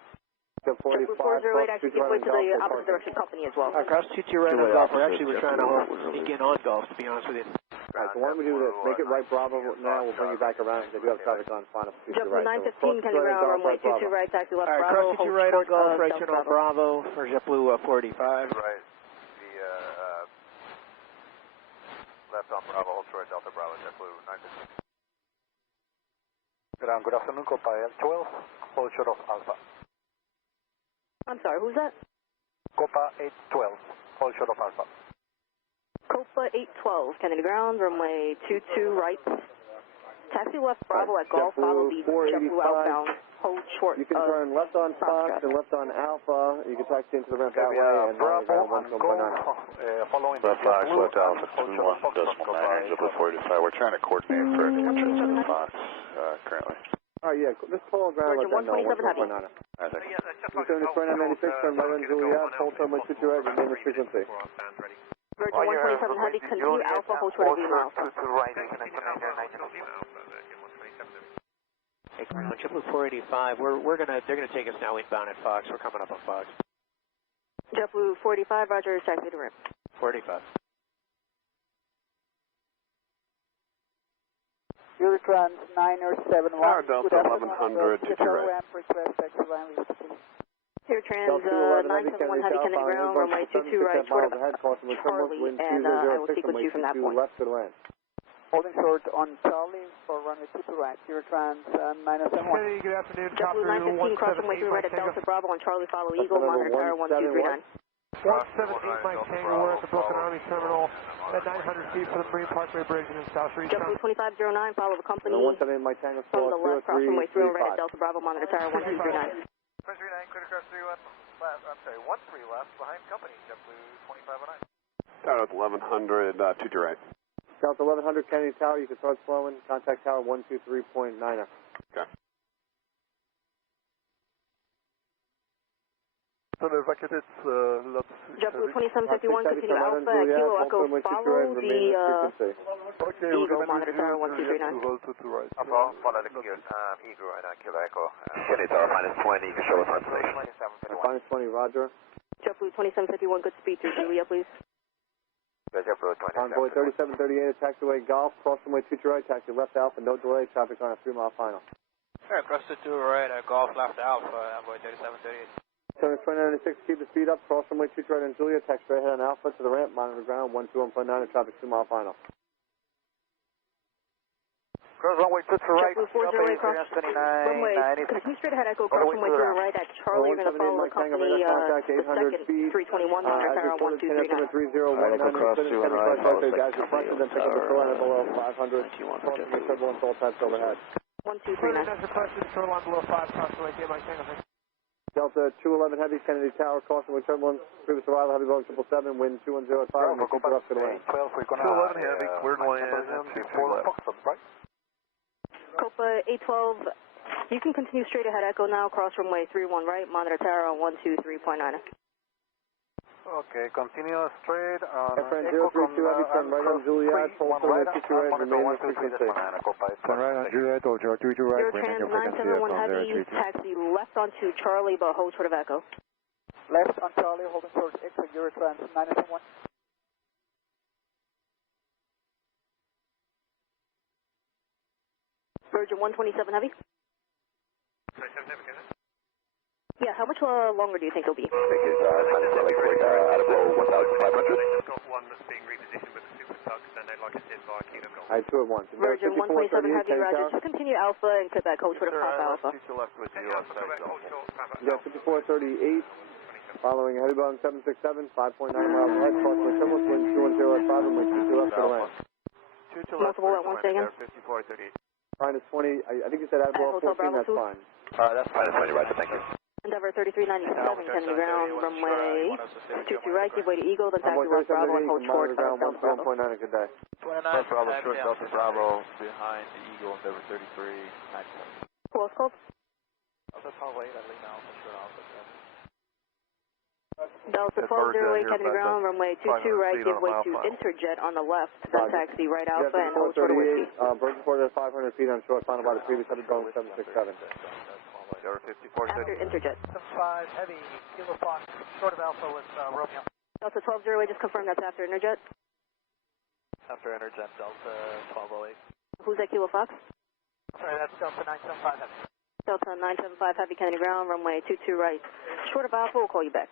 JetBlue 408, actually give way to the opposite direction company as well. Cross 22 right on Golf, we're trying to sneak in on Golf, to be honest with you. Alright, so why don't we do this? Make it right Bravo now, we'll bring you back around, because we do have traffic on final. JetBlue 915, Kennedy ground, runway 22 right, taxi left Bravo, Cross 22 right on Golf, right turn on Bravo for JetBlue 485. Right, the left on Bravo, hold short Delta Bravo, JetBlue 915. Ground, good afternoon, Copilot 12, hold short of Alpha. I'm sorry, who's that? Copa 812, hold short of Alpha. Copa 812, Kennedy ground, runway 22 right. Taxi left Bravo at Golf, follow the JetBlue outbound, hold short. You can turn left on Fox and left on Alpha. You can taxi into the ramp that way and Bravo on Golf. Following left Fox, left Alpha 21.9, JetBlue 485. We're trying to coordinate for any Fox currently. Alright, yeah, just call ground, let them know what's going on. Alright, thank you. You turn to 2996, turn right on Juliet, hold term with 22 right, remain the frequency. Virgin 127 Heavy, continue Alpha, hold short of Lima Alpha. Hey, ground, JetBlue 485, they're gonna take us now inbound at Fox, we're coming up on Fox. JetBlue 485, roger, taxi to ramp. 485. Eurotrans 9071. Tower Delta 1100, to your right. Ramp request taxi line with Here, Trans 971 Heavy, Kennedy ground, runway 22 right, short of Charlie, and I will speak with you from that point. Holding short on Charlie for runway 22 right, Eurotrans 971. Hey, good afternoon, JetBlue 915, cross runway 3 right at Delta Bravo on Charlie, follow Eagle, monitor tower 1239. 178 Mike Tango, we're at the Broken Army Terminal at 900 feet from the Marine Parkway Bridge in South Street. JetBlue 2509, follow the company 178 Mike Tango, from the left, cross runway 3 right at Delta Bravo, monitor tower 1239. 239, clear across 31 left, I'm sorry, 13 left, behind company, JetBlue 2509. Tower 1100, 22 right. Delta 1100 Kennedy Tower, you can start slowing, contact tower 123.9. Okay. JetBlue 2751, continue Alpha at Kilo Echo, follow the Eagle, monitor tower 1239. Alpha, follow the Eagle right on Kilo Echo. Kennedy Tower, -20, you can show us on station. -20, roger. JetBlue 2751, good speed through Julia, please. JetBlue 2751. Envoy 3738, taxiway Golf, cross runway 22 right, taxi left Alpha, no delay, traffic on a 3-mile final. Sure, cross to 2 right at Golf left Alpha, Envoy 3738. Turn 2096, keep the speed up, cross runway 22 right on Julia, taxi straight ahead on Alpha to the ramp, monitor ground, 121.9, traffic 2-mile final. Cross runway 22 right, JetBlue 408, cross runway, continue straight ahead, Echo, cross runway 2 right at Charlie, you're going to follow the company, the second 321, monitor tower 1239. 3019, cross 2 and right, follow guys reflected, then pick up the shoreline below 500, cross runway turbulence, all types overhead. 1239. That's requested shoreline below 5, cross runway, get Mike Tango. Delta 211 Heavy, Kennedy Tower, caution with turbulence, previous arrival, Heavy Boeing 777, wind 2105, and keep it up to the wind. 211 Heavy, cleared land, 24 left. Right? Copa 812, you can continue straight ahead, Echo now, cross runway 31 right, monitor tower 123.9. Okay, continue straight on Echo 032 Heavy, turn right on Juliet, hold turn right 22 right, remain in frequency. Turn right on Juliet, hold 022 right, remain your frequency Trans 971 from Heavy, 032. taxi left onto Charlie, but hold short of Echo. Left on Charlie, holding towards exit, Eurotrans 971. Virgin 127 Heavy. 27 Heavy, Yeah, how much longer do you think it'll be? Out of low 1,500. Golf 1 that's being repositioned with the super tugs, and they'd like to sit by Kilo Golf. I 2 at 1. Virgin 127 Heavy, roger. Just continue Alpha and Quebec, hold short of Papa Alpha. left with you on site. Yeah, 5438, following Heavy Boeing 767, 5.9 miles ahead, cross runway turbulence, wind 210 and 5, and wind 22 left to the land. Multiple at once again. 5438. -20, I think you said out of 14, that's fine. That's -20 right, thank you. Endeavor 3397, Kennedy ground, runway 22 right, give way to Eagle, then taxi left Bravo and hold short of Delta Bravo. 1.9, good day. 29, Bravo, short Delta Bravo, behind the Eagle, Endeavor 33, 97. Who else called? Delta 12-8, I lean Alpha, short Alpha 7. Delta 1208, Kennedy ground, runway 22 right, give way to Interjet on the left, then taxi right Alpha and hold short of Whiskey. Virgin Port at 500 feet on short, final by the previous Heavy Boeing 767. After Interjet. 5 Heavy, Kilo Fox, short of Alpha with Romeo. Delta 1208, just confirm that's after Interjet. After Interjet, Delta 1208. Who's that, Kilo Fox? Sorry, that's Delta 975 Heavy. Delta 975 Heavy, Kennedy ground, runway 22 right. Short of Alpha, we'll call you back.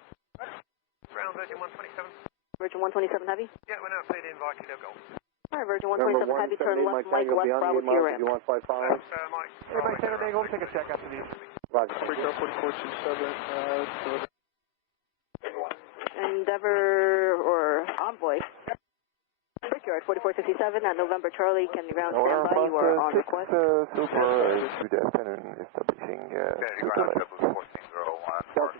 Ground Virgin 127. Virgin 127 Heavy? Yeah, we're now fading by Kilo Golf. Alright, Virgin 127 Heavy, turn left, Mike, left Bravo to your ramp. You want flight following? Mike. Hey, Mike Tango, we'll take a check after these. Roger. Endeavor, or Envoy. Brickyard 4467 at November Charlie, Kennedy ground, stand by, you are on request. Good afternoon, establishing Delta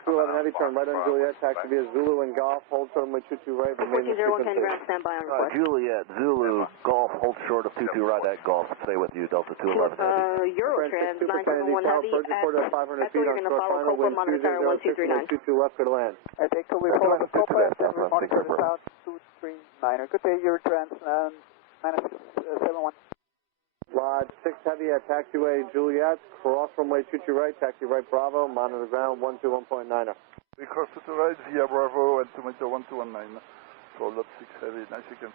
211 Heavy, turn right on Juliet, taxi via Zulu and Golf, hold short runway 22 right, remain in 1401 Kennedy frequency. ground, stand by on request. Juliet, Zulu, Golf, hold short of 22 right at Golf. Stay with you, Delta 211 Heavy. Eurotrans 971 Heavy, Virgin Port at 500 Echo, feet you're on going to short, follow final Copa, wind monitor tower 1239. 22 left, clear to land. I take we follow the Copa, Endeavor monitor the south 239. Good day, Eurotrans 971. Lodge 6 Heavy at taxiway Juliet, cross runway 22 right, taxi right Bravo, monitor ground 121.9. We cross to the right via Bravo and to meter 1219 for lot 6 Heavy, 9 seconds.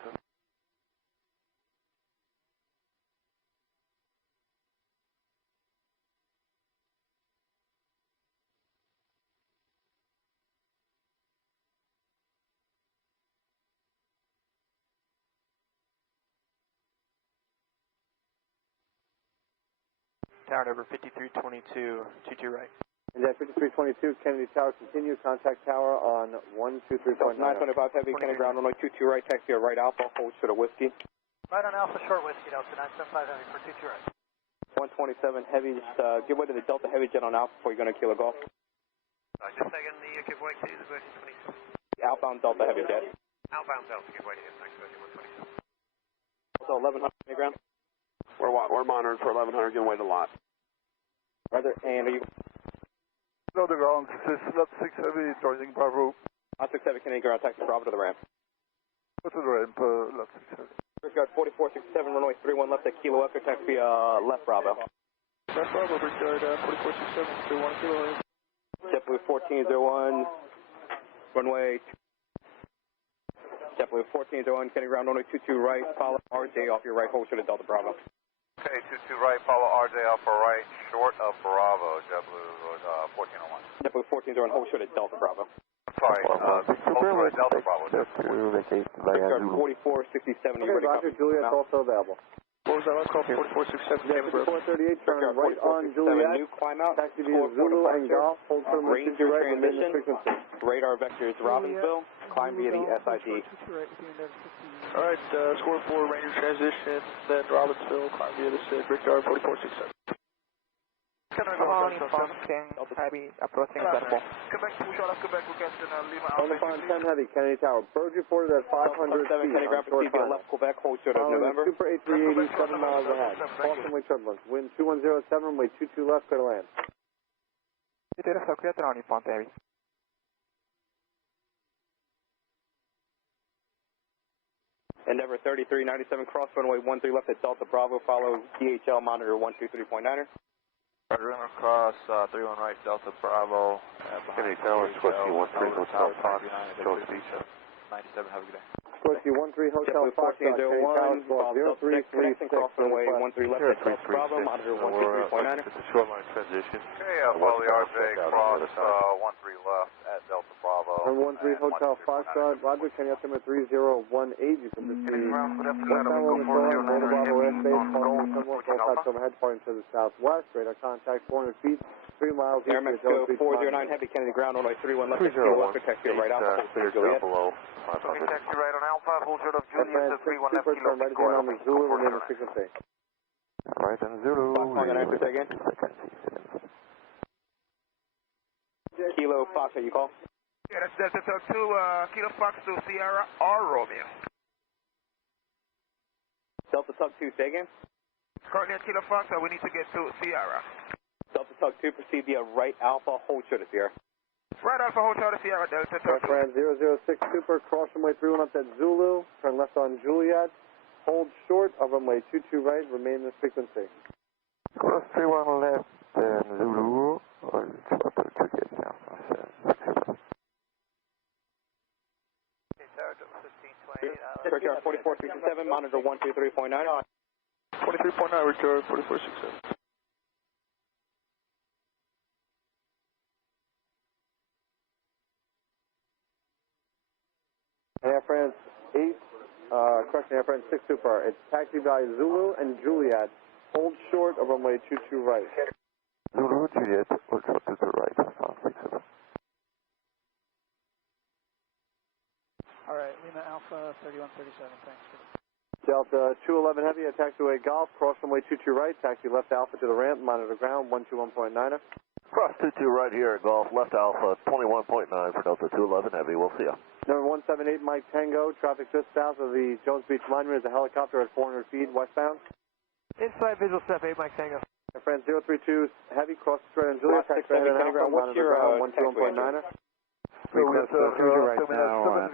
Tower number 5322, 22 right. Inject 5322, Kennedy Tower, continue, contact tower on 123.9. 925 Heavy, Kennedy ground, runway 22 right, taxi right Alpha, hold short of whiskey. Right on Alpha, short whiskey, Delta 975 Heavy for 22 right. 127 Heavy, just give way to the Delta Heavy jet on Alpha before you're going to Kilo Golf. Just taking the give way to the version 27. Outbound Delta Heavy jet. Outbound Delta, give way to you, next version 127. Also 1100 Kennedy ground. We're monitoring for 1100, giving way to lot. Roger, and are you... No, the ground, this is Lot 6 Heavy, joining Bravo. Lot 6 Heavy, Kennedy ground, taxi Bravo to the ramp. Go to the ramp, Lot 6 Heavy. Disregard 4467, runway 31 left at Kilo Echo, taxi left Bravo. Left Bravo, disregard 4467, 31 Kilo. JetBlue 1401, runway... JetBlue 1401, Kennedy ground, runway 22 right, follow RJ off your right, hold short of Delta Bravo. Okay, 22 right, follow RJ off for right, short of Bravo, JetBlue 1401. JetBlue 1401, hold short of Delta Bravo. Sorry, hold short of Delta Bravo. Disregard 4467, you ready? Roger, Juliet's also available. What was that last call? 4467, 438, turn right on Juliet, new climb out, taxi via Zulu and Golf, hold firm with Ranger right, transmission, frequency. radar vectors Robbinsville, climb via the SIG. Alright, score 4, Ranger transition, then Robbinsville, climb via the SIG, Brickyard 4467. Come on, King, Heavy, approaching Central. Quebec, push out of Quebec, we'll get to Lima On the Pond 10 Heavy, Kennedy Tower. Bird reported at 500 feet. Kennedy ground for CBL left Quebec, hold short of November. Super 8380, 7 miles ahead. Boston way turbulence. Wind 2107, way 22 left, clear to land. Data so clear on Pond Heavy. Endeavor 3397, cross runway 13 left at Delta Bravo, follow DHL monitor 123.9er. Roger, cross 31 right, Delta Bravo. Kennedy Tower, Squawky 13 Hotel Fox, George Beach. 97, have a good day. Squawky 13 Hotel Fox, Kennedy Tower, squawk 0336, cross runway 13 left at Delta Bravo, monitor 123.9er. It's a shoreline transition. Okay, follow the RJ, cross 13 left at Delta Bravo. 13 Hotel Foxtrot, Roger, Kennedy altimeter 3018, you can proceed. Westbound on the shoreline, Delta Bravo airspace, following somewhat full touch overhead, pointing to the southwest, radar contact 400 feet, 3 miles east Air of Mexico Delta 409 Heavy, Kennedy ground, runway 31 left at Kilo Echo, taxi right Alpha, Cleared down below 500. Taxi right on Alpha, hold short of Juliet to 31 left, Kilo turn right again on the Zulu, remain the frequency. Right on Zulu. Fox, I'm going to answer again. Kilo Fox, are you call? Yeah, that's Delta 2, Kilo Fox to Sierra or Romeo. Delta Tug 2, say again. Currently at Kilo Fox, we need to get to Sierra. Delta Tug 2, proceed via right Alpha, hold short of Sierra. Right Alpha, hold short of Sierra, Delta Tug 2. 006 Super, cross runway 31 left at Zulu, turn left on Juliet, hold short of runway 22 right, remain in this frequency. Cross 31 left, Zulu, or Juliet now. Brickyard 4467, monitor 123.9. 23.9, return 4467. Air France 8, correction, Air France 6 Super, it's taxi by Zulu and Juliet, hold short of runway 22 right. Zulu, Juliet, hold short to the right, 567. Alright, Lima Alpha 3137, thanks. Delta 211 Heavy at taxiway Golf, cross runway 22 right, taxi left Alpha to the ramp, monitor ground 121.9er. Cross 22 right here at Golf, left Alpha, 21.9 for Delta 211 Heavy, we'll see ya. Number 178 Mike Tango, traffic just south of the Jones Beach Monument is a helicopter at 400 feet westbound. Inside visual step 8 Mike Tango. Air France 032 Heavy, cross straight on Juliet, taxi right on ground, monitor ground 121.9er. We cross 32 right now, and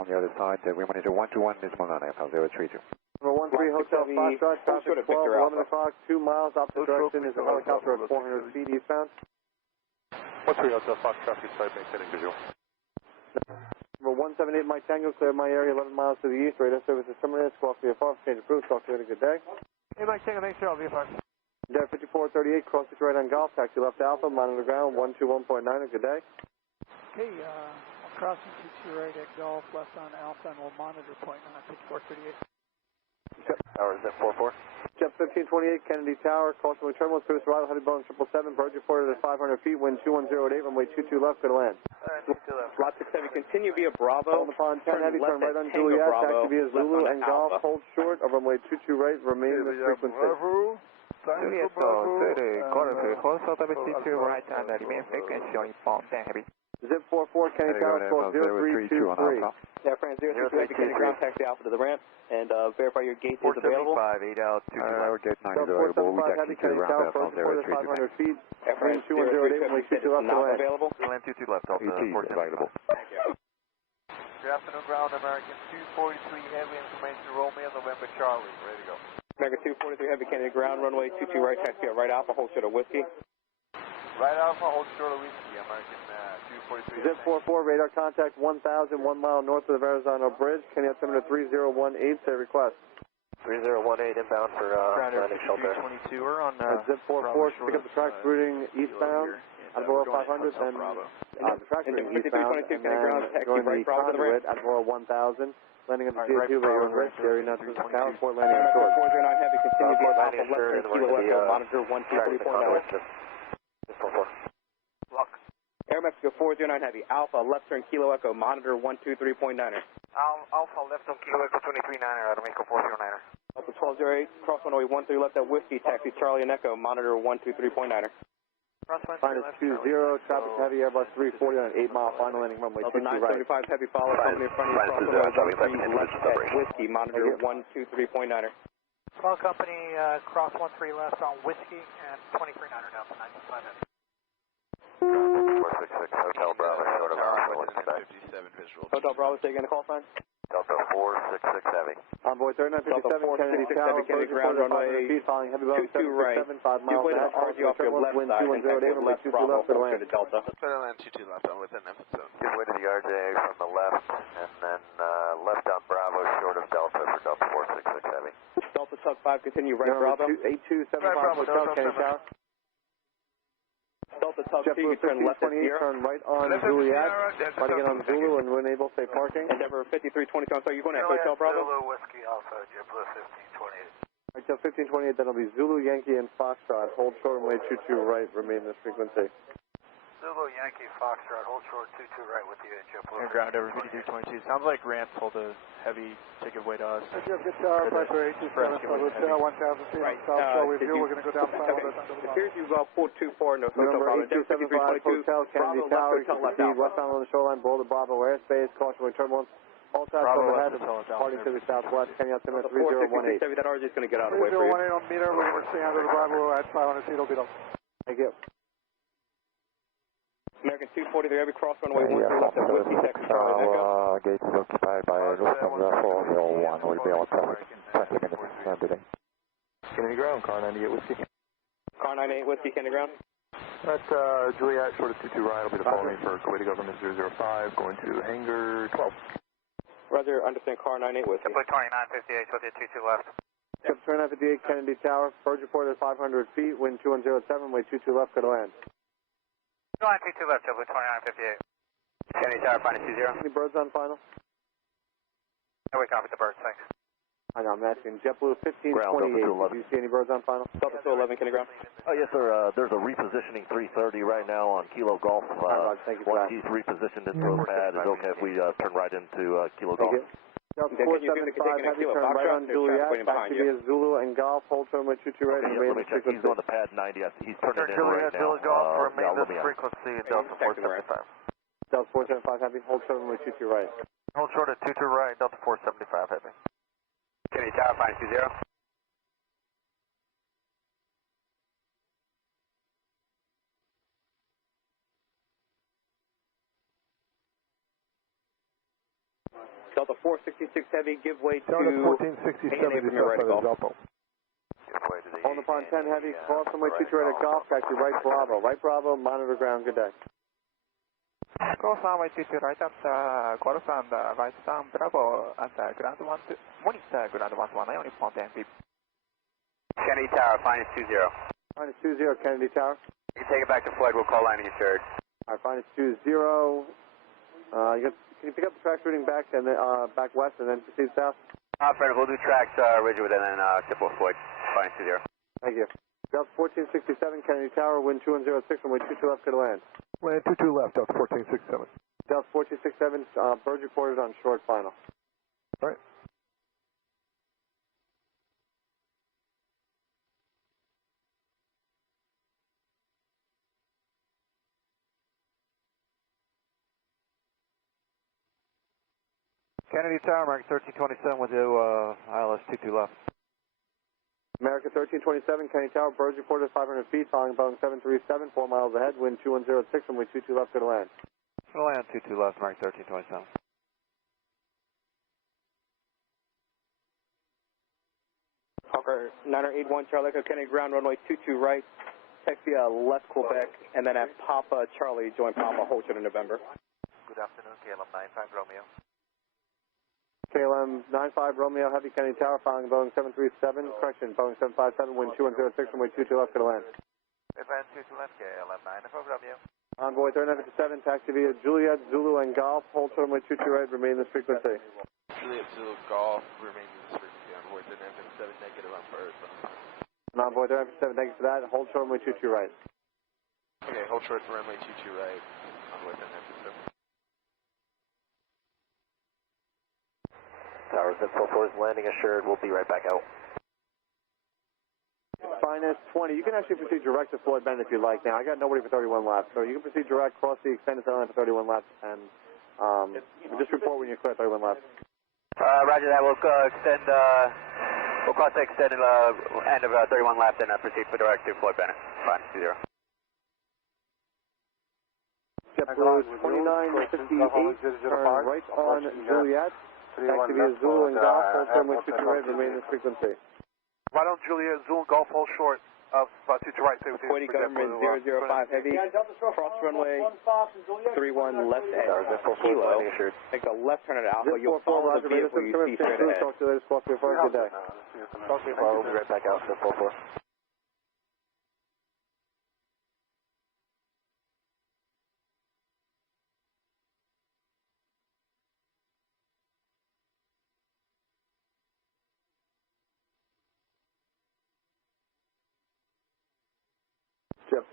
on the other side, we monitor 121 Dismal on Alpha 032. Number 13 Hotel Foxtrot, traffic 12, 11 o'clock, 2 miles opposite direction is a helicopter at 400 feet eastbound. 13 Hotel Foxtrot, side maintaining visual. Number 178 Mike Tango, clear my area 11 miles to the east, radar service is terminated, squawk VFR, change approved, talk to you, good day. Hey Mike Tango, thanks for all VFR. Jet 5438, cross it right on Golf, taxi left Alpha, monitor ground 121.9, good day. Okay, I'm crossing 22 right at Golf, left on Alpha, and we'll monitor point on 5438. Yep, hours at 44. Jet 1528, Kennedy Tower, caution with terminal, service arrival, heavy Boeing 777, bird reported at 500 feet, wind 2108, runway 22 left, good to land. Lot 670, continue via Bravo. On the pond 10 heavy, turn right on Juliet, taxi via Zulu and Golf, hold short of runway 22 right, remain in this frequency. Bravo. Juliet, quarter to hold short of 22 right and remain frequency on pond 10 heavy. Zip 44, Kennedy Tower, score 0323. Yeah, France 0323, Kennedy ground, taxi Alpha to the ramp, and verify your gate is available. 475, 8 out, 2 Our gate 90 Delta available, we 475 taxi heavy, to Kennedy Tower, round approach out 500 feet, France 2108, runway 22 left, not good land. available. Land 22 left, Delta ET is available. Thank you. Good afternoon, ground American 243 heavy, information Romeo, November Charlie, ready to go. American 243 heavy, Kennedy ground, runway 22 right, taxi out right Alpha, hold short of whiskey. Right Alpha, hold short of whiskey, American 243. Zip 44, radar contact 1,000, 1 mile north of the Verrazano Bridge. Can you altimeter 3018, say request. 3018 inbound for landing shelter. 22 are on Zip 44, pick up the tracks routing eastbound, out of below 500, then the tracks routing eastbound, and then join the conduit at below 1,000. Landing at the GA2, radar bridge, area announcement account, port landing short. 409 heavy, continue via Alpha, left turn, Kilo Echo, monitor 123.9. Lock. Air Mexico 409 heavy, Alpha, left turn, Kilo Echo, monitor 123.9er. Alpha, left on Kilo Echo 239er, Automaker 409er. Alpha 1208, cross runway 13 left at Whiskey, taxi Charlie and Echo, monitor 123.9er. Minus 20, traffic heavy, Airbus 340 on an 8 mile final landing runway 22 right. 975 heavy, follow company in front of you, cross runway 13 left at Whiskey, monitor 123.9er. Small company, cross 13 left on Whiskey and 23.9er down to 925 heavy. 466, Hotel Bravo, short of our Whiskey back. Hotel Bravo, say again the call sign. Delta 466 heavy. Envoy 3957, Kennedy Tower, Kennedy ground, runway 500 feet, following heavy Boeing 767, 5 miles ahead. RG off your left wind side, 2108, runway 22 left, good to land. Delta. Better land 22 left, I'm within that zone. Give way to the RJ from the left, and then left on Bravo, short of Delta for Delta 466 heavy. Delta Tug 5, continue right Bravo. 8275 Hotel, Kennedy Tower. Delta Tug 2, you turn left at 28, Sierra. turn right on Juliet, try to get on Zulu and enable safe parking. Endeavor 5322, I'm sorry, you're going at Hotel Bravo? Zulu Whiskey Alpha, JetBlue 1528. Hotel 1528, that'll be Zulu, Yankee, and Foxtrot. Hold short runway 22 right, remain in this frequency. Zulu Yankee Foxtrot, hold short 22 right with you, JetBlue. And ground over 5222. Sounds like ramp told a heavy ticket way to us. Good tower, Piper 827, Hotel 1,000 feet on South Shore with you. We're going to go down Okay. It appears you've pulled too far into Hotel Bravo. Number 8275 Hotel, Kennedy Tower, proceed westbound on the shoreline, below the Bravo airspace, caution with turbulence. All traffic overhead, party to the southwest, Kennedy altimeter 3018. That RJ is going to get out of the way for you. 3018 on meter, we're going to stay under the Bravo at 500 feet, it'll be done. Thank you. American 243, every cross runway 13 left at Whiskey, Texas, Charlie, Echo. Gate is occupied by Lufthansa 401. We'll be on traffic 20 minutes today. Kennedy ground, car 98 Whiskey. Car 98 Whiskey, Kennedy ground. That's Juliet, short of 22 right, will be the following for Kuwaiti Government 005, going to hangar 12. Roger, understand car 98 Whiskey. JetBlue 2958, with you 22 left. Yep, 2958, Kennedy Tower, bird reported at 500 feet, wind 2107, way 22 left, good to land. 22 left, JetBlue 2958. Kennedy Tower, final 20. Any birds on final? No, we copy the birds, thanks. I know, I'm asking JetBlue 1528. Do you see any birds on final? Delta 211, Kennedy ground. Oh, yes, sir. There's a repositioning 330 right now on Kilo Golf. Thank you for once that. he's repositioned into a pad, is okay if we turn right into Kilo Golf. Delta 475, heavy, turn right on Juliet, taxi via Zulu and Golf, hold turn with 22 right, and let me check. He's on the pad 90. He's turning in right now. Juliet, Golf, remain this frequency, Delta 475. Delta 475, heavy, hold turn with 22 right. Hold short at 22 right, Delta 475 heavy. Kennedy Tower, final 20. Delta 466 heavy, give way to... Delta 1467, right at Golf. On the pond 10 heavy, cross runway 22 right at Golf, taxi right Bravo. Right Bravo, monitor ground, good day. Cross runway 22 right at Golf and right down Bravo at ground 1, monitor ground 119 on pond 10 feet. Kennedy Tower, minus 20. Minus 20, Kennedy Tower. You can take it back to Floyd, we'll call landing assured. Alright, minus 20. Can you pick up the tracks routing back and then back west and then proceed south? Fred, we'll do tracks rigid and then tip off Floyd. Fine, 20. Thank you. Delta 1467, Kennedy Tower, wind 2106, runway 22 left, clear to land. Land 22 left, Delta 1467. Delta 1467, bird reported on short final. All right. Kennedy Tower, American 1327 with you, ILS 22 left. American 1327, Kennedy Tower, birds reported 500 feet, following Boeing 737, 4 miles ahead, wind 2106, runway 22 left, clear to land. We'll land 22 left, American 1327. Hawker 9081, Charlie Echo, Kennedy ground, runway 22 right, taxi left Quebec, and then at Papa Charlie, join Papa Holcher in November. Good afternoon, KLM 95 Romeo. KLM 95 Romeo, Heavy Kennedy Tower, following Boeing 737, correction, Boeing 757, wind 2106, runway 22 left, clear to land. Advance 22 left, KLM 95 Romeo. Envoy 3957, taxi via Juliet, Zulu, and Golf, hold short runway 22 right, remain in this frequency. Juliet, Zulu, Golf, remain in this frequency. Envoy 3957, negative on first. Envoy 3957, thank you for that, hold short runway 22 right. Okay, hold short runway 22 right, Envoy 3957. Towers at 44 is landing assured. We'll be right back out. Finance 20. You can actually proceed direct to Floyd Bennett if you like now. I got nobody for 31 laps, so you can proceed direct, cross the extended line for 31 laps, and just report when you clear 31 laps. Roger that. We'll extend, we'll cross the extended end of 31 laps and proceed for direct to Floyd Bennett. Fine, 20. JetBlue 2958, turn right on Juliet. Taxi via Zulu and Golf, hold short runway 22 right, remain in this frequency. Right on Juliet, Zulu and Golf, hold short of 22 right. Quality government 005 heavy, cross runway 31 left at Kilo. Take a left turn at Alpha, you'll follow the vehicle you see straight ahead. Talk to you later, Squawk 34, good day. We'll be right back out to 44. Chip.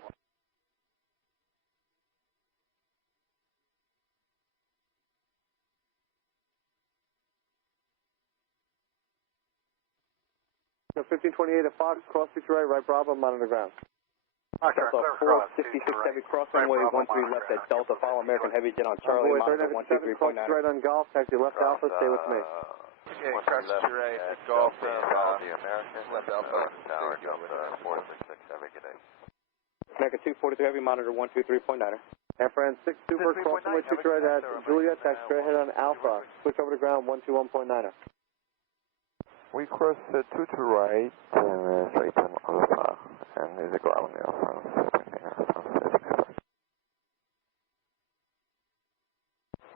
So 1528 at Fox, cross 2 right Bravo, monitor ground. Delta 466 heavy, cross runway 13 left at Delta, follow American heavy jet on Charlie, monitor 123.9. Cross right on Golf, taxi left Alpha, stay with me. Okay, cross to right at Golf and the American left Alpha. Tower, Delta 466, have a good day. American 243 heavy, monitor 123.9. Air France 6 Super, cross runway 2 right at Juliet, taxi straight ahead on Alpha, switch over to ground 121.9. We cross 22 right, straight on Alpha, and there's a ground Alpha.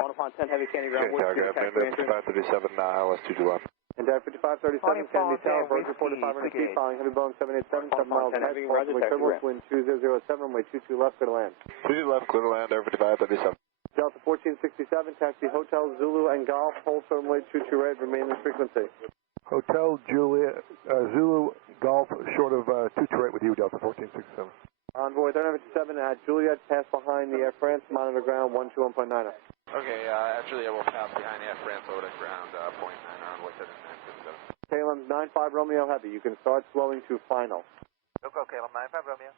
On upon 10 heavy Kennedy ground, Okay, Target, 5537, ILS 221. And 5537, Kennedy Tower, birds reported 500 feet, following heavy Boeing 787, 7 miles ahead, crossing turbulence, wind 2007, runway 22 left, clear to land. 22 left, clear to land, Air 5537. Delta 1467, taxi Hotel, Zulu, and Golf, hold short runway 22 right, remain in frequency. Hotel, Juliet, Zulu, Golf, short of 22 right with you, Delta 1467. Envoy 3957 at Juliet, pass behind the Air France, monitor ground 121.9. Okay, actually I will pass behind Air France over to ground, .9 on with 7967. KLM 95 Romeo Heavy, you can start slowing to final. Go, KLM 95 Romeo.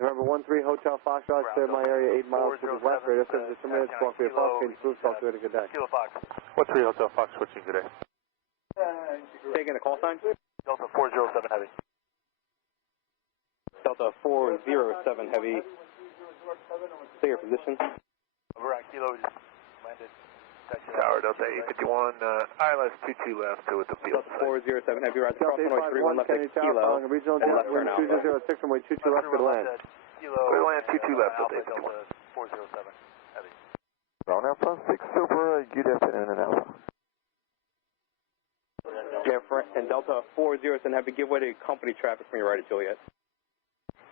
November 13 Hotel Foxtrot, clear my area 8 miles to the west, radio service 2 minutes, Squawk 3 Fox, change blue, talk to it, good day. Kilo Fox. What's 3 Hotel Fox switching today? Taking a call sign? Delta 407 heavy. Delta 407 heavy. Stay your position. Over at Kilo, just landed. Tower, Delta 851, ILS 22 left with the field. Delta 407 heavy, right Delta 851 left at Kilo, regional jet, wind 2006, runway 22 left, good land. Clear land 22 left, Delta 851. Delta 407 heavy. Ground Alpha, 6 Super, good afternoon and Alpha. And Delta 407 heavy, give way to company traffic from your right at Juliet.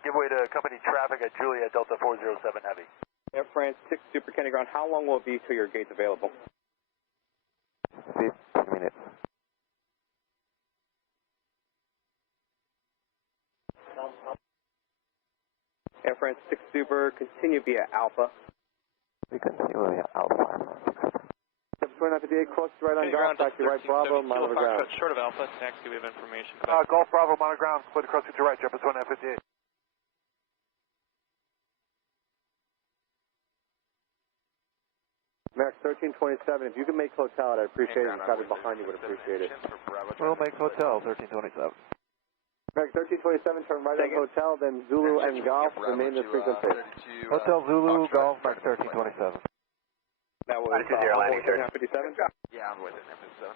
Give way to company traffic at Juliet, Delta 407 heavy. Air France 6 Super Kennedy ground, how long will it be till your gate's available? 15 minutes. Air France 6 Super, continue via Alpha. We continue via Alpha. 2958, cross right on Golf, taxi right Bravo, monitor ground. Short of Alpha, taxi, we have information. Golf Bravo, monitor ground, split across to right, Jump 2958. Max 1327, if you can make hotel, I'd appreciate it. Traffic behind you would appreciate it. We'll make hotel, 1327. Max 1327, turn right on hotel, then Zulu and Golf, remain this frequency. Hotel Zulu, Golf, Max 1327. That was 3957? Yeah, I'm with it, 57.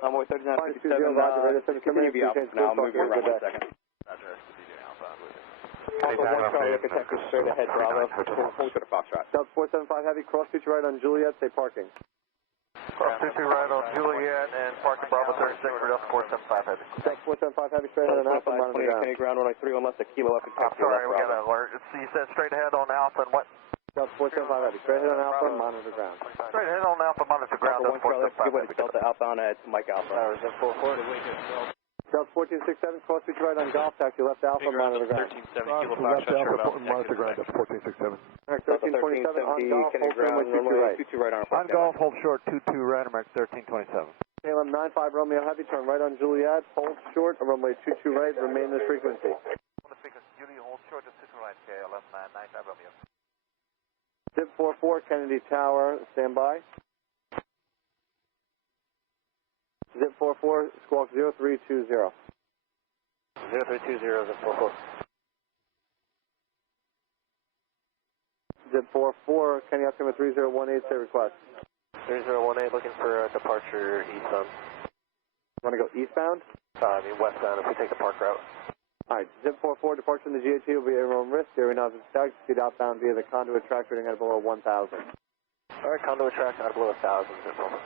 I'm with 3957, continue via Alpha now, I'll move you around 1 second. Roger, DJ Alpha, I'm with it. Alpha 1 Charlie, look at Texas, straight ahead, Bravo, hold to the Foxtrot. Delta 475 Heavy, cross future right on Juliet, say parking. Cross 22 right on Juliet and parking Bravo 36 for Delta 475 Heavy. Delta 475 Heavy, straight ahead on Alpha, monitor ground. Kenny ground, 131 left, a kilo up and taxi left, sorry, we got an alert. You said straight ahead on Alpha and what? Delta 475 Heavy, straight ahead on Alpha, monitor ground. Straight ahead on Alpha, monitor ground, Delta 1 Charlie, give way to Delta Alpha on at Mike Alpha. Delta 1467, cross future right on Golf, taxi left Alpha, monitor ground. 1370, kilo Foxtrot, short of Alpha, monitor ground, Delta 1467. Max 1327, on Golf, hold runway 22 right. On Golf, hold short, 22 right, Max 1327. KLM 95 Romeo Heavy, turn right on Juliet, hold short, runway 22 right, remain this frequency. Julie, hold short of 2 right, KLM 95 Romeo. Zip 44, Kennedy Tower, stand by. Zip 44, squawk 0320. 0320, Zip 44. Zip 44, Kenny Optima 3018, say request. 3018, looking for a departure eastbound. Want to go eastbound? I mean westbound if we take the park route. Alright, Zip 44, departure from the GAT will be everyone risk. Area now taxi, speed outbound via the conduit track reading at below 1,000. Alright, conduit track out below 1,000, Zip 44.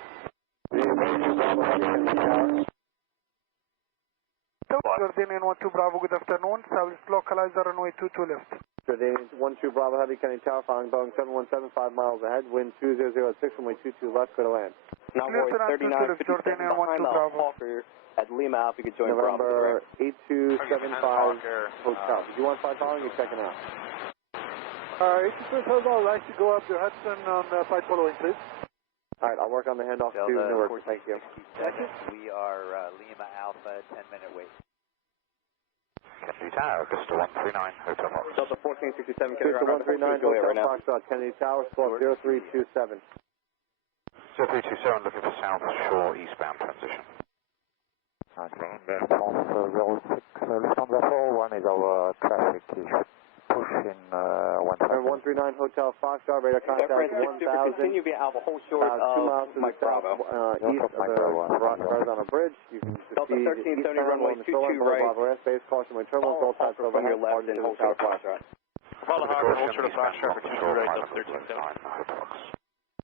Jordanian 12 Bravo, good afternoon. South localizer runway 22 left. Jordanian 12 Bravo Heavy, Kennedy Tower, following Boeing 717, 5 miles ahead, wind 2006, runway 22 left, go to land. Now, Roy 3957 behind the Hawker at Lima Alpha, you can join November 8275 Hotel. If you want 5 following, you're checking out. 8275, I'd like to go up to Hudson on flight following, please. Alright, I'll work on the handoff to Newark. Thank you. We are Lima Alpha, 10-minute wait. Kennedy Tower, Augusta 139, Hotel Fox. Delta 1467, Delta 139, Hotel Fox, Kennedy Tower, squawk 0327. 0327, looking for South Shore eastbound transition. Lufthansa 41 is our traffic. You should push in 139 Hotel Foxtrot, radar contact 1,000. Continue via Alpha, hold short 2 miles to the south, east of the Rock Horizontal Bridge. You can Delta 1370, runway 22 right. Bravo airspace, caution when terminal, all types from your left and hold short Foxtrot. Follow Hawker, hold short of Foxtrot for 22 right, Delta 1370.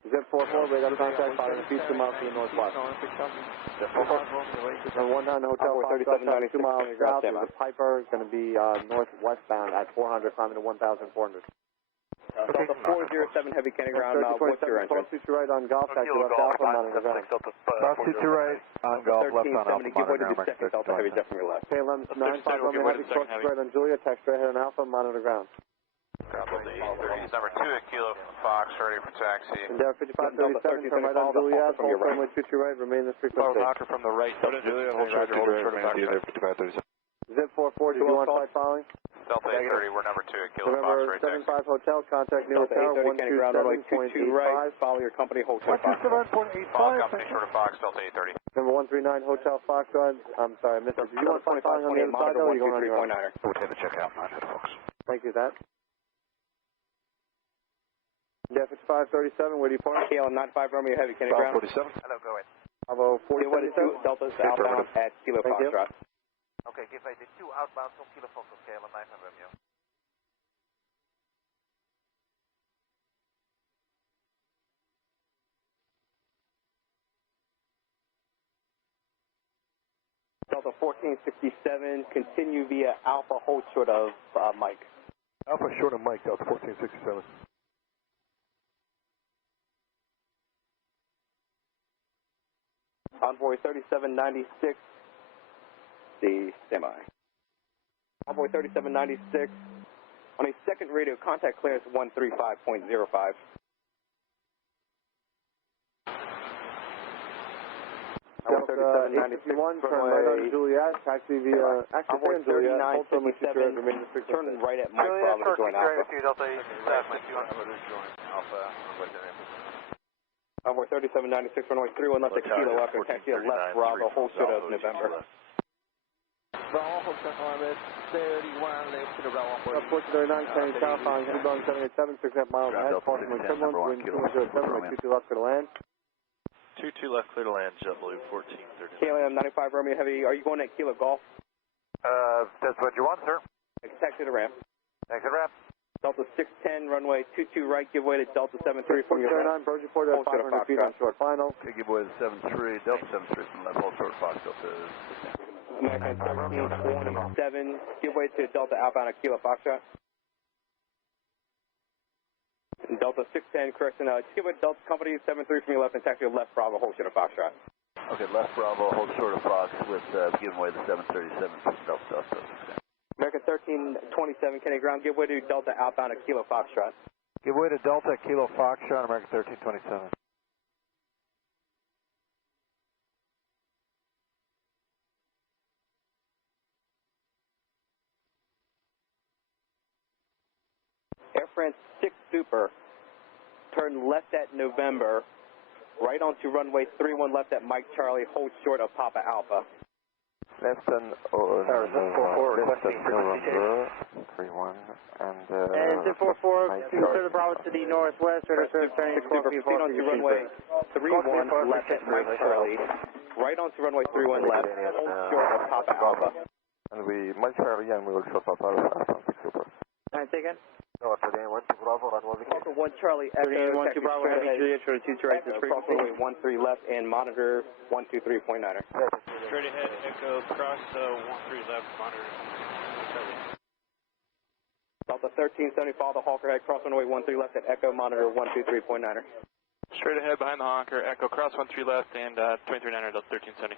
Zip 44, radar contact, 500 feet, 2 miles to the northwest. 19 Hotel Foxtrot, 2 miles south. There's a Piper, going to be northwestbound at 400, climbing to 1,400. Delta 407 Heavy Kenny ground, what's your entrance? Cross 22 right on Golf, taxi left Alpha, monitor ground. Cross 22 right on Golf, left on Alpha, monitor ground. Delta Heavy, definitely left. KLM 95 Romeo Heavy, cross right on Julia, taxi right ahead on Alpha, monitor ground. Number 2 at Kilo Fox, ready for taxi. Endeavor 5537, turn right on Juliet, hold runway 22 right, remain this frequency. Follow Hawker from the right, Delta Julia, hold short of Foxtrot. Zip 44, do you want flight following? Delta 830, we're number 2 at Kilo Fox, November ready 75 Hotel, contact Newark Tower, 127.85. Follow your company, hold short of Foxtrot. Follow company short of Fox, Delta 830. Number 139 Hotel Foxtrot, I'm sorry, I missed it. Do you want flight following on the other side, though, or are you going on your own? We'll take the checkout, 9 Fox. Thank you, that. Endeavor 5537, where do you park? KLM 95 Romeo Heavy, Kenny ground. 47. Hello, go ahead. Bravo 47. Delta's outbound at Kilo Foxtrot. Okay, give ID 2 outbound from Kilo Fox, KLM 95 Romeo. Delta 1467, continue via Alpha, hold short of Mike. Alpha short of Mike, Delta 1467. Envoy 3796, the semi. Envoy 3796, On a second radio, contact clearance 135.05. Delta 851, turn right on Juliet, taxi via, actually stay on Juliet, hold terminal 2 remain the turn right at Mike Bravo to join Alpha. Delta 851. Alpha, Envoy 3796, runway 31 left at Kilo Echo, taxi to left Bravo, hold short of November. Bravo, hold short November, 31 left to the Bravo. 1439, County South on T-Bone 787, 6.5 miles ahead, departing from equivalent, wind 207, runway 22 left to the land. 22 left, clear to land, JetBlue 1439. KLM 95 Romeo Heavy, are you going at Kilo Golf? That's what you want, sir. Taxi to ramp. Exit ramp. Delta 610, runway 22 right, give way to Delta 73 from your left. 49, approach report at 500 feet on short final. Okay, give way to 73, Delta 73 from left, hold short Fox, Delta 6. American 1327, give way to Delta outbound at Kilo Foxtrot. Delta 610, correction, just give way to Delta Company 73 from your left and taxi to left Bravo, hold short of Foxtrot. Okay, left Bravo, hold short of Fox with giving way to 737 from Delta 6. American 1327, Kennedy ground, give way to Delta outbound at Kilo Foxtrot. Give way to Delta Kilo Foxtrot, American 1327. Air France 6 Super, turn left at November, right onto runway 31 left at Mike Charlie, hold short of Papa Alpha. Less than November 31 and Engine 44, clear the Bravo to the northwest, radar service turning proceed onto runway 31 left at Mike Charlie, right onto runway 31 left, hold short of Papa Alpha. And we Mike Charlie and we will short Papa Alpha, Super. Alright, say again? No, for Dan 1 Bravo, runway 1 Charlie, Echo, 1 Bravo, heavy Juliet, 2 right, cross runway 13 left and monitor 123.9er. Straight ahead, Echo, cross 13 left, monitor Charlie. Delta 1370, follow the Hawker head, cross runway 13 left at Echo, monitor 123.9er. Straight ahead, behind the Hawker, Echo, cross 13 left and 239er, Delta 1370.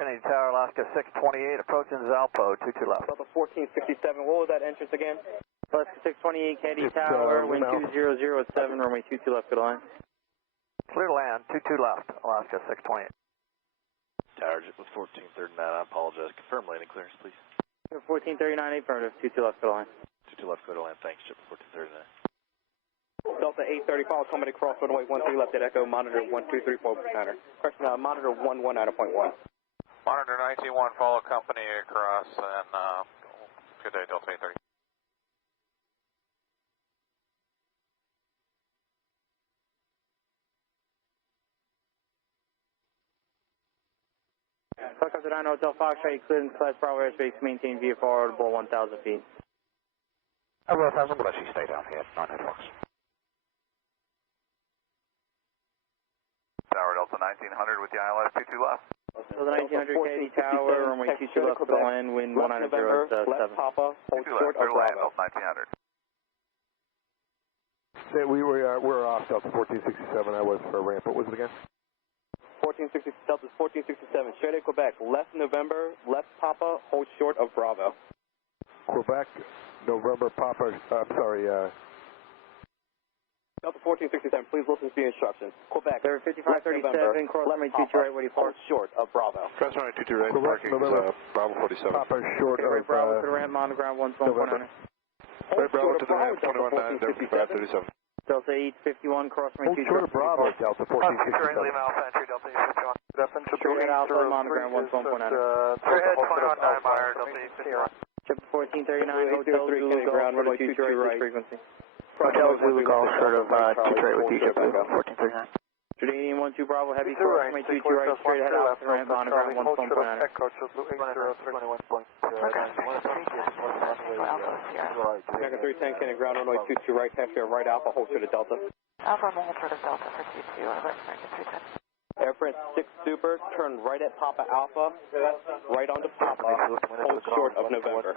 Kennedy Tower, Alaska 628, approaching Zalpo, 22 left. Delta 1467, what was that entrance again? Alaska 628, Kennedy Tower, wind 2007, runway 22 left to the line. Clear to land, 22 left, Alaska 628. Tower, jet with 1439, I apologize. Confirm landing clearance, please. 1439, affirmative, 22 left to the line. 22 left, clear to land, thanks, jet with 1439. Delta 830, follow coming across runway 13 left at Echo, monitor 123.9er. Question, monitor 119.1. Monitor 91, follow company across, and good day, Delta 830. Helicopter 9 Hotel Foxtrot, cleared in class Bravo airspace, maintain via forward above 1,000 feet. Over 1,000, bless you, stay down here, 9 Fox. Tower Delta 1900 with the ILS 22 left. So the 1900 Kennedy Tower, runway 22 left to the land, wind 190.7. Left Papa, hold short of Bravo. 1900. We're off Delta 1467, I was for a ramp. What was it again? 1460, Delta 1467, straight at Quebec, left November, left Papa, hold short of Bravo. Quebec, November, Papa, I'm sorry, Delta 1467, please listen to the instructions. Quebec, 5537, cross runway 22 right, what do you hold short of Bravo. Cross runway 22 right, Quebec, parking November, Bravo 47. Papa short right, of Bravo to the ramp, monoground 121.9. Right, Bravo to the ramp, 21.9, Delta 537. Delta 851, cross runway 22 hold short of Bravo, Delta 1467. Lima Alpha entry, Delta 851. Straight ahead Alpha, monoground 121.9. Straight ahead, 21.9 Meyer, Delta 851. Chip 1439, Hotel Zulu Golf, runway 22 right, frequency. Hotel Zulu Golf, sort of Detroit with you, JetBlue 1439. Jordanian 12 Bravo, heavy cross, runway 22 right, straight ahead Alpha, ramp, monoground 121.9. American 310, Kennedy ground, runway 22 right, taxi right Alpha, hold short of Delta. Alpha, I'm hold short of Delta for Q2, American 310. Air France 6 Super, turn right at Papa Alpha, right onto Papa, hold short of November.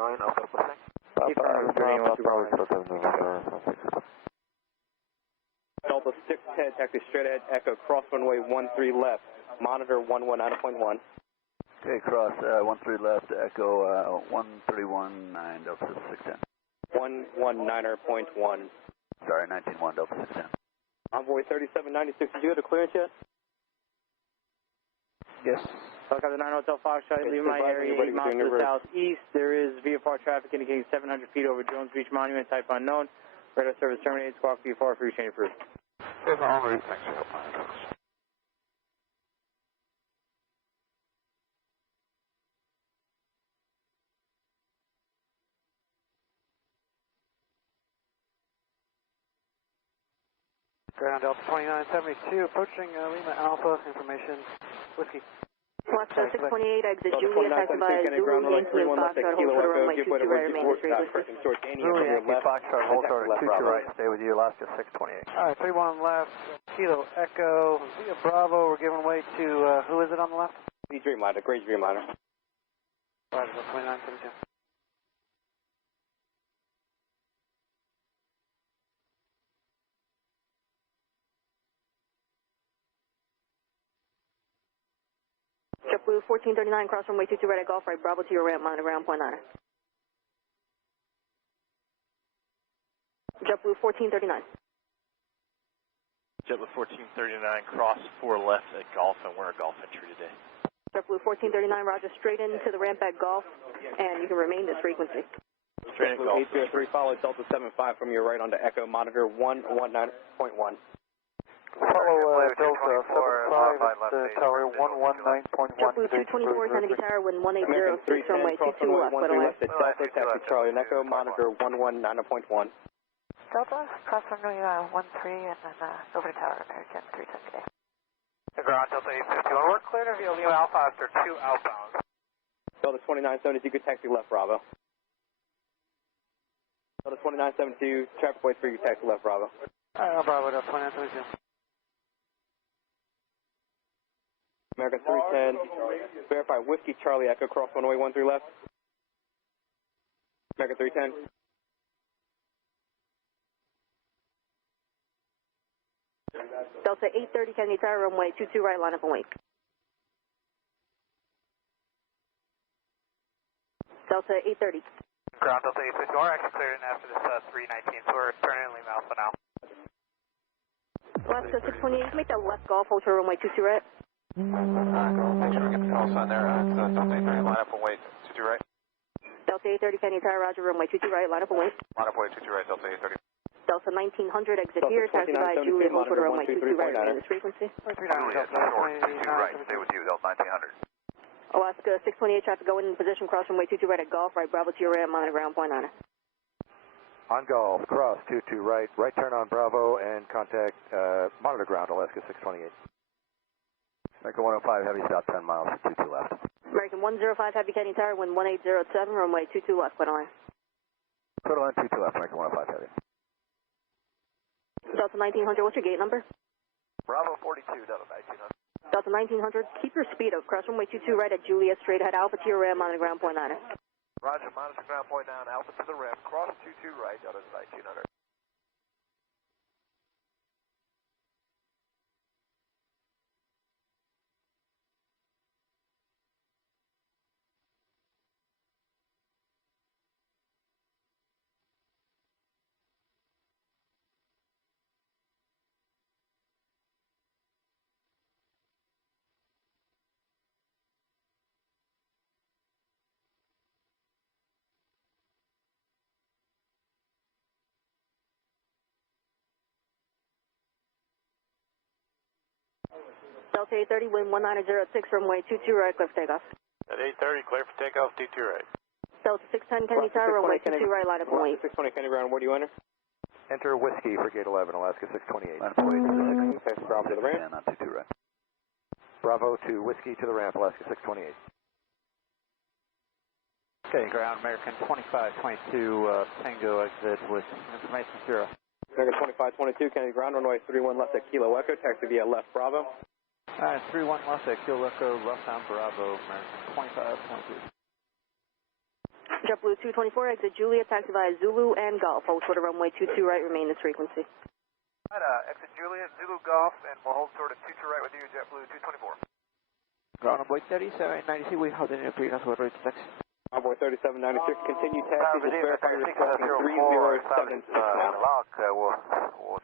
Delta 610, taxi straight ahead, Echo, cross runway 13 left, monitor 119.1. Okay, cross 13 left, echo 131.9 Delta 610. 119.1. Sorry, 19.1 Delta 610. Envoy 3796, did you get a clearance yet? Yes. Helicopter 9 Hotel Foxtrot, leaving my area 8 miles to the southeast. There is VFR traffic indicating 700 feet over Jones Beach Monument, type unknown. Radar service terminated, squawk VFR, free change approved. Yes, en route. Thanks for help, folks. Ground Delta 2972, approaching Lima Alpha, information, whiskey. Alaska 628, exit Julia, taxi by Zulu, Yankee, and Foxtrot, hold short runway 22 right, remain this frequency. Zulu, Yankee, Foxtrot, hold short 22 right, stay with you, Alaska 628. Alright, 31 left, Kilo Echo, via Bravo, we're giving way to, who is it on the left? D3 monitor, grade 3 monitor. Roger, 2972. JetBlue 1439, cross runway 22 right at Golf right, Bravo to your ramp, monitor ground point 9. JetBlue 1439. JetBlue 1439, cross 4 left at Golf, and we're at Golf entry today. JetBlue 1439, roger, straight into the ramp at Golf, and you can remain this frequency. Straight at Golf. 803, follow Delta 75 from your right onto Echo, monitor 119.1. Follow Delta 75 tower 119.1. JetBlue 224, Kennedy Tower, wind 1806, runway 22 left, but left at Delta, taxi Charlie and Echo, monitor 119.1. Delta, cross runway 13, and then over to Tower American 310 today. Ground Delta 851, we're cleared of Lima Alpha after 2 outbound. Delta 2972, you could taxi left Bravo. Delta 2972, traffic way 3, you taxi left Bravo. Bravo, Delta 2972. American 310, verify Whiskey Charlie Echo, cross runway 13 left. American 310. Delta 830, Kennedy Tower, runway 22 right, line up and wait. Delta 830. Ground Delta 851, we're actually cleared in after this 319, so we're turning Lima Alpha now. Alaska 628, make that left Golf, hold short runway 22 right. Make sure we get the call sign there. Delta 830, line up and wait. 22 right. Delta 830, Kennedy Tower, roger, runway 22 right, line up and wait. Line up, wait, 22 right, Delta 830. Delta 1900, exit here, taxi by Juliet, hold short runway 22 right, remain this frequency. Juliet, short, 22 right, stay with you, Delta 1900. Alaska 628, traffic going in position, cross runway 22 right at Golf, right, Bravo to your ramp, monitor ground point 9. On Golf, cross 22 right, right turn on Bravo, and contact monitor ground, Alaska 628. American 105, heavy stop 10 miles, 22 left. American 105, heavy Kennedy Tower, wind 1807, runway 22 left, clear line. Clear line 22 left, American 105, heavy. Delta 1900, what's your gate number? Bravo 42, Delta 1900. Delta 1900, keep your speed up, cross runway 22 right at Juliet, straight ahead, Alpha to your ramp, monitor ground point 9. Roger, monitor ground point 9, Alpha to the ramp, cross 22 right, Delta 1900. Delta 830, wind 1906, runway 22 right, clear for takeoff. At 830, clear for takeoff, 22 right. Delta 610, Kennedy Tower, runway 22 right, line up and wait. 620 Kennedy ground, where do you enter? Enter Whiskey for gate 11, Alaska 628. Pass Bravo to the ramp. Not 22 right. Bravo to Whiskey to the ramp, Alaska 628. Okay, ground American 2522, Tango exit with information 0. American 2522, Kennedy ground, runway 31 left at Kilo Echo, taxi via left Bravo. 31 left at Kilo Echo, left on Bravo, American 2522. JetBlue 224, exit Juliet, taxi via Zulu and Golf, hold short of runway 22 right, remain this frequency. Right, exit Juliet, Zulu Golf, and we'll hold short of 22 right with you, JetBlue 224. Ground on board 3796, we have the new previous weather taxi. Envoy 3796, continue taxi, just verify your stalking 3076 now. Lock,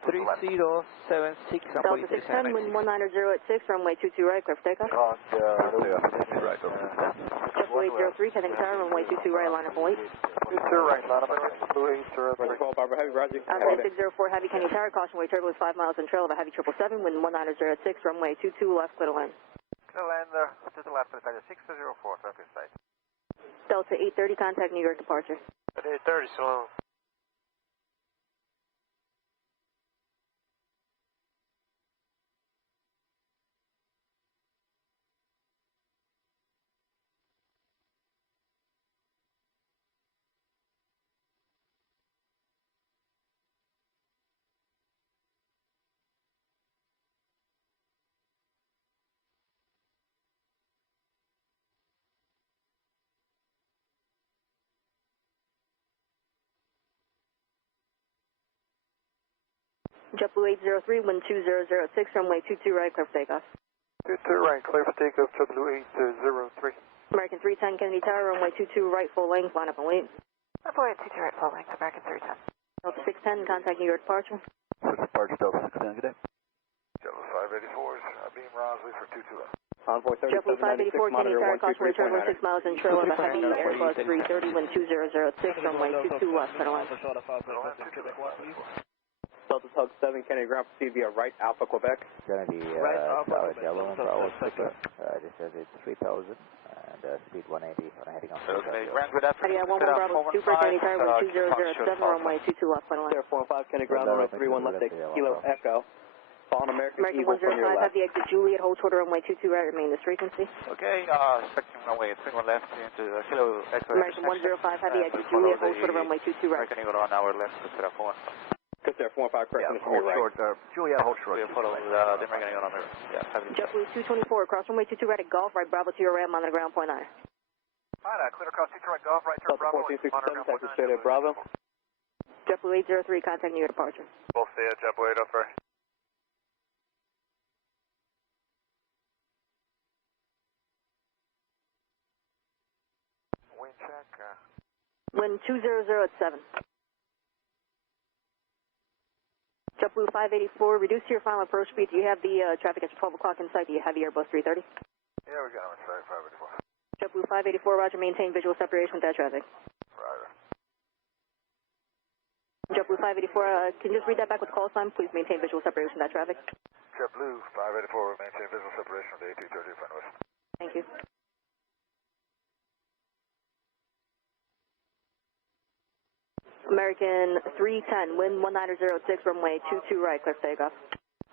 3076, Delta 610, wind 190 at 6, runway 22 right, clear for takeoff. Right, JetBlue 803, heading tower, runway 22 right, line up and wait. 22 right, line up and wait. Blue 803. 12 Barbara Heavy, Roger. Outside 604, Heavy Kenny Tower, caution wave turbulence 5 miles in trail of a Heavy 777, wind 190 at 6, runway 22 left, clear to land. Clear land, to the left, for the 604, traffic side. Delta 830, contact New York departure. 830, so... JetBlue 803, wind 2006, runway 22 right, clear for takeoff. 22 right, clear for takeoff, JetBlue 803. American 310, Kennedy Tower, runway 22 right, full length, line up and wait. Avoid 22 right, full length, American 310. Delta 610, contact New York departure. Departure Delta 610, good day. JetBlue 584s, beam Rosley for 22 left. Envoy JetBlue 584, Kennedy Tower, caution wave turbulence 6 miles in trail of a Heavy Airbus 330, wind 2006, runway 22 left, center line. Delta Tug 7, Kennedy ground, proceed via right, Alpha, Quebec. Kennedy, Tower Yellow, Bravo, this is 3000 and speed 180 on heading on. Okay, ground with that. Heading at 11 Bravo, Super, Kennedy Tower, wind 2007, runway 22 left, center line. Air 415, Kennedy ground, runway 31 left, Kilo Echo. Following American Eagle from your 105, left. have the exit Juliet, hold short runway 22 right, remain this frequency. Okay, expecting runway 31 left into Kilo Echo. American 105, have the exit Juliet, hold short runway 22 right. American Eagle on our left, Citra 4. Citra 415, correction from your right. Juliet, hold short. We follow the American Eagle on the right. JetBlue 224, cross runway 22 right at Golf, right Bravo to your ram, on the ground, point 9. Clear across 22 right, Golf, right turn Delta Bravo. 1467, Texas straight at Bravo. JetBlue 803, contact New York departure. We'll see you, JetBlue 803. Wind check. Wind 200 at 7. JetBlue 584, reduce to your final approach speed. Do you have the traffic at 12 o'clock in sight? Do you have the Airbus 330? Yeah, we got him inside 584. JetBlue 584, roger, maintain visual separation with that traffic. Roger. JetBlue 584, can you just read that back with the call sign? Please maintain visual separation with that traffic. JetBlue 584, maintain visual separation with the A230 front west. Thank you. American 310, wind 190 at 6, runway 22 right, clear for takeoff.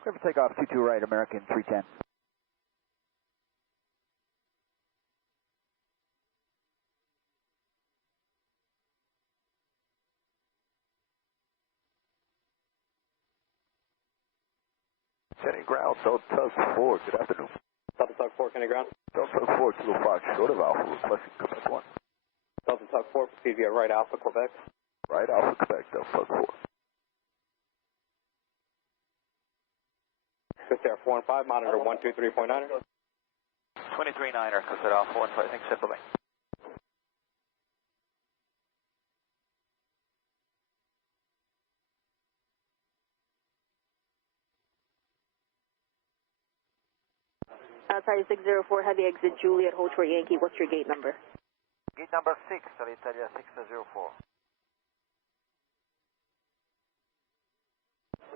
Clear for takeoff, 22 right, American 310. Setting ground, Delta Tug 4, good afternoon. Delta Tug 4, Kennedy ground. Delta Tug 4, Kilo Fox, short of Alpha, requesting Quebec 1. Delta Tug 4, proceed via right, Alpha, Quebec. Right, Alpha, Quebec, Delta Tug 4. Citra 415, monitor 123.9. 23-9er, Citra 415, September. Outside 604, heavy exit Juliet, hold short Yankee. What's your gate number? Gate number 6, Italia 604.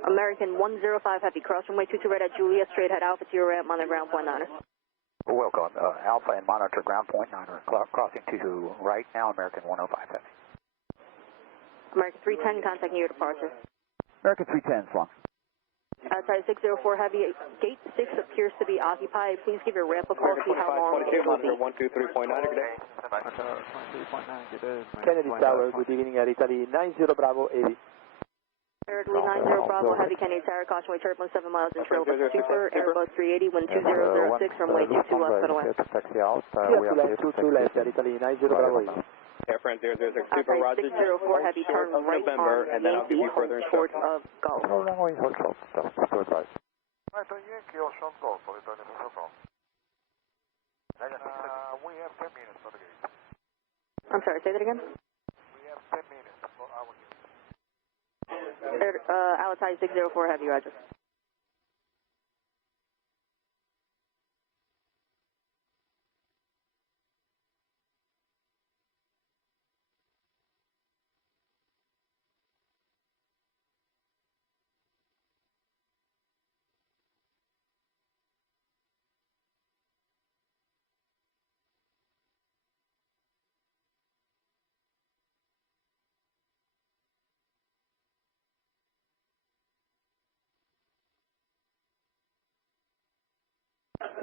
American 105, heavy cross runway 22 right at Juliet, straight head Alpha to your ramp on the ground point 9. Welcome, Alpha and monitor ground point 9, crossing 22 right now, American 105 heavy. American 310, contact New York departure. American 310, Swan. Outside 604, heavy, gate 6 appears to be occupied. Please give your ramp a call, see how long it will be. Monitor 123.9, good day. Kennedy Tower, good evening, Air Italy 90 Bravo 80. Air Italy 90 Bravo, heavy Kennedy Tower, caution wave turbulence 7 miles in trail of Super, Airbus 380, wind 2006, runway 22 left, center left. Taxi out, we have to 22 left, Air Italy 90 Bravo 80. Air France 006 Super, Roger. 604, heavy turn right November, and then I'll give you further short instructions. of Golf. No, hold short, that's right. Right, Yankee, Ocean Golf, returning to Southbound. We have 10 minutes for the gate. I'm sorry, say that again? We have 10 minutes for our gate. Outside 604 Heavy, roger.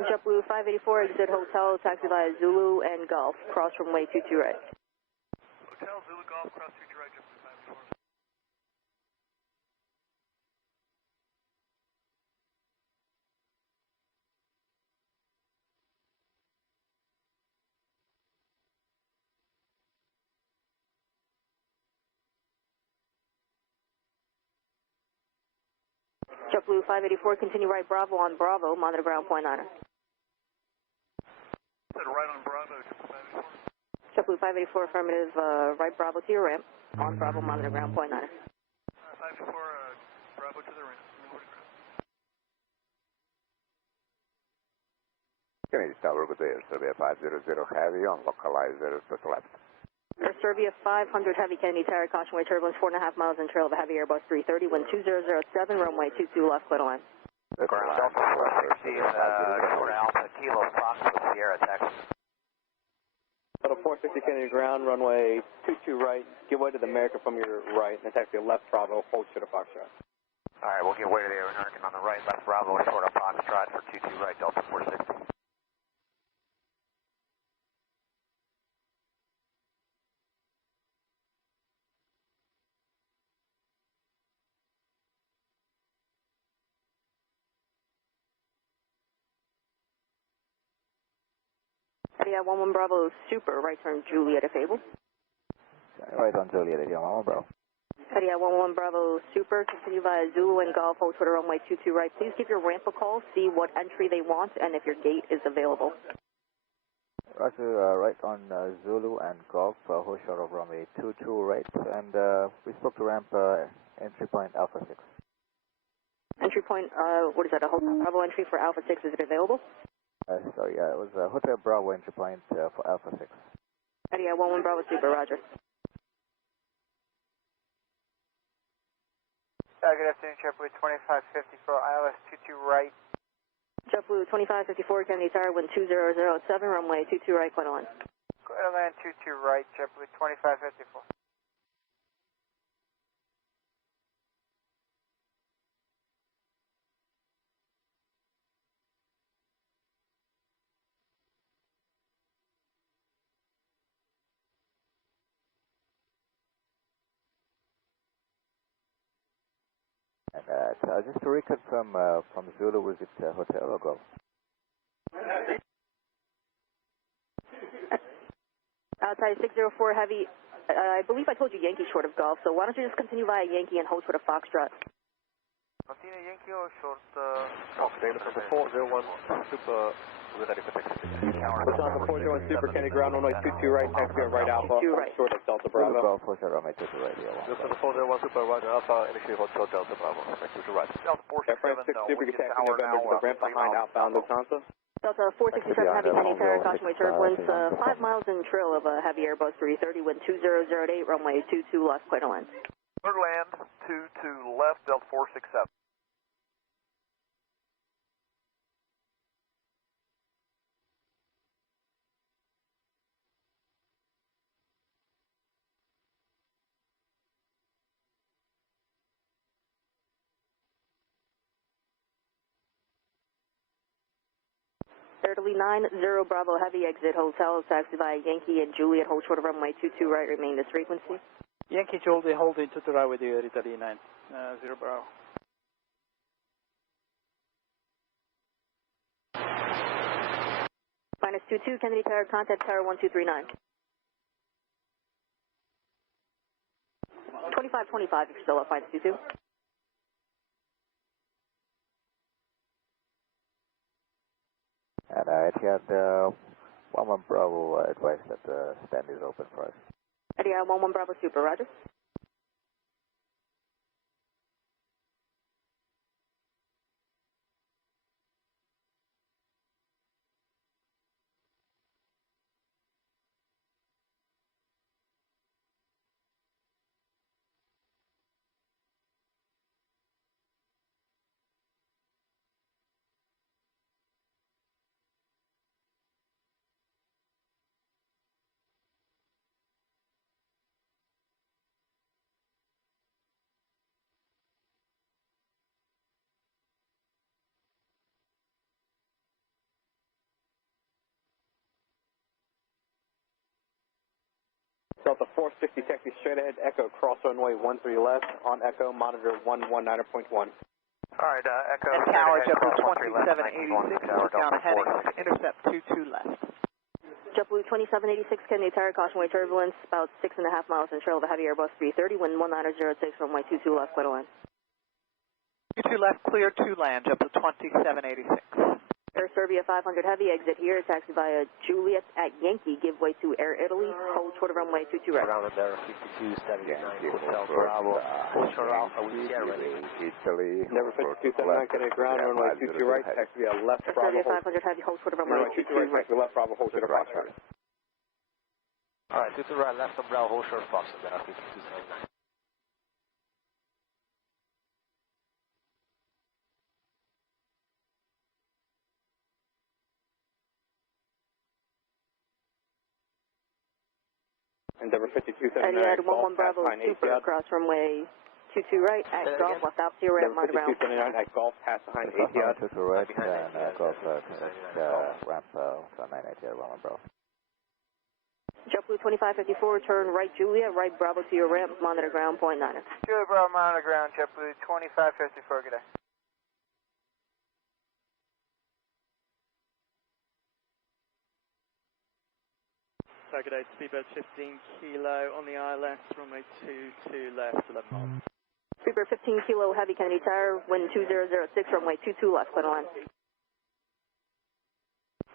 JetBlue 584, exit hotel, taxi via Zulu and Golf, cross runway 22 right. Hotel, Zulu Golf, cross 22 right, JetBlue 584. JetBlue 584, continue right Bravo on Bravo, monitor ground point 9er. Said right on Bravo, JetBlue 584, affirmative, right Bravo to your ramp, on Bravo, monitor ground point 9er. 584, Bravo to the ramp. Kennedy Tower, good day, Serbia 500 Heavy on localizer to the left. Serbia 500 Heavy, Kennedy Tower, caution wave turbulence 4.5 miles in trail of a heavy Airbus 330, wind 2007, runway 22 left, clear to land. Ground Delta 460, short Alpha, Kilo Fox with Sierra, Texas. Delta 460 Kennedy ground, runway 22 right, give way to the American from your right, and attack your left Bravo, hold short of Foxtrot. Alright, we'll give way to the American on the right, left Bravo, short of Foxtrot for 22 right, Delta 460. Yeah, 11 Bravo Super, right turn Juliet if able. Right on Juliet, yeah, 11 Bravo. Yeah, 11 Bravo Super, continue via Zulu and Golf, hold short of runway 22 right. Please give your ramp a call, see what entry they want, and if your gate is available. Roger, right on Zulu and Golf, hold short of runway 22 right, and we spoke to ramp entry point Alpha 6. Entry point, what is that, a Hotel Bravo entry for Alpha 6, is it available? Sorry, it was Hotel Bravo entry point for Alpha 6. Yeah, 11 Bravo Super, roger. Good afternoon, JetBlue 2554, ILS 22 right. JetBlue 2554, Kennedy Tower, wind 2007, runway 22 right, clear to land. Clear to land 22 right, JetBlue 2554. And just to reconfirm from Zulu, was it Hotel or Golf? Outside 604 Heavy, I believe I told you Yankee short of Golf, so why don't you just continue via Yankee and hold short of Foxtrot? Continue Yankee or short, Okay, looking for 401 Super, we're ready for taxi. Delta 401 Super, Kennedy ground, runway 22 right, taxi right Alpha, short of Delta Bravo. Golf, hold short of runway 22 right, yeah. Looking for 401 Super, Roger Alpha, initially hotel Delta Bravo, runway 22 right. Delta 467, Super, you taxi November to the ramp behind outbound Lufthansa. Delta 467 Heavy, Kennedy Tower, caution wave turbulence 5 miles in trail of a heavy Airbus 330, wind 2008, runway 22 left, clear to land. Clear to land, 22 left, Delta 467. Italy 90 Bravo Heavy, exit hotel, taxi via Yankee and Juliet, hold short of runway 22 right, remain this frequency. Yankee Juliet, holding 22 right with you, Italy 9, 0 Bravo. Minus 22, Kennedy Tower, contact Tower 1239. 2525 if you're still up, minus 22. And Etihad 11 Bravo, advise that the stand is open for us. Eddie, 11 Bravo Super, roger. Delta 460 taxi straight ahead, Echo, cross runway 13 left, on Echo, monitor 119.1. Alright, Echo, and tower, JetBlue 2786, down heading, intercept 22 left. JetBlue 2786, Kennedy Tower, caution wave turbulence, about 6.5 miles in trail of a heavy Airbus 330, wind 1906, runway 22 left, clear to land. 22 left, clear to land, JetBlue 2786. Air Serbia 500 heavy, exit here, taxi via Juliet at Yankee, give way to Air Italy, hold short of runway 22 right. Around there, 5279, Hotel Bravo, hold short Alpha, we Sierra. Italy. Never 5279, Kennedy ground, runway 22 right, taxi via left, Air Bravo. Serbia 500 heavy, hold short of runway 22 right. Taxi left, Bravo, hold short of Fox. Alright, 22 right, left on Bravo, hold short Fox, and then 5279. Endeavor 5279, Eddie, 11 Bravo, Super, cross runway 22 right, at Golf, left out 0 ramp, monitor ground. 5279 at Golf, pass behind Cross ATR. to right, and Golf, ramp, 980, 11 Bravo. JetBlue 2554, turn right Julia, right Bravo to your ramp, monitor ground, point 9. Julia Bravo, monitor ground, JetBlue 2554, good day. Good day, speedbird 15 kilo on the ILS, runway 22 left, 11 miles. Speedbird 15 kilo heavy Kennedy Tower, wind 2006, runway 22 left, clear to land.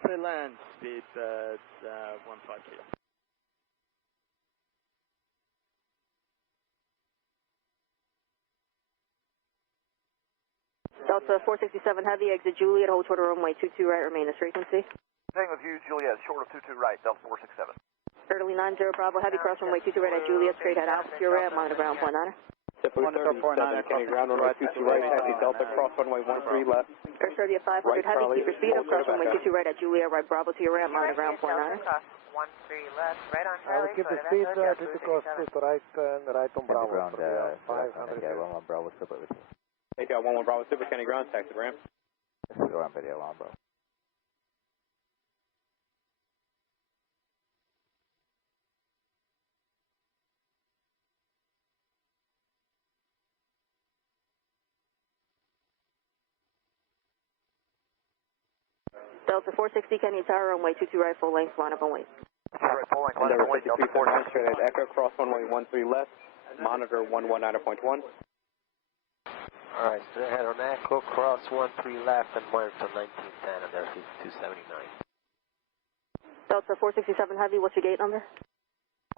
Clear land, speedbird 15 kilo. Delta 467 heavy, exit Juliet, hold short of runway 22 right, remain this frequency. Staying with you, Juliet, short of 22 right, Delta 467. Early 90 Bravo, heavy cross runway 22 right at Juliet, straight head out, your ramp, monitor ground, point 9. JetBlue 37, Kennedy ground, runway 22 right, taxi Delta, cross runway 13 left. Air Serbia 500 heavy, keep your speed up, cross runway 22 right at Juliet, right Bravo to your ramp, monitor ground, point 9. 13 left, right on Charlie. Keep the speed, to cross to right, right on Bravo. Ground, 500. 11 Bravo, super with you. ATR 11 Bravo, Super, Kennedy ground, taxi ramp. Ramp, 11 Bravo. Delta 460 Kennedy Tower, runway 22 right, full length, line up and wait. Right, full length, Endeavor wait, Delta 5279, straight ahead, Echo, cross runway 13 left, monitor 119.1. Alright, straight ahead on Echo, cross 13 left, and monitor 1910, and there 5279. Delta 467 heavy, what's your gate number?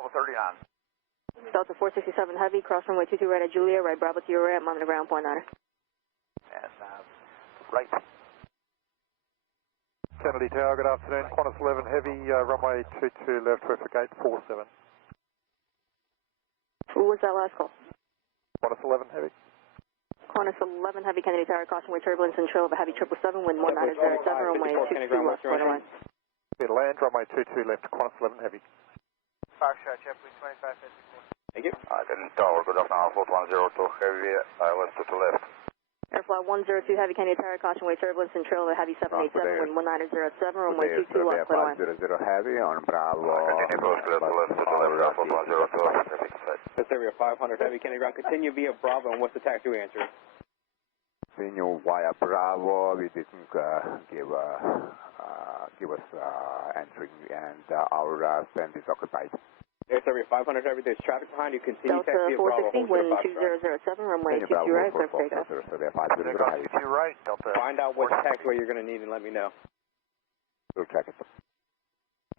Delta 39. Delta 467 heavy, cross runway 22 right at Julia, right Bravo to your ramp, monitor ground, point 9. And right. Kennedy Tower, good afternoon. Qantas 11 heavy, runway 22 left, traffic gate 47. Who was that last call? Qantas 11 heavy. Qantas 11 heavy Kennedy Tower, caution wave turbulence and trail of a heavy 777, wind 1907, runway 22 left, clear to land. Clear to land, runway 22 left, Qantas 11 heavy. Foxtrot, JetBlue 2554. Thank you. Kennedy Tower, good afternoon, Alpha 102 heavy, ILS to left. Airflow 102 heavy Kennedy Tower, caution wave turbulence and trail of a heavy 787, wind 1907, runway 22 left, clear to land. 500 heavy on Bravo. Continue close to the left, Alpha 102. This area 500 heavy, Kennedy ground, continue via Bravo, and what's the taxi we answer? Continue via Bravo, we didn't give us entering, and our stand is occupied. Air Serbia 500 heavy, there's traffic behind you, continue Delta taxi via Bravo, 460, wind 2007, runway 22 right, clear for takeoff. Right, Delta. Find out what taxiway you're going to need and let me know. We'll check it.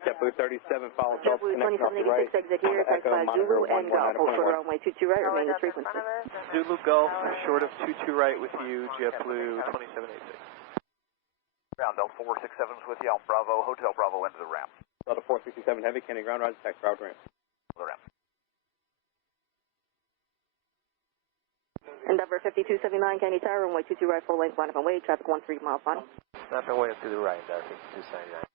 JetBlue 37, follow Delta JetBlue connect off the right. 2786 exit here, taxi by Zulu and Golf. Hold short runway 22 right, remain this frequency. Zulu Golf, short of 22 right with you, JetBlue 2786. Ground Delta 467 is with you on Bravo, Hotel Bravo into the ramp. Delta 467 heavy, Kennedy ground, roger, taxi route ramp. The ramp. Endeavor 5279, Kennedy Tower, runway 22 right, full length, line up and wait, traffic 13 mile final. Line up and wait to the right, 5279.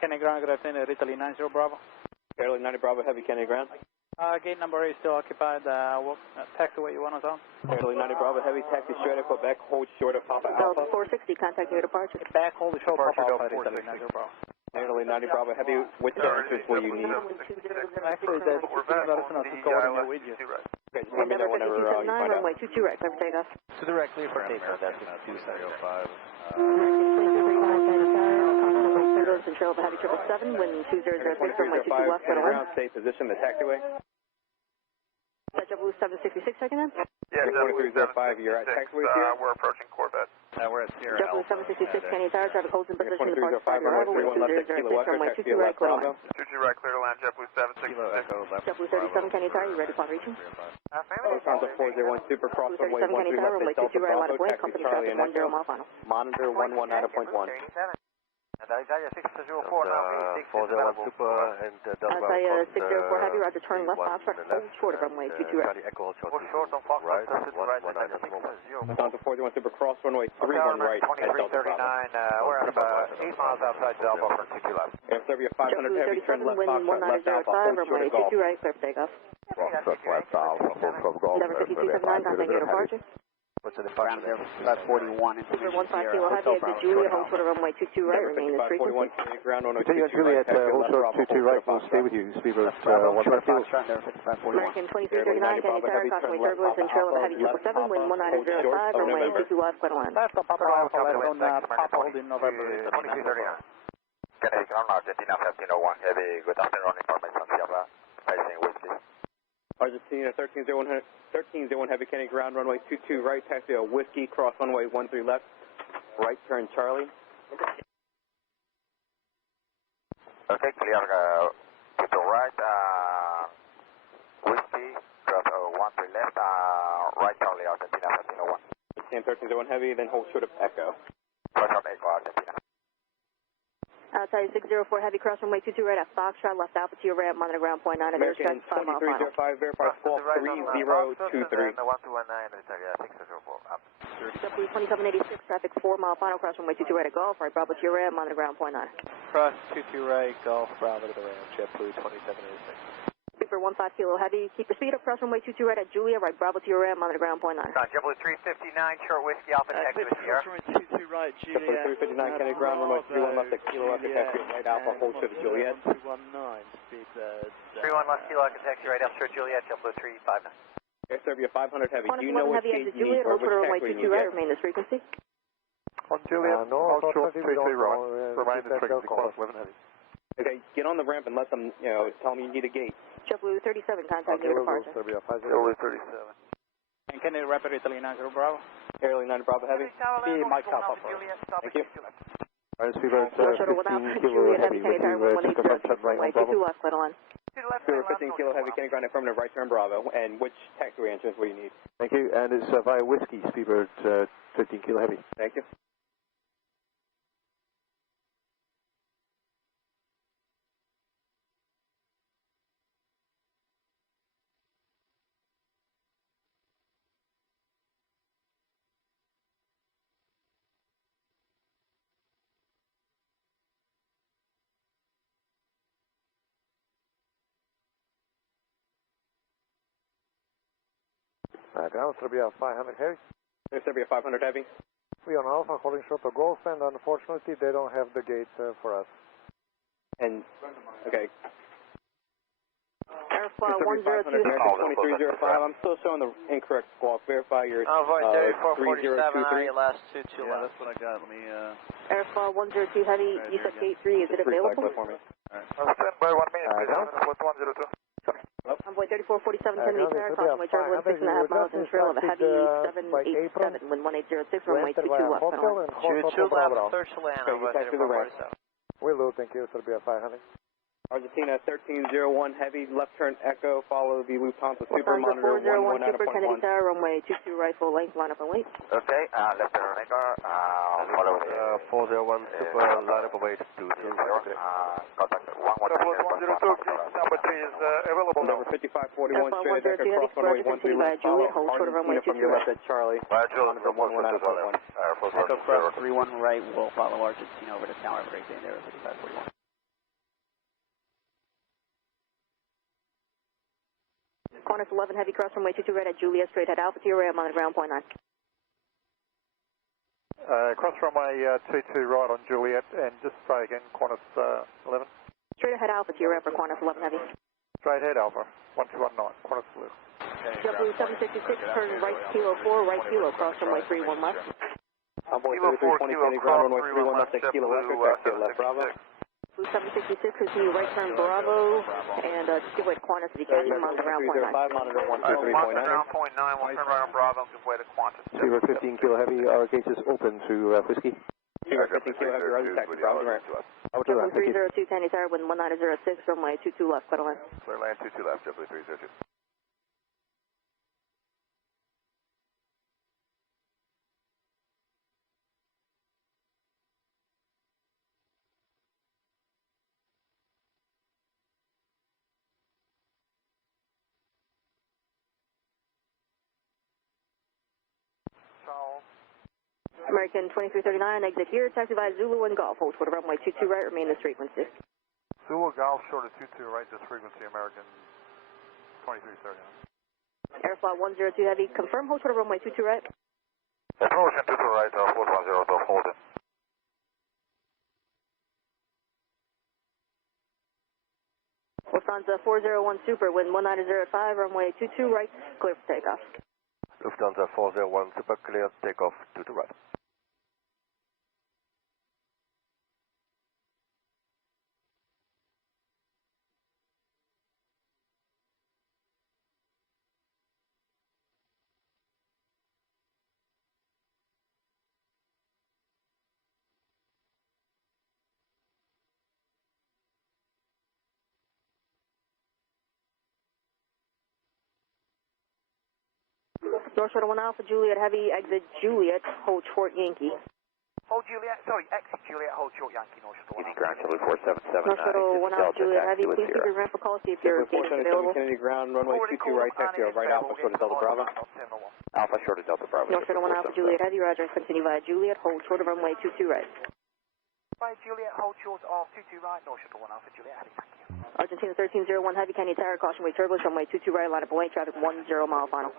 Kennedy ground, good afternoon, Italy 90 Bravo. Italy 90 Bravo heavy, Kennedy ground. Gate number 8 still occupied, taxi what you want us on? Italy 90 Bravo heavy, taxi straight at Quebec, hold short of Papa Alpha. Delta 460, contact your departure. Back, hold the short Papa Alpha, Italy 90 Bravo. Italy 90 Bravo heavy, which directions will you need? Actually, the medicine is coordinate with you. Okay, just let me know whenever you find out. Runway 22 right, clear for takeoff. To the right, clear for takeoff, that's 2705. Control of a heavy 777, wind 2006, runway 22 left, ground, stay position, the taxiway. Is that JetBlue 766 checking in? Yeah, 4305, you're at taxiway here? We're approaching Corvette. We're at Sierra JetBlue 766, Kennedy Tower, traffic holds in position, departure 2305, arrival, runway wind 31 left, 2006, kilo Echo, runway taxi 22 right, left, clear Bravo. 22 right, clear to land, JetBlue 766. JetBlue 37, Kennedy Tower, you ready upon reaching? Lufthansa 401 Super, cross runway 13 Kennedy Tower, runway left, 22 right, line Delta of way, Bravo, company taxi Charlie traffic and 10 mile final. Monitor 119.1. Delta 401 Super and Delta Bravo. 604 heavy, roger, turn left, Foxtrot, hold short of runway 22 right. Charlie Echo, hold short on Fox, right, right, 119. Delta 401 Super, cross runway 31 right at Delta Bravo. We're at about 8 miles outside Delta for 22 left. Air Serbia 500 heavy, turn left, wind Foxtrot, left Alpha, hold short runway of Golf. 22 right, clear for takeoff. Foxtrot, left Alpha, hold short of Golf. Endeavor 5279, contact your departure. What's the departure there? About 41 into Super 15 kilo heavy, exit Julia, hold short of runway 22 right, remain this frequency. 41 ground on Continue at Juliet, hold short 22 right, we'll stay with you, speedboat 15 kilo. American 2339, Kennedy Tower, caution turbulence and trail of a heavy 777, wind 1905, runway 22 left, clear line. That's the Papa Alpha, left on Papa hold in November. 2339. Kennedy ground, Argentina 1501 heavy, good afternoon, information Sierra, facing Whiskey. Argentina 1301 heavy, Kennedy ground, runway 22 right, taxi a Whiskey, cross runway 13 left, right turn Charlie. Okay, clear, to right, Whiskey, cross 13 left, right Charlie, Argentina 1501. 1301 heavy, then hold short of Echo. Right on Echo, Argentina. Outside 604 heavy, cross runway 22 right at Foxtrot, left Alpha to your ramp, monitor ground point 9, and there's traffic 5 mile final. American 2305, verify squawk 3023. JetBlue 2786, traffic 4 mile final, cross runway 22 right at Golf, right Bravo to your ramp, monitor ground point 9. Cross 22 right, Golf, Bravo to the ramp, JetBlue 2786. Super 15 kilo heavy, keep your speed up, cross runway 22 right at Julia, right Bravo to your ramp, monitor ground point 9. JetBlue 359, short Whiskey, Alpha, Texas, Cross runway 22 right, Juliet. JetBlue 359, Kennedy ground, runway 31 left, kilo after taxi, right Alpha, hold short of Juliet. 219, speed 31 left, kilo after taxi, right Alpha, Juliet, JetBlue 359. Air Serbia 500 heavy, do you 11 know what heavy gate exit you need Juliet, or hold short of runway which 22 taxiway you right, need? remain this frequency. On Juliet, hold short 33 right, remain this frequency, cross 11 heavy. Okay, get on the ramp and let them, tell them you need a gate. JetBlue 37, contact your departure. JetBlue 37. And Kennedy Rapid Italy 90 Bravo. Airline 90 Bravo heavy. Be Mike Alpha. Thank you. Alright, speedboat 15 kilo heavy, with you, take a left turn right on Bravo. 22 left, clear line. Super 15 kilo heavy, Kennedy ground, affirmative, right turn Bravo. And which taxiway entrance will you need? Thank you, and it's via Whiskey, speedboat 15 kilo heavy. Thank you. Ground Serbia 500 heavy. Air Serbia 500 heavy. We on Alpha holding short of Golf, and unfortunately they don't have the gate for us. And, okay. Airflow 102. 2305, I'm still showing the incorrect squawk. Verify your 3023. last 22 left. That's what I got. Let me, Airflow 102 heavy, you said gate 3, is it available? For me. Stand by 1 minute, please. 102. Envoy 3447, Kennedy Tower, crossing way turbulence, 6.5 miles in trail of a heavy 787, wind 1806, runway 22 left, final line. 22 left, search the land, over 3447. We will, thank you, Serbia 5 Heavy. Argentina 1301 Heavy, left turn Echo, follow the Lufthansa Super Lufthansa Monitor 401 Super, Kennedy Tower, runway 22 right, full length, line up and wait. Okay, left turn Echo, follow 401 Super, line up and wait, 22. Contact 112. Number 3 is available now. Number 5541, straight Echo, cross runway 13 left, Juliet, hold short of runway 22 left at Charlie. Juliet from 112. Echo cross 31 right, we'll follow Argentina over to tower, break in there, 5541. Qantas 11 Heavy, cross runway 22 right at Juliet, straight head Alpha to your right, I'm on the ground, point 9. Cross runway 22 right on Juliet, and just say again, Qantas 11. Straight ahead Alpha to your right for Qantas 11 Heavy. Straight ahead Alpha, 1219, Qantas Blue. JetBlue 766, turn right Kilo 4, right Kilo, cross runway 31 left. Envoy 3320, Kennedy ground runway 31 left at Kilo Echo, taxi left Bravo. Blue 766, continue right turn Bravo, and just give way to Qantas if you can, I'm on the ground, point 9. Monitor 123.9. Ground point 9, we'll turn right on Bravo, give way to Qantas. Zero 15 Kilo Heavy, our gates is open to Whiskey. 15 Kilo Heavy, roger, taxi Bravo, right. JetBlue 302, Kennedy Tower, wind 1906, runway 22 left, clear line. Clear land 22 left, JetBlue 302. American 2339, exit here, taxi via Zulu and Golf, hold short of runway 22 right, remain this frequency. Zulu Golf, short of 22 right, this frequency, American 2339. Airflow 102 Heavy, confirm, hold short of runway 22 right. Approaching 22 right, 410, hold it. Lufthansa 401 Super, wind 1905, runway 22 right, clear for takeoff. Lufthansa 401 Super, clear, takeoff, 22 right. North Shuttle 1 Alpha, Juliet Heavy, exit Juliet, hold short Yankee. Hold Juliet, sorry, exit Juliet, hold short Yankee, North Shuttle 1 Alpha. Ground Chile 477, North Shuttle 1 Alpha, Juliet Heavy, please keep your ramp for call, see if your gate is available. Kennedy ground, runway 22 right, taxi right Alpha, short of Delta Bravo. Alpha short of Delta Bravo. North Shuttle 1 Alpha, Juliet Heavy, roger, continue via Juliet, hold short of runway 22 right. Via Juliet, hold short of 22 right, North Shuttle 1 Alpha, Juliet Heavy, thank you. Argentina 1301 Heavy, Kennedy Tower, caution way turbulence, runway 22 right, line up away, traffic 10 mile final.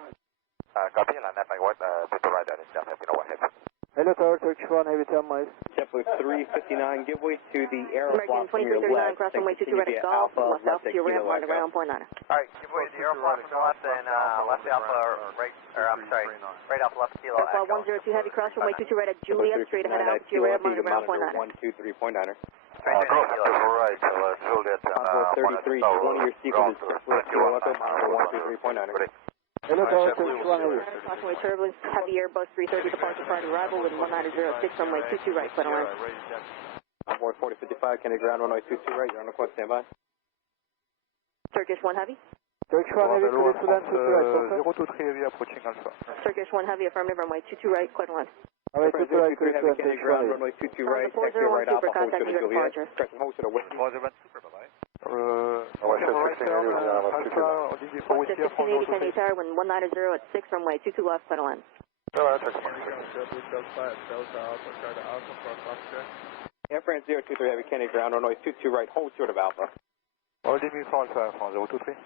Copy, line up, what, 22 right, that is definitely, you know what, heavy. Hello Tower, Turkish 1 Heavy, 10 miles. JetBlue 359, give way to the Aeroflot from your left. Cross runway 22 right at Golf, left Alpha to your ramp, on the ground, point 9. Alright, give way to the Aeroflot from the left, and left Alpha, right, or I'm sorry, right Alpha, left Kilo. Airflow 102 Heavy, cross runway 22 right at Juliet, straight ahead Alpha to your ramp, on the ground, point 9. 123.9er. Right, Juliet. Envoy 3320, your sequence is Kilo Echo, monitor 123.9er. Hello Tower, Turkish 1 Heavy. Caution way turbulence, heavy Airbus 330 departure prior to arrival, with 1906, runway 22 right, clear line. Envoy 4055, Kennedy ground, runway 22 right, you're on the course, standby. Turkish 1 Heavy. Turkish 1 Heavy, clear to land 22 right, okay. 023 Heavy approaching Alpha. Turkish 1 Heavy, affirmative, runway 22 right, clear line. Alright, 22 right, clear to land, Kennedy Turkish 1 ground, Heavy. runway 22 right, taxi right Alpha, hold to the Juliet, press and hold to the Whiskey. Just 1580 Kennedy Tower, wind 190 at 6, runway 22 left, clear line. Air France 023 Heavy, Kennedy ground, runway 22 right, hold short of Alpha. All DB for Alpha, 023.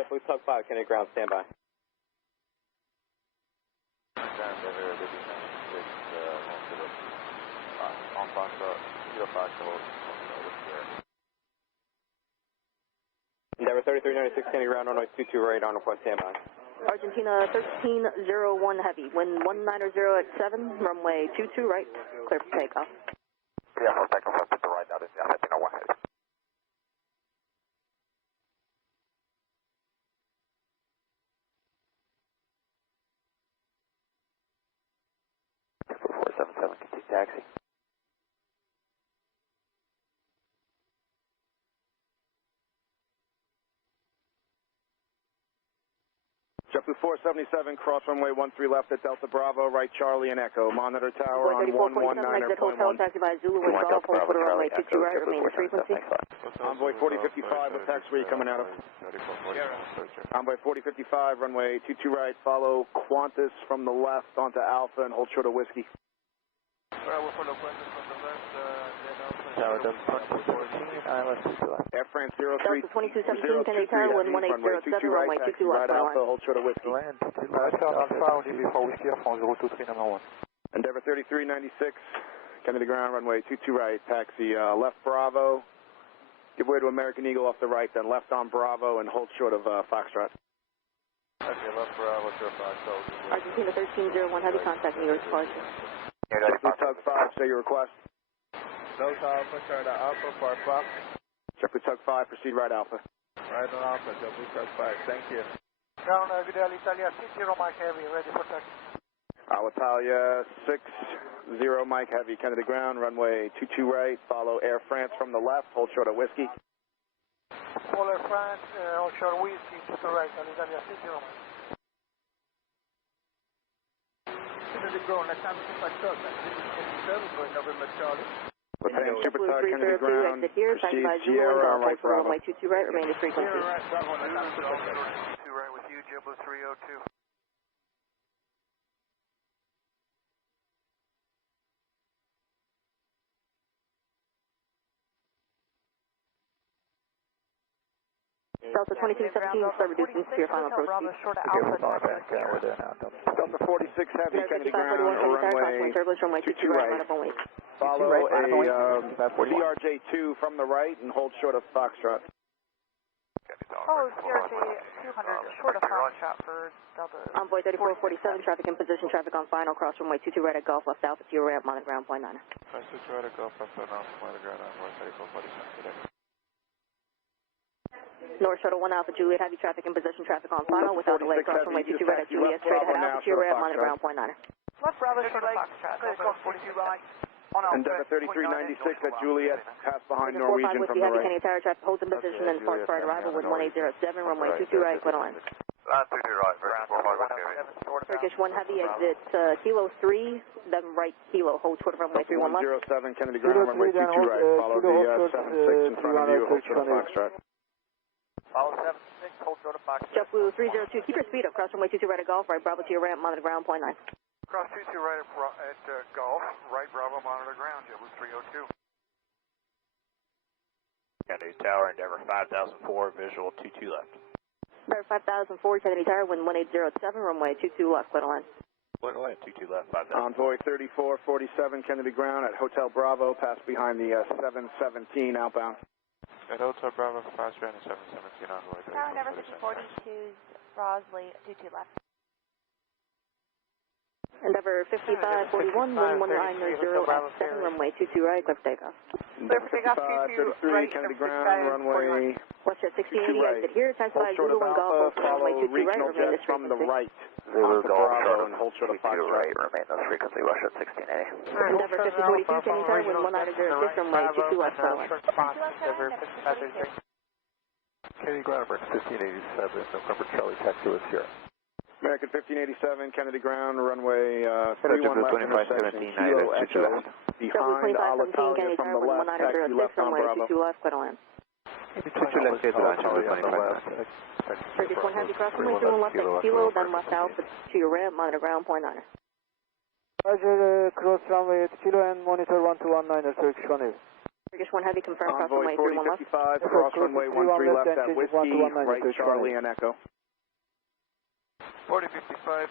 JetBlue Tug 5, Kennedy ground, standby. Endeavor 3396, Kennedy ground, runway 22 right, on request, standby. Argentina 1301 Heavy, wind 190 at 7, runway 22 right, clear for takeoff. Yeah, for takeoff, to the right, that is, yeah, 1 heavy. 77, continue taxi. JetBlue 477, cross runway 13 left at Delta Bravo, right Charlie and Echo. Monitor tower on 119.1. Exit hotel, taxi by Zulu and Golf, hold quarter runway 22 right, remain the frequency. Envoy 4055, what taxi are you coming out of? Envoy 4055, runway 22 right, follow Qantas from the left onto Alpha and hold short of Whiskey. Bravo, follow Qantas from the left, Tower Delta 2217, ILS 2 left. Air France 03. Delta 2217, Kennedy Tower, 1807, runway 22 left, Alpha, hold short of Whiskey. Land, Alpha, for Whiskey Air France 023, number 1. Endeavor 3396, Kennedy ground, runway 22 right, taxi left Bravo. Give way to American Eagle off the right, then left on Bravo and hold short of Foxtrot. Okay, left Bravo, short Foxtrot. Argentina 1301, heavy contact, New York departure. JetBlue Tug 5, say your request. Delta Alpha, Charlie Alpha, for Fox. JetBlue Tug 5, proceed right Alpha. Right on Alpha, JetBlue Tug 5, thank you. Ground, Vidal Italia 60, Mike Heavy, ready for taxi. Alitalia 60, Mike Heavy, Kennedy ground, runway 22 right, follow Air France from the left, hold short of Whiskey. Follow Air France, hold short Whiskey, to the right, Alitalia 60, Mike. Kennedy ground, let's have a touch, service for November Charlie. Lieutenant Super Tug, Kennedy 302, ground, exit here, taxi by proceed Zulu and Sierra, Golf, right hold quarter Bravo. runway 22 right, remain the frequency. Sierra, right, Bravo, let's have a touch. 2 right with you, JetBlue 302. Delta 2217, start reducing to your final approach speed. We're there now, Delta 46 Heavy, Kennedy ground, 5541, runway 22 right. Follow a CRJ2 from the right and hold short of Foxtrot. Follow CRJ 200, short of Foxtrot for Delta. Envoy 3447, traffic in position, traffic on final, cross runway 22 right at Golf, left Alpha to your ramp, monitor ground, point 9. First 22 right at Golf, left on Alpha, monitor ground, Envoy 3447 today. North Shuttle 1 Alpha Juliet, heavy traffic in position, traffic on final, without delay, cross runway 22 right at Juliet, straight ahead Alpha to your ramp, monitor ground, point 9. Left Bravo, short of Foxtrot. Cross 42 right. Endeavor 3396 at Juliet, pass behind Norwegian from the heavy right. Kennedy Tower, traffic holds in position and departs prior to arrival with 1807, runway 22 right, clear to land. 22 right, very 451 Turkish 1 heavy, exit Kilo 3, then right Kilo, hold short of runway 31 left. 107, Kennedy ground, runway 22 right, follow the 76 in front of you, hold short of Foxtrot. Follow 76, hold short of Foxtrot. JetBlue 302, keep your speed up, cross runway 22 right at Golf, right Bravo to your ramp, monitor ground, point 9. Cross 22 right at Golf, right Bravo, monitor ground, JetBlue 302. Kennedy Tower, Endeavor 5004, visual 22 left. Endeavor 5004, Kennedy Tower, wind 1807, runway 22 left, clear to land. Clear to land, 22 left, 5000. Envoy 3447, Kennedy ground at Hotel Bravo, pass behind the 717 outbound. At Hotel Bravo, fast run 717 Envoy. Tower, Endeavor 5242, Rosley, 22 left. Endeavor 5541, wind 1900 at 7, runway 22 right, clear for takeoff. Endeavor 5533, Kennedy ground, runway Westjet 1680, exit here, taxi by Zulu and Golf, hold runway 22 right, remain this from the frequency. right. Zulu Golf, short and hold short of Foxtrot. right, remain this frequency, Westjet 1680. Endeavor 5042, Kennedy Tower, wind 1906, runway 22 left, clear to land. Endeavor 5533. Kennedy ground, 1587, November Charlie, taxi with Sierra. American 1587, Kennedy ground, runway 31 left intersection, Kilo Echo, behind Alitalia from the left, taxi left on Bravo. 22 left, clear to land. 22 left, get to land, 25. Turkish 1 heavy, cross runway 31 left at Kilo, then left Alpha to your ramp, monitor ground, point 9. Roger, cross runway at Kilo and monitor 1219 Turkish 1 heavy. Turkish 1 heavy, confirm cross Envoy runway 31 left. 4055, cross runway 13 left at Whiskey, right Charlie and Echo. 4055,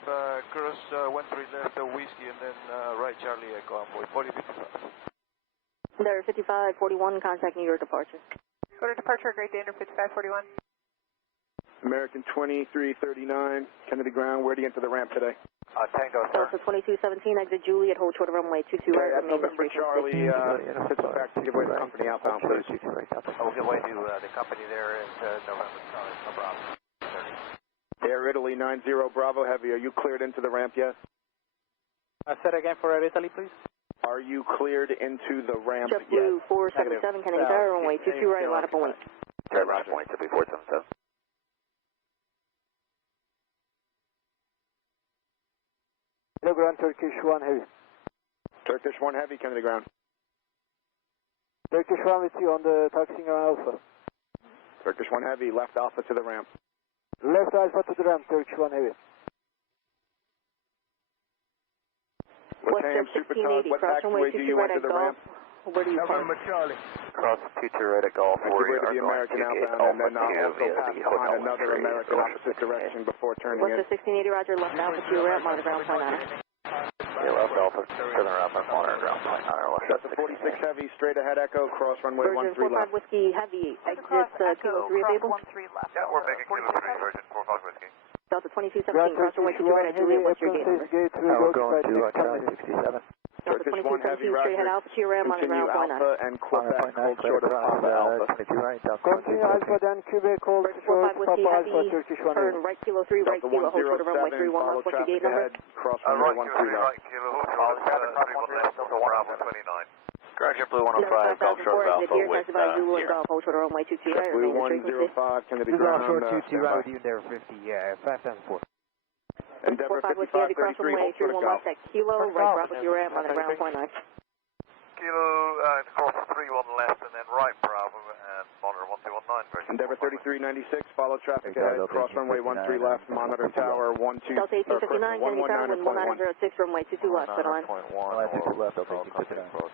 cross 13 left Whiskey, and then right Charlie Echo, Envoy 4055. Endeavor 5541, contact New York departure. Go to departure, Great Dander 5541. American 2339, Kennedy ground, where do you enter the ramp today? Tango, sir. Delta 2217, exit Juliet, hold short of runway 22 right, remain this November Charlie, sits back to give way to the company outbound, please. We'll give way to the company there at November Charlie, no problem. Air Italy 90 Bravo Heavy, are you cleared into the ramp yet? Say it again for Italy, please. Are you cleared into the ramp yet? JetBlue 477, Kennedy Tower, runway 22 right, line up and wait. Okay, roger. Point to be 477. Hello, ground, Turkish 1 heavy. Turkish 1 heavy, Kennedy ground. Turkish 1 with you on the taxiing on Alpha. Turkish 1 heavy, left Alpha to the ramp. Left Alpha to the ramp, Turkish 1 heavy. Latam Supertug, what taxiway do you enter the ramp? Where do you come? November Charlie. Cross 22 right at Golf. Make your way to the American outbound, and then also pass behind another American opposite direction before turning in. What's the 1680, roger, left Alpha to your ramp, monitor ground point 9. Yeah, left Alpha, turn around by monitor ground point 9. That's a 46 heavy, straight ahead Echo, cross runway 13 left. Virgin 45 Whiskey Heavy, exit Kilo 3 available. Yeah, we're making Kilo 3, Virgin 45 Whiskey. Delta 2217, cross runway 22 right at Juliet, what's your gate number? We're going to Charlie 67. Delta 2217, straight ahead Alpha to your ramp, monitor Continue ground point 9. Alpha and Quebec, hold short of Papa Alpha. 22 right, Continue Alpha, then Quebec, hold short, 45 Whiskey Papa Heavy, Alpha, Turkish 1 turn heavy. right Kilo 3, right Delta Kilo, hold short of runway 31 follow left, what's your traffic gate number? ahead, cross runway 13 left. Right, Kilo, hold short of 31 left, Delta 1 29. Ground JetBlue 105, Golf short of Alpha with Zulu Golf, hold short of runway 22 right, JetBlue remain in 105, Kennedy This is ground, offshore 22 right standby. with you, Endeavor 50, yeah, 574. Endeavor 45 Whiskey Heavy, cross 5533, runway hold short 31 of Golf. left at Kilo, right drop with your ramp, monitor ground point 9. Kilo, cross 31 left and then right Bravo and monitor 1219, Virgin. Endeavor 3396, follow traffic ahead, cross runway 13 left, monitor tower 12, Delta 1859, Kennedy Tower, wind 1906, runway 22 left, set on. 22 left, Delta 1859.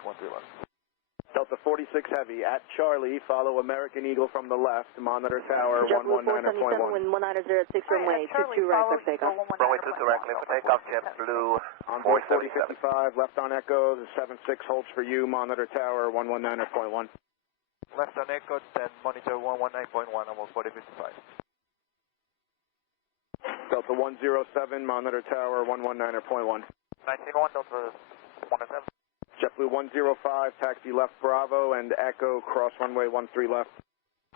13 left. Delta 46 heavy, at Charlie, follow American Eagle from the left, monitor tower JetBlue 119.1. 477, wind 1906, runway 22 right, clear takeoff. Runway 22 right, clear for takeoff, JetBlue Envoy 477. 4055, left on Echo, the 76 holds for you, monitor tower 119.1. Left on Echo, then monitor 119.1, almost 4055. Delta 107, monitor tower 119.1. 19-1, Delta 107. JetBlue 105, taxi left Bravo and Echo, cross runway 13 left.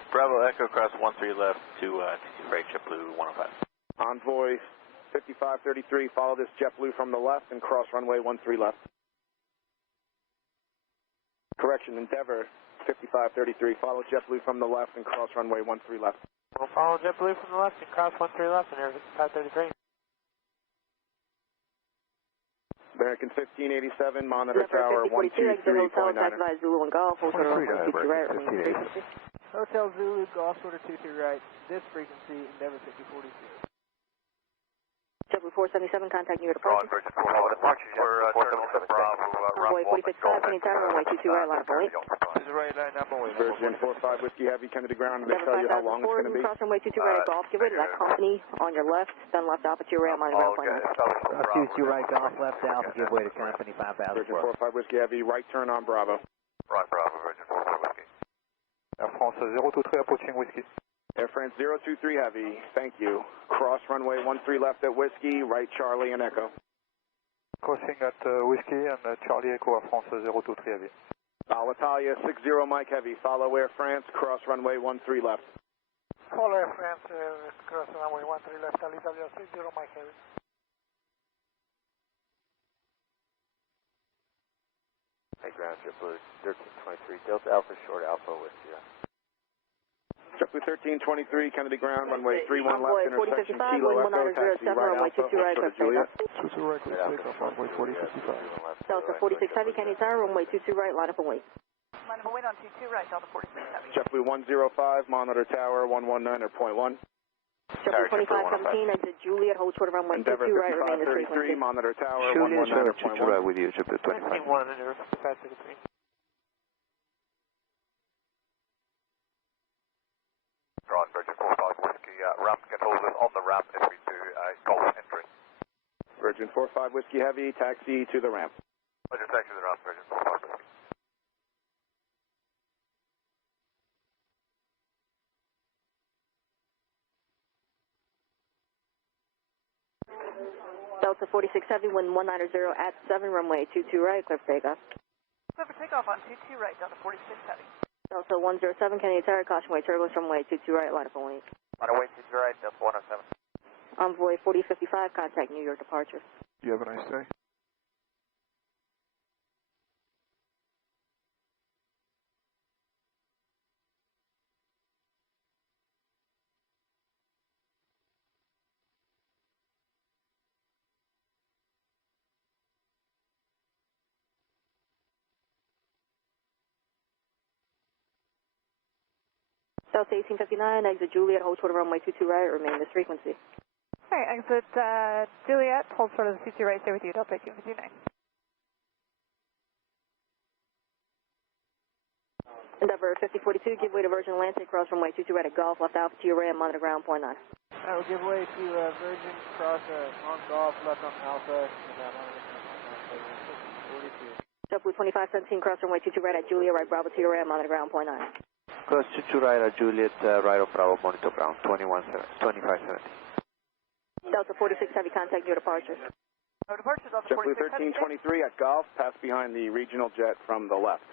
Bravo Echo, cross 13 left to right, JetBlue 105. Envoy 5533, follow this JetBlue from the left and cross runway 13 left. Correction, Endeavor 5533, follow JetBlue from the left and cross runway 13 left. We'll follow JetBlue from the left and cross 13 left and there's 533. American 1587, monitor Leopard tower 5042, exit Hotel, 123.9. taxi Zulu and Golf, hold short of runway 22 right, remain in 360. Hotel Zulu, Golf short of 22 right, this frequency, Endeavor 5042. JetBlue 477, contact New York Go on, departure. Virgin 45 departure. We're turning to Bravo, Envoy 465, Kennedy Tower, runway 22 right, line up and wait. This is right, line up and wait. Virgin 45 Whiskey Heavy, Kennedy ground, and they tell you how long it's going to be. Cross runway 22 right at Golf, give way to that company on your left, then left Alpha to your right, monitor ground point 9. 22 right, Golf, left Alpha, give way to company 5000. Virgin 45 Whiskey Heavy, right turn on Bravo. Right Bravo, Virgin 45 Whiskey. Air France 023 approaching Whiskey. Air France 023 Heavy, thank you. Cross runway 13 left at Whiskey, right Charlie and Echo. Crossing at Whiskey and Charlie Echo, Air France 023 Heavy. Alitalia 60 Mike Heavy, follow Air France, cross runway 13 left. Follow Air France, cross runway 13 left, Alitalia 60 Mike Heavy. Hey, ground JetBlue 1323, Delta Alpha short Alpha with you. JetBlue 1323, Kennedy ground, runway 31 Envoy left, intersection 4055, Kilo wind Echo, taxi 1907, right runway Alpha, 22 right, hold clear Juliet. takeoff. 22 right, clear takeoff, runway 4055. Delta 46 Heavy, Kennedy Tower, runway 22 right, line up and wait. Line up and wait on 22 right, Delta 46 Heavy. JetBlue 105, monitor tower 119.1. JetBlue 2517, exit Juliet, hold short of runway 22 Endeavor right, remain in 5533, 360. monitor tower Juliet 119.1. right with you, JetBlue 25. 1, Endeavor 5533. Right, Virgin 45 Whiskey, ramp controls is on the ramp if we do Golf entry. Virgin 45 Whiskey Heavy, taxi to the ramp. Roger, taxi to the ramp, Virgin 45 Whiskey. Delta 46 Heavy, wind 190 at 7, runway 22 right, clear for takeoff. Clear for takeoff on 22 right, Delta 46 Heavy. Delta 107, Kennedy Tower, caution wait turbulence, runway 22 right, line up and wait. On our way 22 right, Delta 107. Envoy 4055, contact New York departure. You have a nice day. Delta 1859, exit Juliet, hold short of runway 22 right, remain this frequency. Alright, exit Juliet, hold short of the 22 right, stay with you, Delta 1859. Endeavor 5042, give way to Virgin Atlantic, cross runway 22 right at Golf, left Alpha to your ram, monitor ground, .9. I will give way to Virgin, cross on Golf, left on Alpha, and monitor ground, 42. JetBlue 2517, cross runway 22 right at Juliet, right Bravo to your ram, monitor ground, .9. Cross 22 right at Juliet, right of Bravo, monitor ground, 2570. Delta 46, heavy contact near departure. No departure, Delta JetBlue 46. 1323 at Golf, pass behind the regional jet from the left.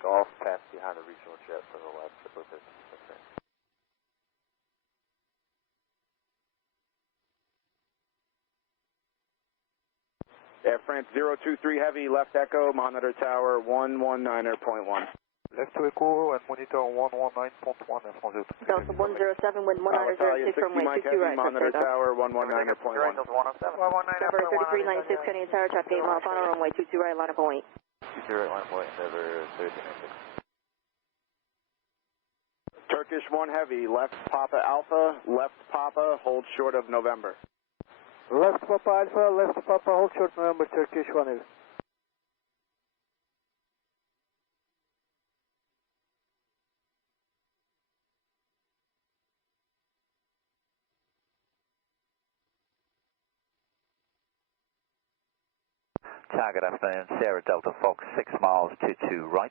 Golf, pass behind the regional jet for the left, JetBlue 1323. Air France 023 heavy, left echo, monitor tower 119.1. Left to echo and monitor 119.1 and France 023. Delta 107, wind 1906 from way 22 right. Monitor tower 119.1. Endeavor 3396, Canadian Tower, traffic 8 miles final, runway 22 right, line up 08. 22 right, line point, Endeavor 3396. Turkish 1 heavy, left Papa Alpha, left Papa, hold short of November. Left Papa Alpha, left Papa, hold short November, Turkish 1 heavy. Target afternoon, Sierra Delta Fox, 6 miles, 22 right.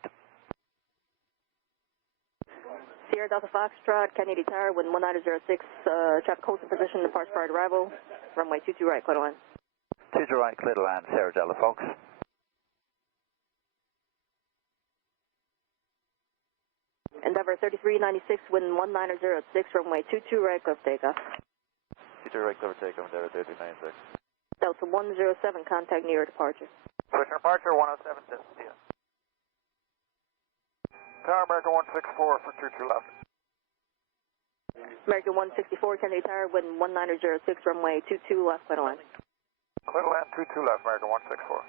Sierra Delta Foxtrot, Kennedy Tower, wind 1906, traffic holds in position, departs prior to arrival, runway 22 right, clear to land. 22 right, clear to land, Sierra Delta Fox. Endeavor 3396, wind 1906, runway 22 right, clear for takeoff. 22 right, clear for takeoff, Endeavor 3396. Delta 107, contact New York departure. Push departure 107, see ya. Tower America 164 for 22 left. American 164, Kennedy Tower, wind 1906, runway 22 left, clear to land. Clear to land 22 left, America 164.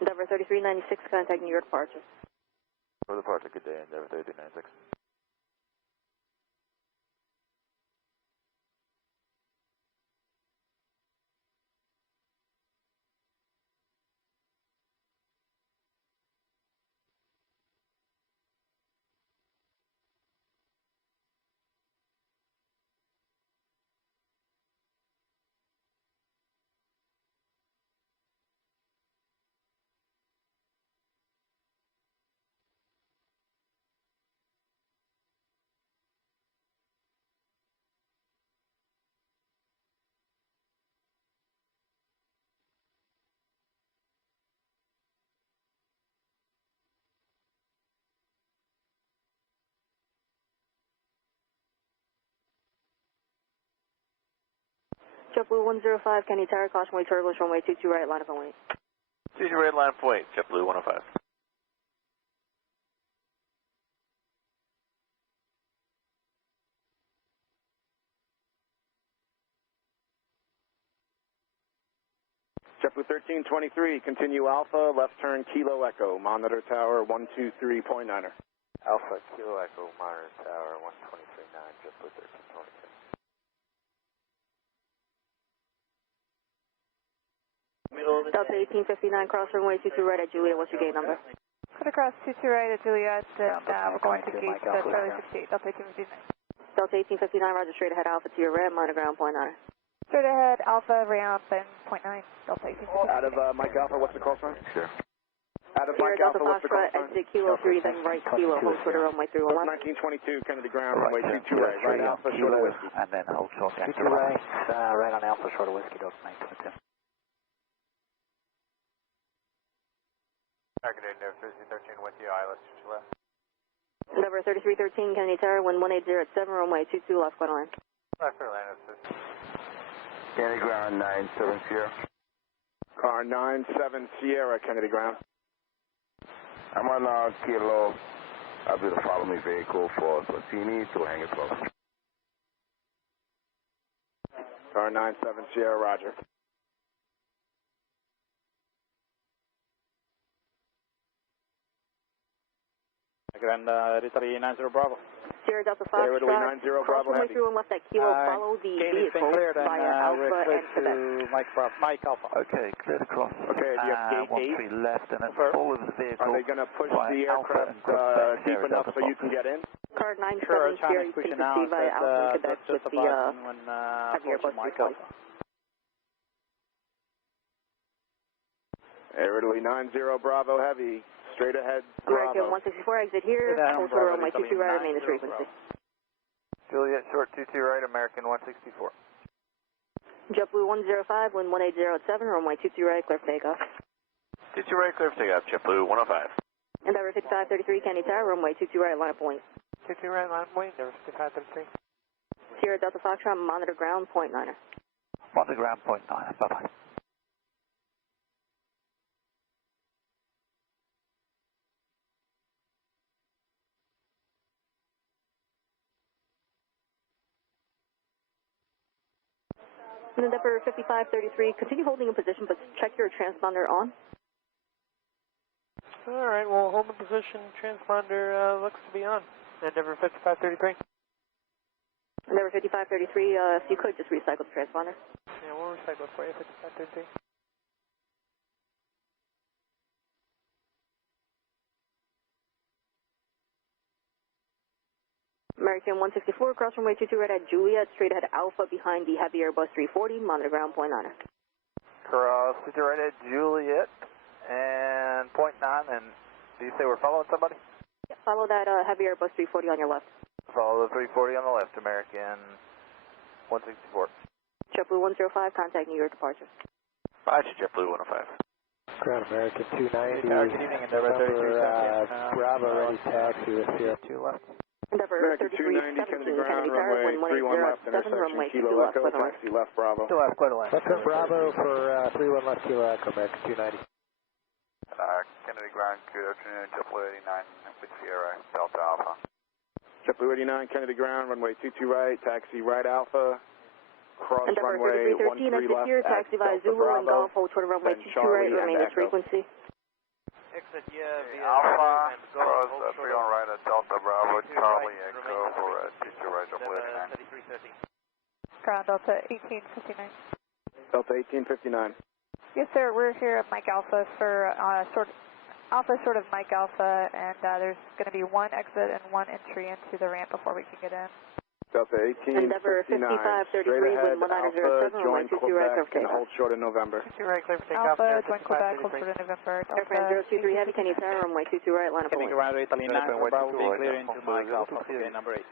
Endeavor 3396, contact New York departure. For departure, good day, Endeavor 3396. JetBlue 105, Kennedy Tower, cautionary turbulence, runway 22 right, line up 08. 22 right, line up 08, JetBlue 105. JetBlue 1323, continue Alpha, left turn Kilo Echo, monitor tower 123.9er. Alpha, Kilo Echo, monitor tower 123.9, JetBlue 1323. Delta 1859, cross runway 22 right at Juliet, what's your gate number? Cleared across 22 right at Juliet, and we're going to gate Charlie 68, Delta 1859. Delta 1859, roger, straight ahead Alpha to your ram, monitor ground, .9. Straight ahead, Alpha, ramp, and .9, Delta 1859. Out of Mike Alpha, what's the call sign? Sure. Out of Mike Alpha, what's the call sign? Exit Kilo 3, then right Kilo, hold short of runway 31 left. 1922, Kennedy ground, runway 22 right, right Alpha, short of whiskey. And then hold short. 22 right, right on Alpha, short of whiskey, Delta 922. Target Endeavour 3313 with you, ILS to your left. Endeavour 3313, Kennedy Tower, wind 180 at 7, runway 22 left, line. Left for Atlantis. Kennedy ground 97 Sierra. Car 97 Sierra, Kennedy ground. I'm on Kilo. I'll be the follow me vehicle for Platini to hang it close. Car 97 Sierra, roger. Grand Italy 90 Bravo. Sierra Delta Fox, Italy 90 Bravo runway heavy. 31 left at Kilo, follow the vehicle via Alpha and Quebec. Mike Alpha. Okay, cleared across. Okay, do you have gate 13 left, and then follow the vehicle. Are they going to push the aircraft deep enough so you can get in? Car 97 Sierra, you can proceed via Alpha and Quebec with the heavy Airbus 320. Air Italy 90 Bravo heavy. Straight ahead, American Bravo. 164, exit here, hold short runway 22 right, remain this frequency. Juliet short 22 right, American 164. JetBlue 105, wind 180 at 7, runway 22 right, clear for takeoff. 22 right, clear for takeoff, JetBlue 105. Endeavour 5533, Kennedy Tower, runway 22 right, line up wing. 22 right, line up wing, Endeavour 5533. Sierra Delta Foxtrot, monitor ground, .9er. Monitor ground, .9, bye-bye. Endeavour 5533, continue holding in position, but check your transponder on. All right, well, hold the position. Transponder looks to be on. Endeavour 5533. Endeavour 5533, if you could just recycle the transponder. Yeah, we'll recycle it for you, 5533. American 164, cross runway 22 right at Juliet, straight ahead Alpha behind the heavy Airbus 340, monitor ground, .9er. Cross 22 right at Juliet and .9, and do you say we're following somebody? Yeah, follow that heavy Airbus 340 on your left. Follow the 340 on the left, American 164. JetBlue 105, contact New York departure. Roger, JetBlue 105. Ground American 290, Good evening, Endeavour 3370. Bravo, ready taxi with Sierra 2 left. Endeavour American 290, 3317, Kennedy Kennedy ground, Tower, runway 31 left, 180 intersection, runway 22 Kilo left, Echo, clear taxi left, Bravo. Still left, quite a line. Left up Bravo for 31 left Kilo Echo, American 290. Kennedy ground, good afternoon, JetBlue 89 with Sierra, Delta Alpha. JetBlue 89, Kennedy ground, runway 22 right, taxi right Alpha, cross Endeavour runway 13 3313, exit left here, taxi via Delta Zulu and Bravo, Golf, hold short of runway then 22 right, Charlie remain and this Echo. frequency. Exit, via Alpha, cross 3 on right at Delta Bravo, Charlie Echo for 22 right, JetBlue 89. Ground Delta 1859. Delta 1859. Yes, sir. We're here at Mike Alpha for Alpha short of Mike Alpha, and there's going to be one exit and one entry into the ramp before we can get in. Delta 1859. Endeavour 5533, Straight ahead, wind 1907, Alpha, runway join 22 right, Quebec, and hold short in November. 22 right, clear for takeoff. Alpha, join Quebec, hold short in November. Airframe 023 heavy, Kennedy Tower, runway 22 right, line up Kennedy wing. ground, Italy 90 Bravo, be clear into Mike Alpha, okay, number 8.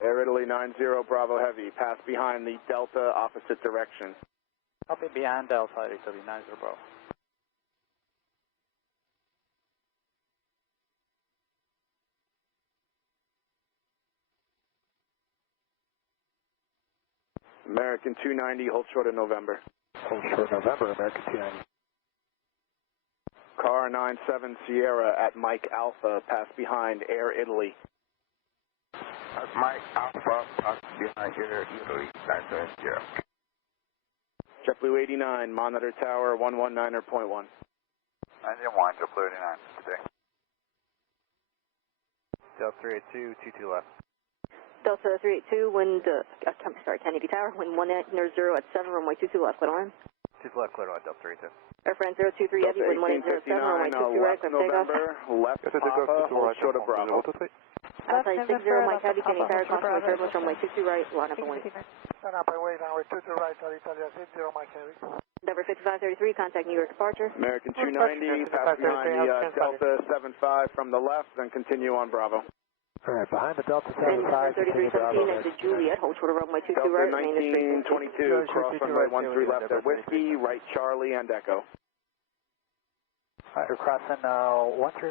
Air Italy 90 Bravo heavy, pass behind the Delta opposite direction. Copy behind Delta, Italy 90 Bravo. American 290, hold short in November. Hold short November, American 290. Car 97 Sierra at Mike Alpha, pass behind Air Italy. Mike Alpha, behind Air Italy, 97 Sierra. JetBlue 89, monitor tower 119.1. 91, JetBlue 89, today. Delta 382, 22 left. Delta 382, wind, Kennedy Tower, wind 180 at 7, runway 22 left, clear line. 2 left, clear on Delta 32. Air France 023 Heavy, wind 1807, runway 22 right, clear for takeoff. Left Papa, hold short of Bravo. Outside 60 Mike Heavy, Kenny Tower, constantly turbulence, runway 22 right, line up and wing. Line up and wing, runway 22 right, Italia 60 Mike Heavy. Endeavor 5533, contact New York departure. American 290, pass behind the Delta 75 from the left, then continue on Bravo. All right, behind the Delta 75, Endeavor 3317, exit Juliet, hold short of runway 22 right, remain the street. Delta 1922, cross runway 13 left at Whiskey, right Charlie and Echo. All right, we're crossing 13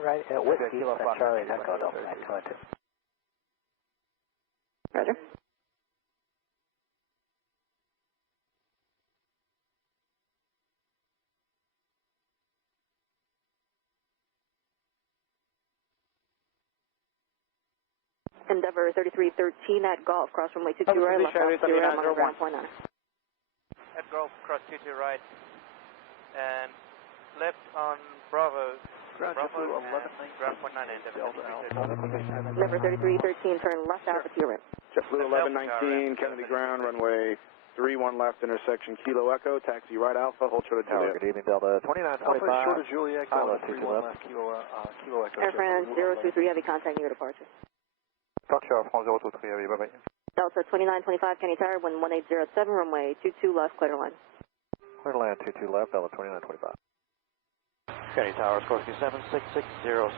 right at Whiskey, and Charlie and Echo, Delta 922. Roger. Endeavor 3313 at Golf, cross runway 22 right, left off 0 right, monitor ground 1.9. At Golf, cross 22 right, and left on Bravo. Ground 11, ground 1.9, Endeavor 3313, turn left Alpha to your right. JetBlue 1119, Kennedy ground, runway 31 left, intersection Kilo Echo, taxi right Alpha, hold short of Juliet. Good evening, Delta 2925. Alpha short of Juliet, Pilot 31 left, Kilo Echo. Air France 023 Heavy, contact New York departure. Foxtrot, France 023 Heavy, bye-bye. Delta 2925, Kenny Tower, wind 1807, runway 22 left, clear to land. Clear to land 22 left, Delta 2925. Kenny Tower, Sikorsky 7660 Sierra.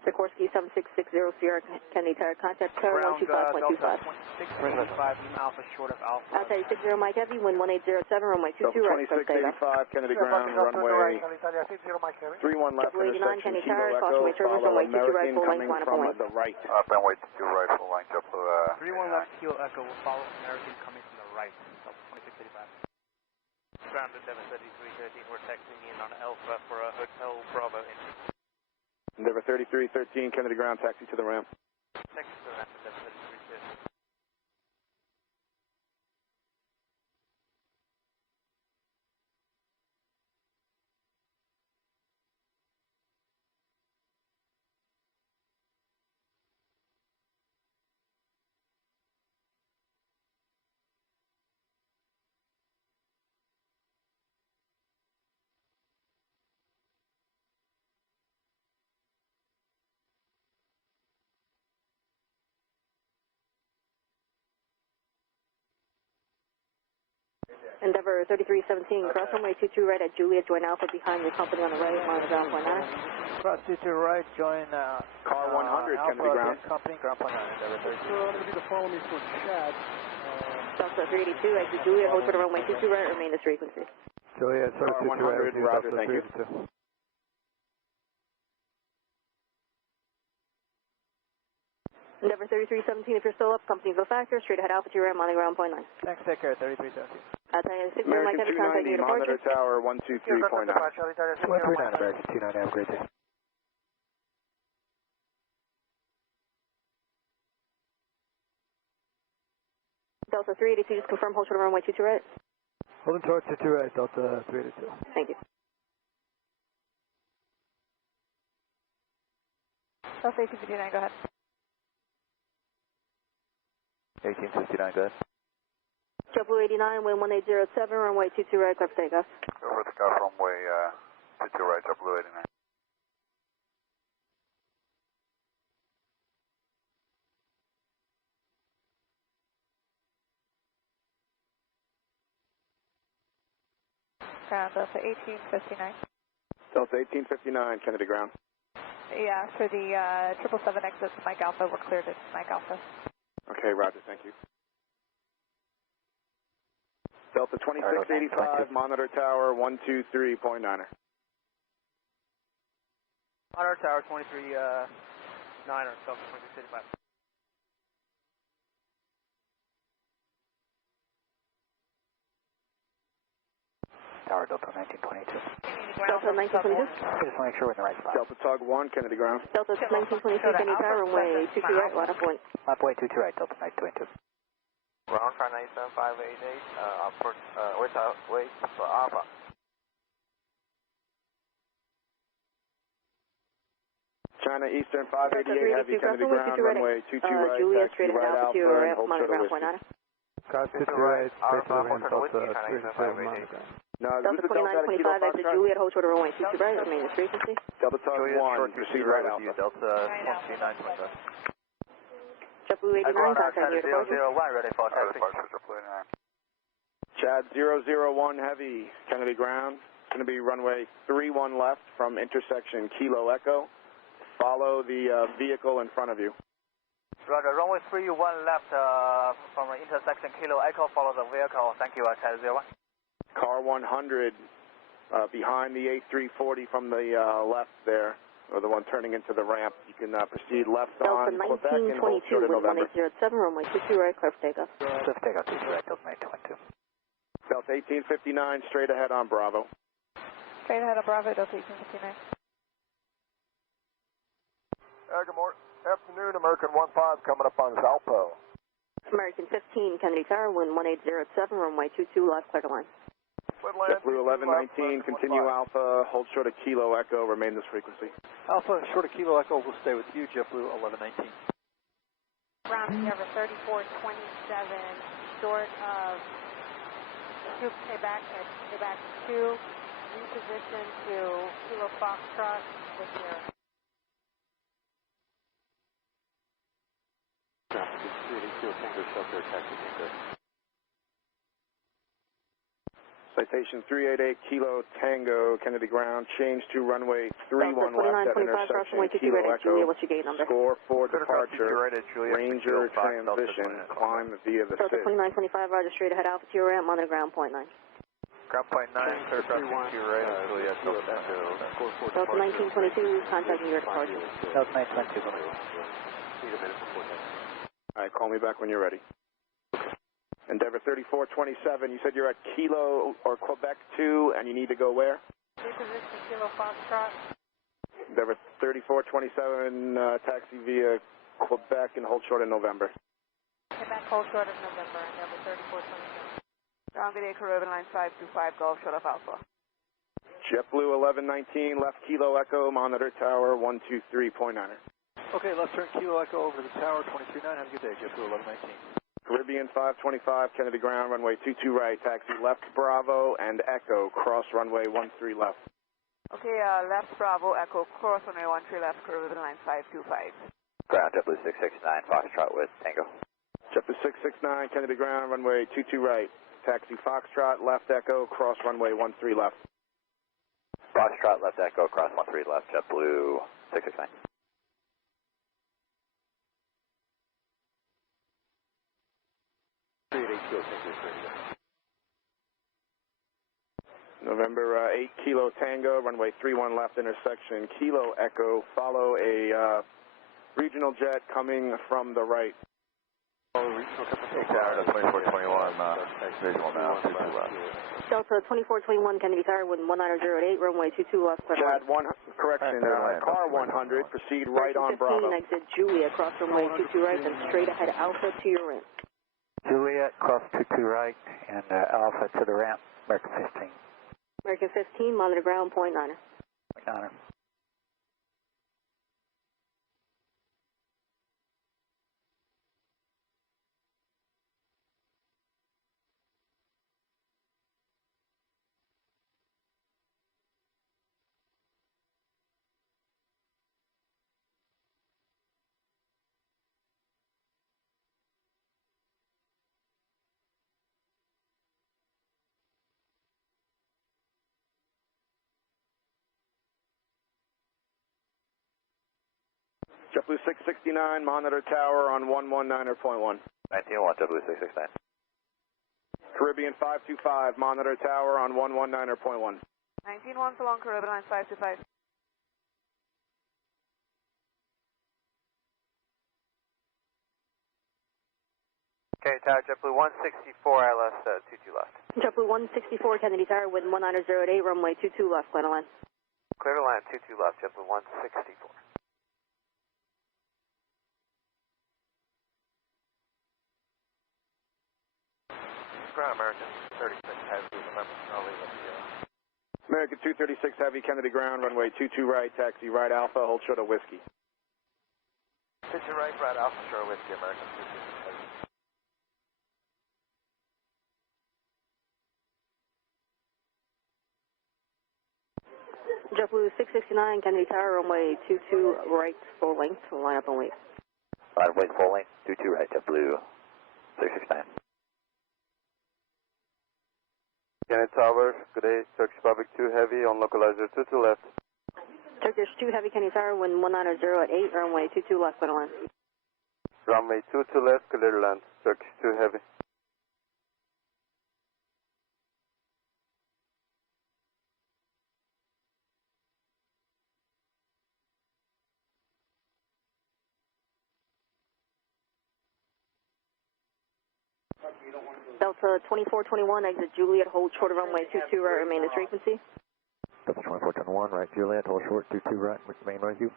Sikorsky 7660 Sierra, Kenny Tower, contact Tower 125.25. 2685, Alpha short of Alpha. Outside 60 Mike Heavy, wind 1807, runway 22 right, clear takeoff. 2685, Kennedy ground, runway 31 left, JetBlue 89, intersection Kenny Kilo Tower, Echo, caution turbulence, follow runway 22 right, American full length, coming line up from and wing. the right. Up and wait to right, full line, JetBlue 31 left, Kilo Echo will follow American coming from the right, Delta 2685. Ground Endeavor 3313, we're taxiing in on Alpha for a Hotel Bravo entry. Endeavor 3313, Kennedy ground, taxi to the ramp. Taxi to the ramp, Endeavor 3313. Endeavor 3317, cross runway 22 right at Juliet, join Alpha behind your company on the right, monitor ground 1.9. Cross 22 right, join Car 100, Kennedy ground. company, ground 1.9, Endeavor 32. So I'm going to be the follow me for Chad. Delta 382, exit Juliet, hold for the runway 22 right, remain this frequency. Juliet, Car 100, roger, thank you. Endeavor 3317, if you're still up, company go factor, straight ahead Alpha to your right, monitor ground 0.9. Thanks, take care, 3317. Outside 60 Mike American Heavy, contact New 290, York monitor departure. tower 123.9. 139, American 290, have a great day. Delta 382, just confirm, hold short of runway 22 right. Holding towards 22 right, Delta 382. Thank you. Delta 1859, go ahead. 1859, go ahead. JetBlue 89, wind 1807, runway 22 right, clear for takeoff. Over the car runway 22 right, JetBlue 89. Ground Delta 1859. Delta 1859, Kennedy ground. Yeah, for the 777 exit to Mike Alpha, we're cleared at Mike Alpha. Okay, roger, thank you. Delta 2685, monitor tower 123.9er. Monitor tower 23.9er, Delta 2685. Tower Delta 1922. Delta 1922. I just want to make sure we're in the right spot. Delta Tug 1, Kennedy ground. Delta 1922, Kenny Tower, runway 22 right, line up wind. Lap way 22 right, Delta 922. Ground car 97588, wait for Alpha. China Eastern 588, heavy Kennedy ground, runway 22 right, Juliet, taxi straight ahead right Alpha to Alpha, your and ramp, hold monitor short of ground Whiskey. 1.9. Cross 22 right, straight to the ramp, Delta 307. No, Delta 2925, exit Juliet, hold short of runway 22 right, remain at frequency. Delta Talk 1, proceed right out. Delta 2925. JetBlue 89, contact near departure. 001, ready for taxi. Chad 001 Heavy, Kennedy ground. It's going to be runway 31 left from intersection Kilo Echo. Follow the vehicle in front of you. Roger, runway 31 left from intersection Kilo Echo, follow the vehicle. Thank you, Chad 01. Car 100 behind the A340 from the left there, or the one turning into the ramp. You can proceed left Delta on Quebec and hold 1922 short of with November. 1807, runway 22 right, clear for takeoff. Clear for takeoff, 22 right, Delta 922. Delta 1859, straight ahead on Bravo. Straight ahead of Bravo, Delta 1859. Good morning. Afternoon, American 15 coming up on Zalpo. American 15, Kennedy Tower, wind 1807, runway 22 left, clear to line. JetBlue 1119, continue Alpha, hold short of Kilo Echo, remain this frequency. Alpha, short of Kilo Echo, will stay with you, JetBlue 1119. Ground Sierra 3427, short of Quebec at Quebec 2, reposition to Kilo Foxtrot with your... Citation 388 Kilo Tango, Kennedy ground, change to runway 31 left at intersection Kilo Echo, score for departure, Ranger transition, climb via the Delta 2925, Roger, straight ahead Alpha to your ramp, monitor ground point 9. Ground point 9, clear across to your right, Juliet, Delta 1922, contacting your departure. Delta 922. Alright, call me back when you're ready. Endeavor 3427, you said you're at Kilo or Quebec 2, and you need to go where? Reposition Kilo Foxtrot. Endeavor 3427, taxi via Quebec and hold short in November. Quebec, hold short of November, Endeavor 3427. Ground Gate Caribbean line 525, Golf short of Alpha. JetBlue 1119, left Kilo Echo, monitor tower 123.9er. Okay, left turn Kilo Echo over the tower, 239, have a good day, JetBlue 1119. Caribbean 525, Kennedy ground, runway 22 right, taxi left Bravo and Echo, cross runway 13 left. Okay, left Bravo, Echo, cross runway 13 left, Caribbean line 525. Ground JetBlue 669, Foxtrot with Tango. JetBlue 669, Kennedy ground, runway 22 right, taxi Foxtrot, left Echo, cross runway 13 left. Foxtrot, left Echo, cross 13 left, JetBlue 669. November 8 Kilo Tango, runway 31 left intersection, Kilo Echo, follow a regional jet coming from the right. Tower 2421, visual now, 22 left. Delta 2421, Kennedy Tower, wind 1908, runway 22 left, clear to line. Chad, correction, car 100, proceed right on Bravo. 15, exit Juliet, cross runway 22 right, then straight ahead Alpha to your ramp. Juliet, cross 22 right, and Alpha to the ramp, American 15. American 15, monitor ground, point 9er. Point 9er. JetBlue 669, monitor tower on 119.1. 19-1, JetBlue 669. Caribbean 525, monitor tower on 119.1. 19-1 along Caribbean line 525. Okay, Tower JetBlue 164, ILS 22 left. JetBlue 164, Kennedy Tower, wind 1908, runway 22 left, clear to line. Clear to line 22 left, JetBlue 164. Ground American 36 Heavy, remember Charlie with the American 236 Heavy, Kennedy ground, runway 22 right, taxi right Alpha, hold short of Whiskey. 22 right, Alpha, short of Whiskey, American 236 Heavy. JetBlue 669, Kennedy Tower, runway 22 right, full length, line up and wait. Wait, full length, 22 right, JetBlue 669. Kennedy Tower, good day, Turkish Public 2 Heavy on localizer 22 left. Turkish 2 Heavy, Kennedy Tower, wind 190 at 8, runway 22 left, clear to land. Runway 22 left, clear to land, Turkish 2 Heavy. Delta 2421, exit Juliet, hold short of runway 22 right, remain this frequency. Delta 2421, right Juliet, hold short, 22 right, remain with you.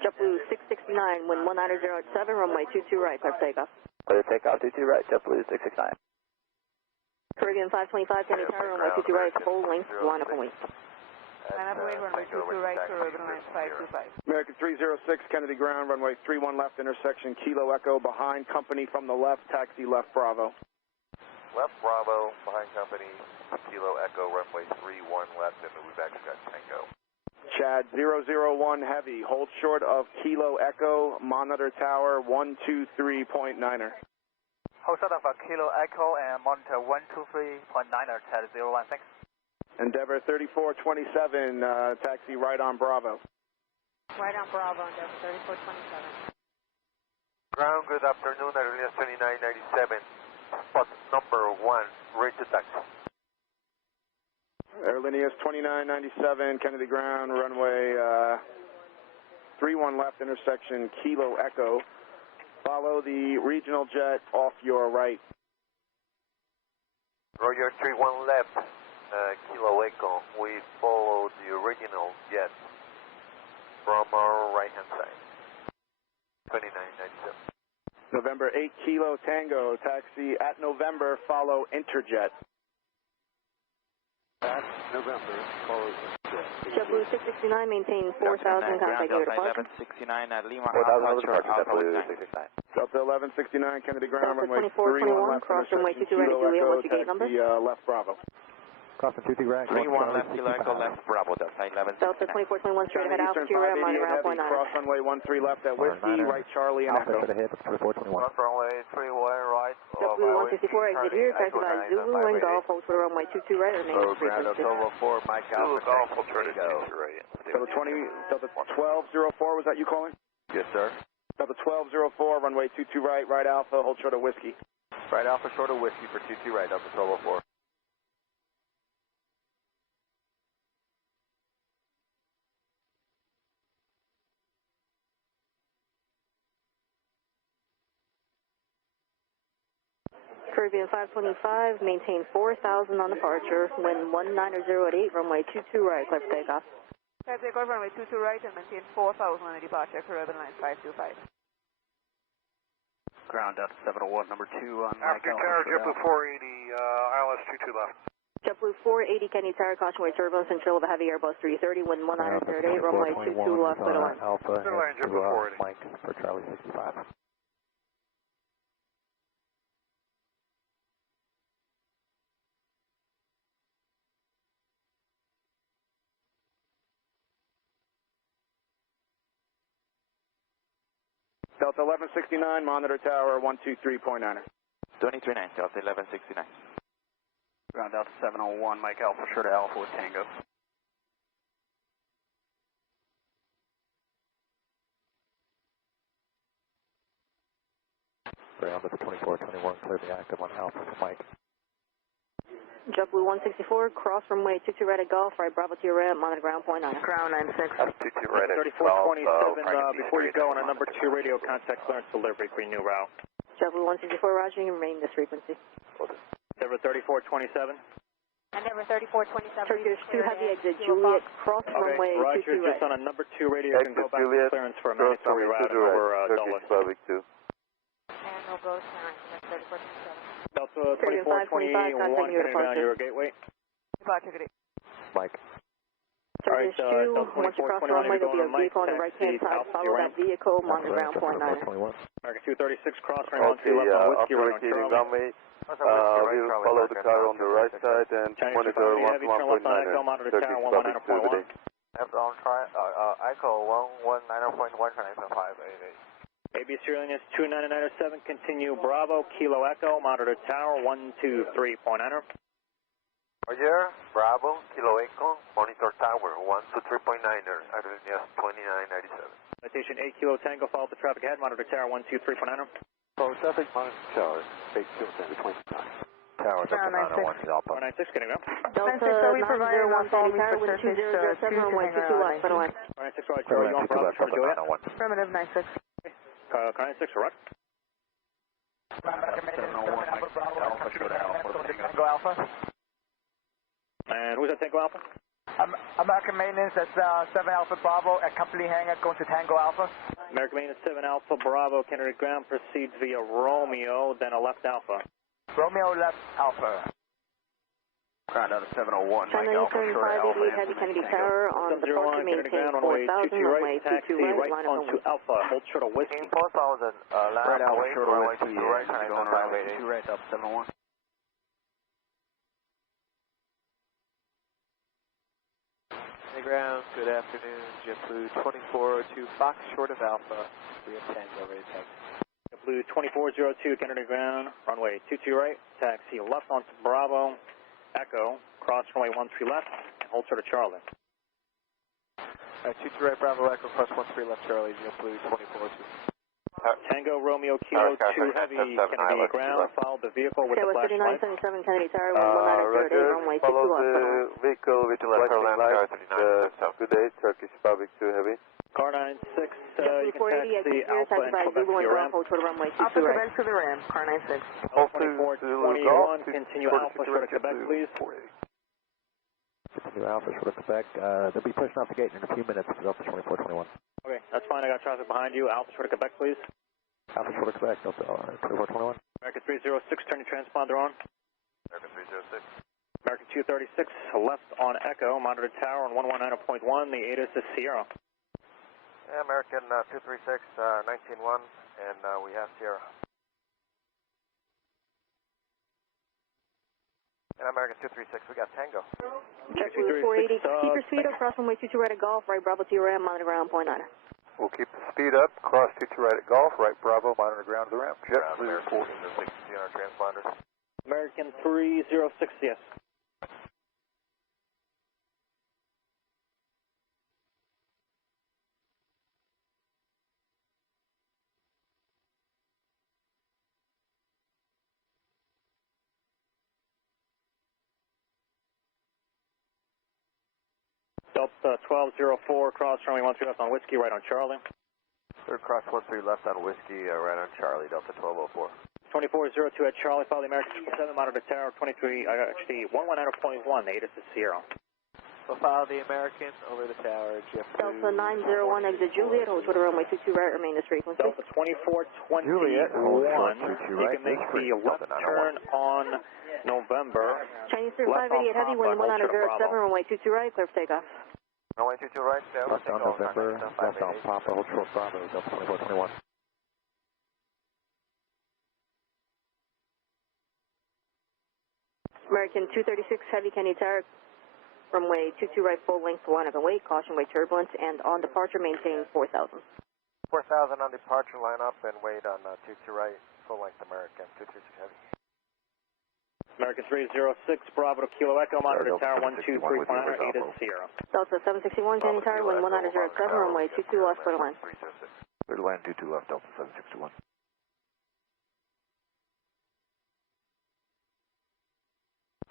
JetBlue 669, wind 190 at 7, runway 22 right, clear for takeoff. Clear to takeoff, 22 right, JetBlue 669. Caribbean 525, Kennedy Tower, runway 22 right, full length, line up and wait. Line up and wait, runway 22 right, Caribbean line 525. American 306, Kennedy ground, runway 31 left, intersection, Kilo Echo, behind company from the left, taxi left Bravo. Left Bravo, behind company, Kilo Echo, runway 31 left, and we've actually got Tango. Chad 001 Heavy, hold short of Kilo Echo, monitor tower 123.9er. Hold short of Kilo Echo and monitor 123.9er, Chad 01, thanks. Endeavor 3427, taxi right on Bravo. Right on Bravo, Endeavor 3427. Ground, good afternoon, Airlines 2997, spot number 1, ready to taxi. Airlines 2997, Kennedy ground, runway 31 left, intersection, Kilo Echo. Follow the regional jet off your right. Roger, 31 left, Kilo Echo. We follow the original jet from our right-hand side. 2997. November 8 Kilo Tango, taxi at November, follow Interjet. At November, follow Interjet. JetBlue 669, maintain 4,000, contact your departure. 1169 at Lima, 4,000 departure, JetBlue 669. Delta 1169, Kennedy ground, Delta runway 2421, 31 left, cross runway 22 Kilo ready, Juliet, Echo, what's your gate number? taxi left Bravo. Crossing 22 right, 31 left, Kilo Echo, left Bravo, Delta 1169. Delta 2421, straight ahead, Alpha, to your right, monitor ground 588 Heavy, cross runway 13 left at Whiskey, right Charlie and Echo. Alpha to the head, 2421. Cross runway 31 right. JetBlue 164, exit here, taxi by Zulu and Golf, hold for runway 22 right, remain this frequency. October 4, Mike Alpha, Golf, will try to go. Delta 1204, was that you calling? Yes, sir. Delta 1204, runway 22 right, right Alpha, hold short of Whiskey. Right Alpha, short of Whiskey for 22 right, Delta 1204. Caribbean 525, maintain 4,000 on departure, wind 190 at 8, runway 22 right, clear for takeoff. Clear take off, runway 22 right and maintain 4,000 on the departure, Caribbean line 525. Ground Delta 701, number 2 on Mike Alpha Tower, JetBlue 480, ILS 22 left. JetBlue 480, Kennedy Tower, caution wave turbulence and chill of a heavy Airbus 330, wind 190 at 8, runway 22 left, clear to land. Alpha, Clear to land, JetBlue 480. Mike for Charlie 65. Delta 1169, monitor tower 123.9er. 239, Delta 1169. Ground Delta 701, Mike Alpha, short of Alpha with Tango. Ground at the 2421, clear the active on Alpha for Mike. JetBlue 164, cross runway 22 right at Golf, right Bravo to your right, monitor ground point 9. Ground 96. 22 right at 3427, before you go on a number 2 radio contact clearance delivery, green new route. JetBlue 164, roger, you remain this frequency. Endeavor 3427. Endeavor 3427. Turkish 2 heavy exit, Juliet, cross runway 22 Roger, right. just on a number 2 radio, you can go back to clearance for a mandatory route over Dulles. Public 2. And we'll go clearance, Endeavor 3427. Delta 2421, Kennedy ground, your gateway. Departure, good day. Mike. Turkish 2, once you cross the runway, there'll be a vehicle on the right-hand side. Follow that vehicle, monitor ground point 9. American 236, cross runway 13 left on Whiskey, right on Charlie. Runway We'll follow the car on the right side and monitor 1.9. Monitor tower 119.1. Left on Echo 119.1, connection 588. AB serial is 29907, continue Bravo, Kilo Echo, monitor tower 123.9. Roger, Bravo, Kilo Echo, monitor tower 123.9er, Aerodynamics 2997. Citation 8 Kilo Tango, follow the traffic ahead, monitor tower 123.9. Follow traffic, monitor tower, 8 Kilo Tango 29. Tower, Delta 901, Alpha. 496, getting up. Delta 901, tower 12007, runway 22 left, by the way. 496, right, Charlie, going Bravo, for Juliet. Affirmative, 96. Car 96, correct. Tango Alpha. And who's at Tango Alpha? American Maintenance, that's 7 Alpha Bravo at company hangar going to Tango Alpha. American Maintenance 7 Alpha Bravo, Kennedy ground proceeds via Romeo, then a left Alpha. Romeo left Alpha. Ground out of 701, China Eastern 588 Heavy Kennedy Tower on departure maintain 4,000, runway 22 right, line up to Alpha, hold short of whiskey. 4,000, right out, short of runway whiskey, 22 right, going around 2 right, up 701. Ground, good afternoon, JetBlue 2402, Fox short of Alpha, we have Tango, ready to taxi. JetBlue 2402, Kennedy ground, runway 22 right, taxi left onto Bravo, Echo, cross runway 13 left, and hold short of Charlie. 22 right, Bravo, Echo, cross 13 left, Charlie, JetBlue 2402. Tango, Romeo, Kilo 2 Heavy, Kennedy ground, follow the vehicle with the flashing light. 3977 Kennedy Tower, 11908, runway 22 left, by the way. Vehicle with the flashing light, good day, Turkish Public 2 Heavy. Car 96, you can taxi Alpha and Quebec to your ramp. Hold short of runway 22 Alpha right. Quebec to the ramp, car 96. 2421, continue Alpha short of Quebec, please. Continue Alpha short of Quebec. They'll be pushing off the gate in a few minutes. Delta 2421. Okay, that's fine. I got traffic behind you. Alpha short of Quebec, please. Alpha short of Quebec, Delta 2421. American 306, turn your transponder on. American 306. American 236, left on Echo, monitor tower on 119.1, the ATIS is Sierra. Yeah, American 236, 19-1, and we have Sierra. And American 236, we got Tango. JetBlue 480, keep your speed up, cross runway 22 right at Golf, right Bravo to your ramp, monitor ground, .9. We'll keep the speed up, cross 22 right at Golf, right Bravo, monitor ground to the ramp. JetBlue 460 on our transponders. American 306, yes. Delta 1204, cross runway 13 left on Whiskey, right on Charlie. Third cross 13 left on Whiskey, right on Charlie, Delta 1204. 2402 at Charlie, follow the American 7, monitor tower 23, actually 119.1, the ATIS is Sierra. We'll follow the American over the tower, JetBlue. Delta 901, exit Juliet, hold short of runway 22 right, remain this frequency. Delta 2421, Juliet, hold short, you can make the left turn on November. Chinese 588 Heavy, wind 107, runway 22 right, clear for takeoff. Runway 22 right, left on November, left on Papa, hold short Bravo, Delta 2421. American 236 Heavy, Kennedy Tower, runway 22 right, full length, line up and wait, caution wait turbulence, and on departure maintain 4,000. 4,000 on departure, line up and wait on 22 right, full length American 236 Heavy. American 306, Bravo to Kilo Echo, monitor tower 123.9, ATIS Sierra. Delta 761, Kennedy Tower, wind 107, runway 22 left, clear to land. Clear to land 22 left, Delta 761.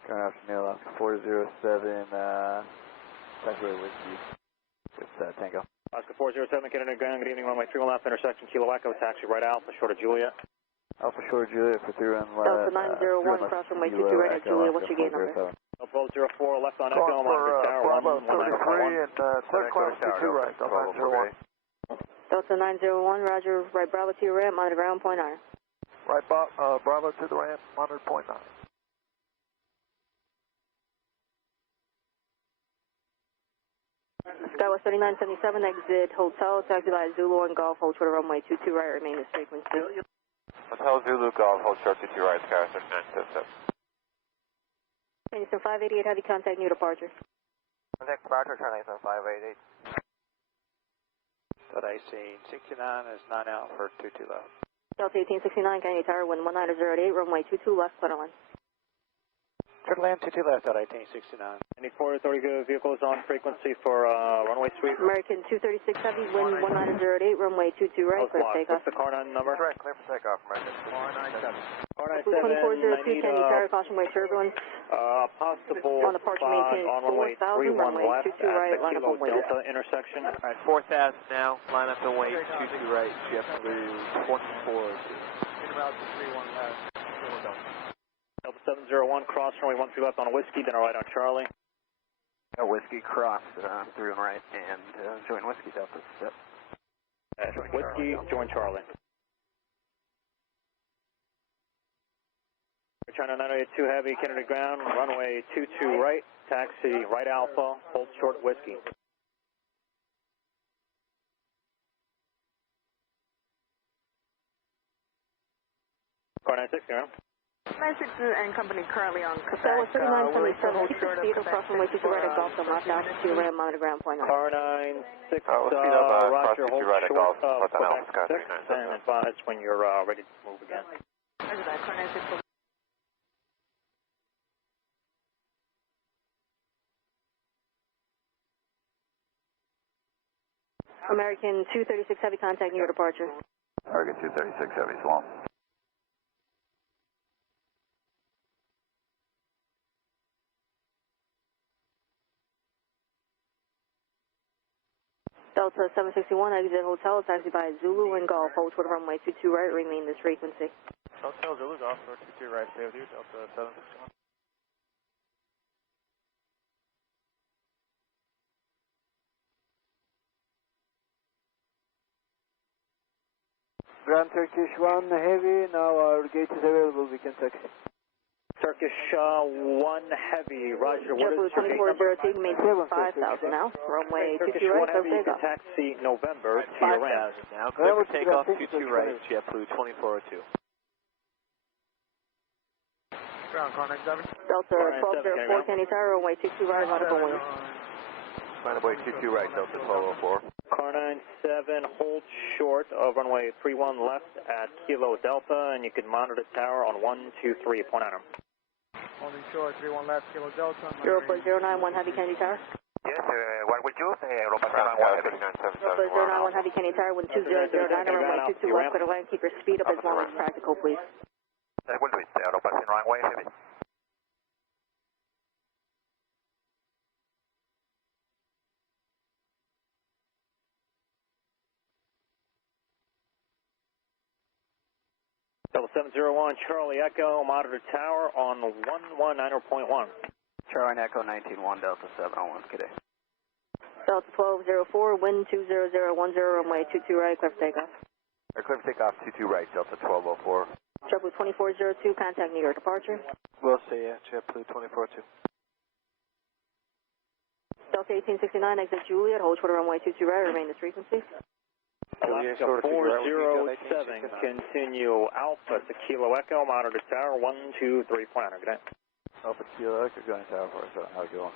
Good afternoon, Oscar 407, Tango Whiskey with Tango. Oscar 407, Kennedy ground, good evening, runway 31 left, intersection Kilo Echo, taxi right Alpha, short of Juliet. Alpha short Juliet for 3 run left. Delta 901, cross runway 22 right at Juliet, what's your gate number? 1204, left on Echo, monitor tower Bravo 33 and third class 22 right, Delta 901. Delta 901, roger, right Bravo to your ramp, monitor ground, .9. Right Bravo to the ramp, monitor .9. Skywest 3977, exit hotel, taxi by Zulu and Golf, hold short of runway 22 right, remain this frequency. Hotel Zulu Golf, hold short 22 right, Sky 3977. Houston 588, heavy contact, new departure. Contact departure, turn left on 588. Delta 1869 is 9 out for 22 left. Delta 1869, Kennedy Tower, wind 1908, runway 22 left, clear line. Turn land 22 left at 1869. Any 430 vehicles on frequency for runway sweep? American 236 heavy, wind 1908, runway 22 right, clear for takeoff. What's the car 9 number? Right, clear for takeoff, American. Car 97, 2402, Kennedy Tower, caution wave turbulence. Possible on departure, maintain on runway 31 left 22 right, at the line up Kilo on wind. Delta intersection. All right, 4000 now, line up and wait, 22 right, JetBlue 2402. In route to 31 left, Delta 701, cross runway 13 left on Whiskey, then right on Charlie. Whiskey cross, 31 right, and join Whiskey Delta. Yep. Whiskey, join Charlie. China 982 heavy, Kennedy ground, runway 22 right, taxi right Alpha, hold short Whiskey. Car 96, ground. 96 and company currently on Quebec. Tower 3977, keep the speed across runway 22 right at Golf, so mark down to ram monitor ground point on. Car 96, Roger, hold short Quebec 6, and advise when you're ready to move again. Roger that, car 96. American 236 heavy contact near departure. American 236 heavy, swamp. Delta 761, exit hotel, taxi by Zulu and Golf, hold toward runway 22 right, remain this frequency. Hotel Zulu's off for 22 right, stay with you, Delta 761. Grand Turkish 1 heavy, now our gate is available, we can taxi. Turkish 1 heavy, Roger, what is JetBlue 2402, maintain 5,000 now, runway 22 right, heavy, clear takeoff. taxi November to your ramp. Now, clear for takeoff, 22 right, JetBlue 2402. ground, car 97. Delta 1204, Kennedy Tower, runway 22 right, line up on wind. Line up way 22 right, Delta 1204. Car 97, hold short of runway 31 left at Kilo Delta, and you can monitor the tower on 123, point on him. Holding short, 31 left, Kilo Delta. 04091 heavy Kennedy Tower. Yes, what would you say, Europa 04091 heavy Kennedy Tower, wind 2009, runway 22 left, clear to land, keep your speed up as long as practical, please. We'll do it, Europa runway heavy. Delta 701, Charlie Echo, monitor tower on 119.1. Charlie Echo 191, Delta 701, good day. Delta 1204, wind 20010, runway 22 right, clear for takeoff. Clear for takeoff, 22 right, Delta 1204. JetBlue 2402, contact New York departure. We'll see ya, JetBlue 2402. Delta 1869, exit Juliet, hold short of runway 22 right, remain this frequency. Alaska 407, continue Alpha to Kilo Echo, monitor tower 123, planner, good night. Alpha Kilo Echo, going tower for us, how's it going?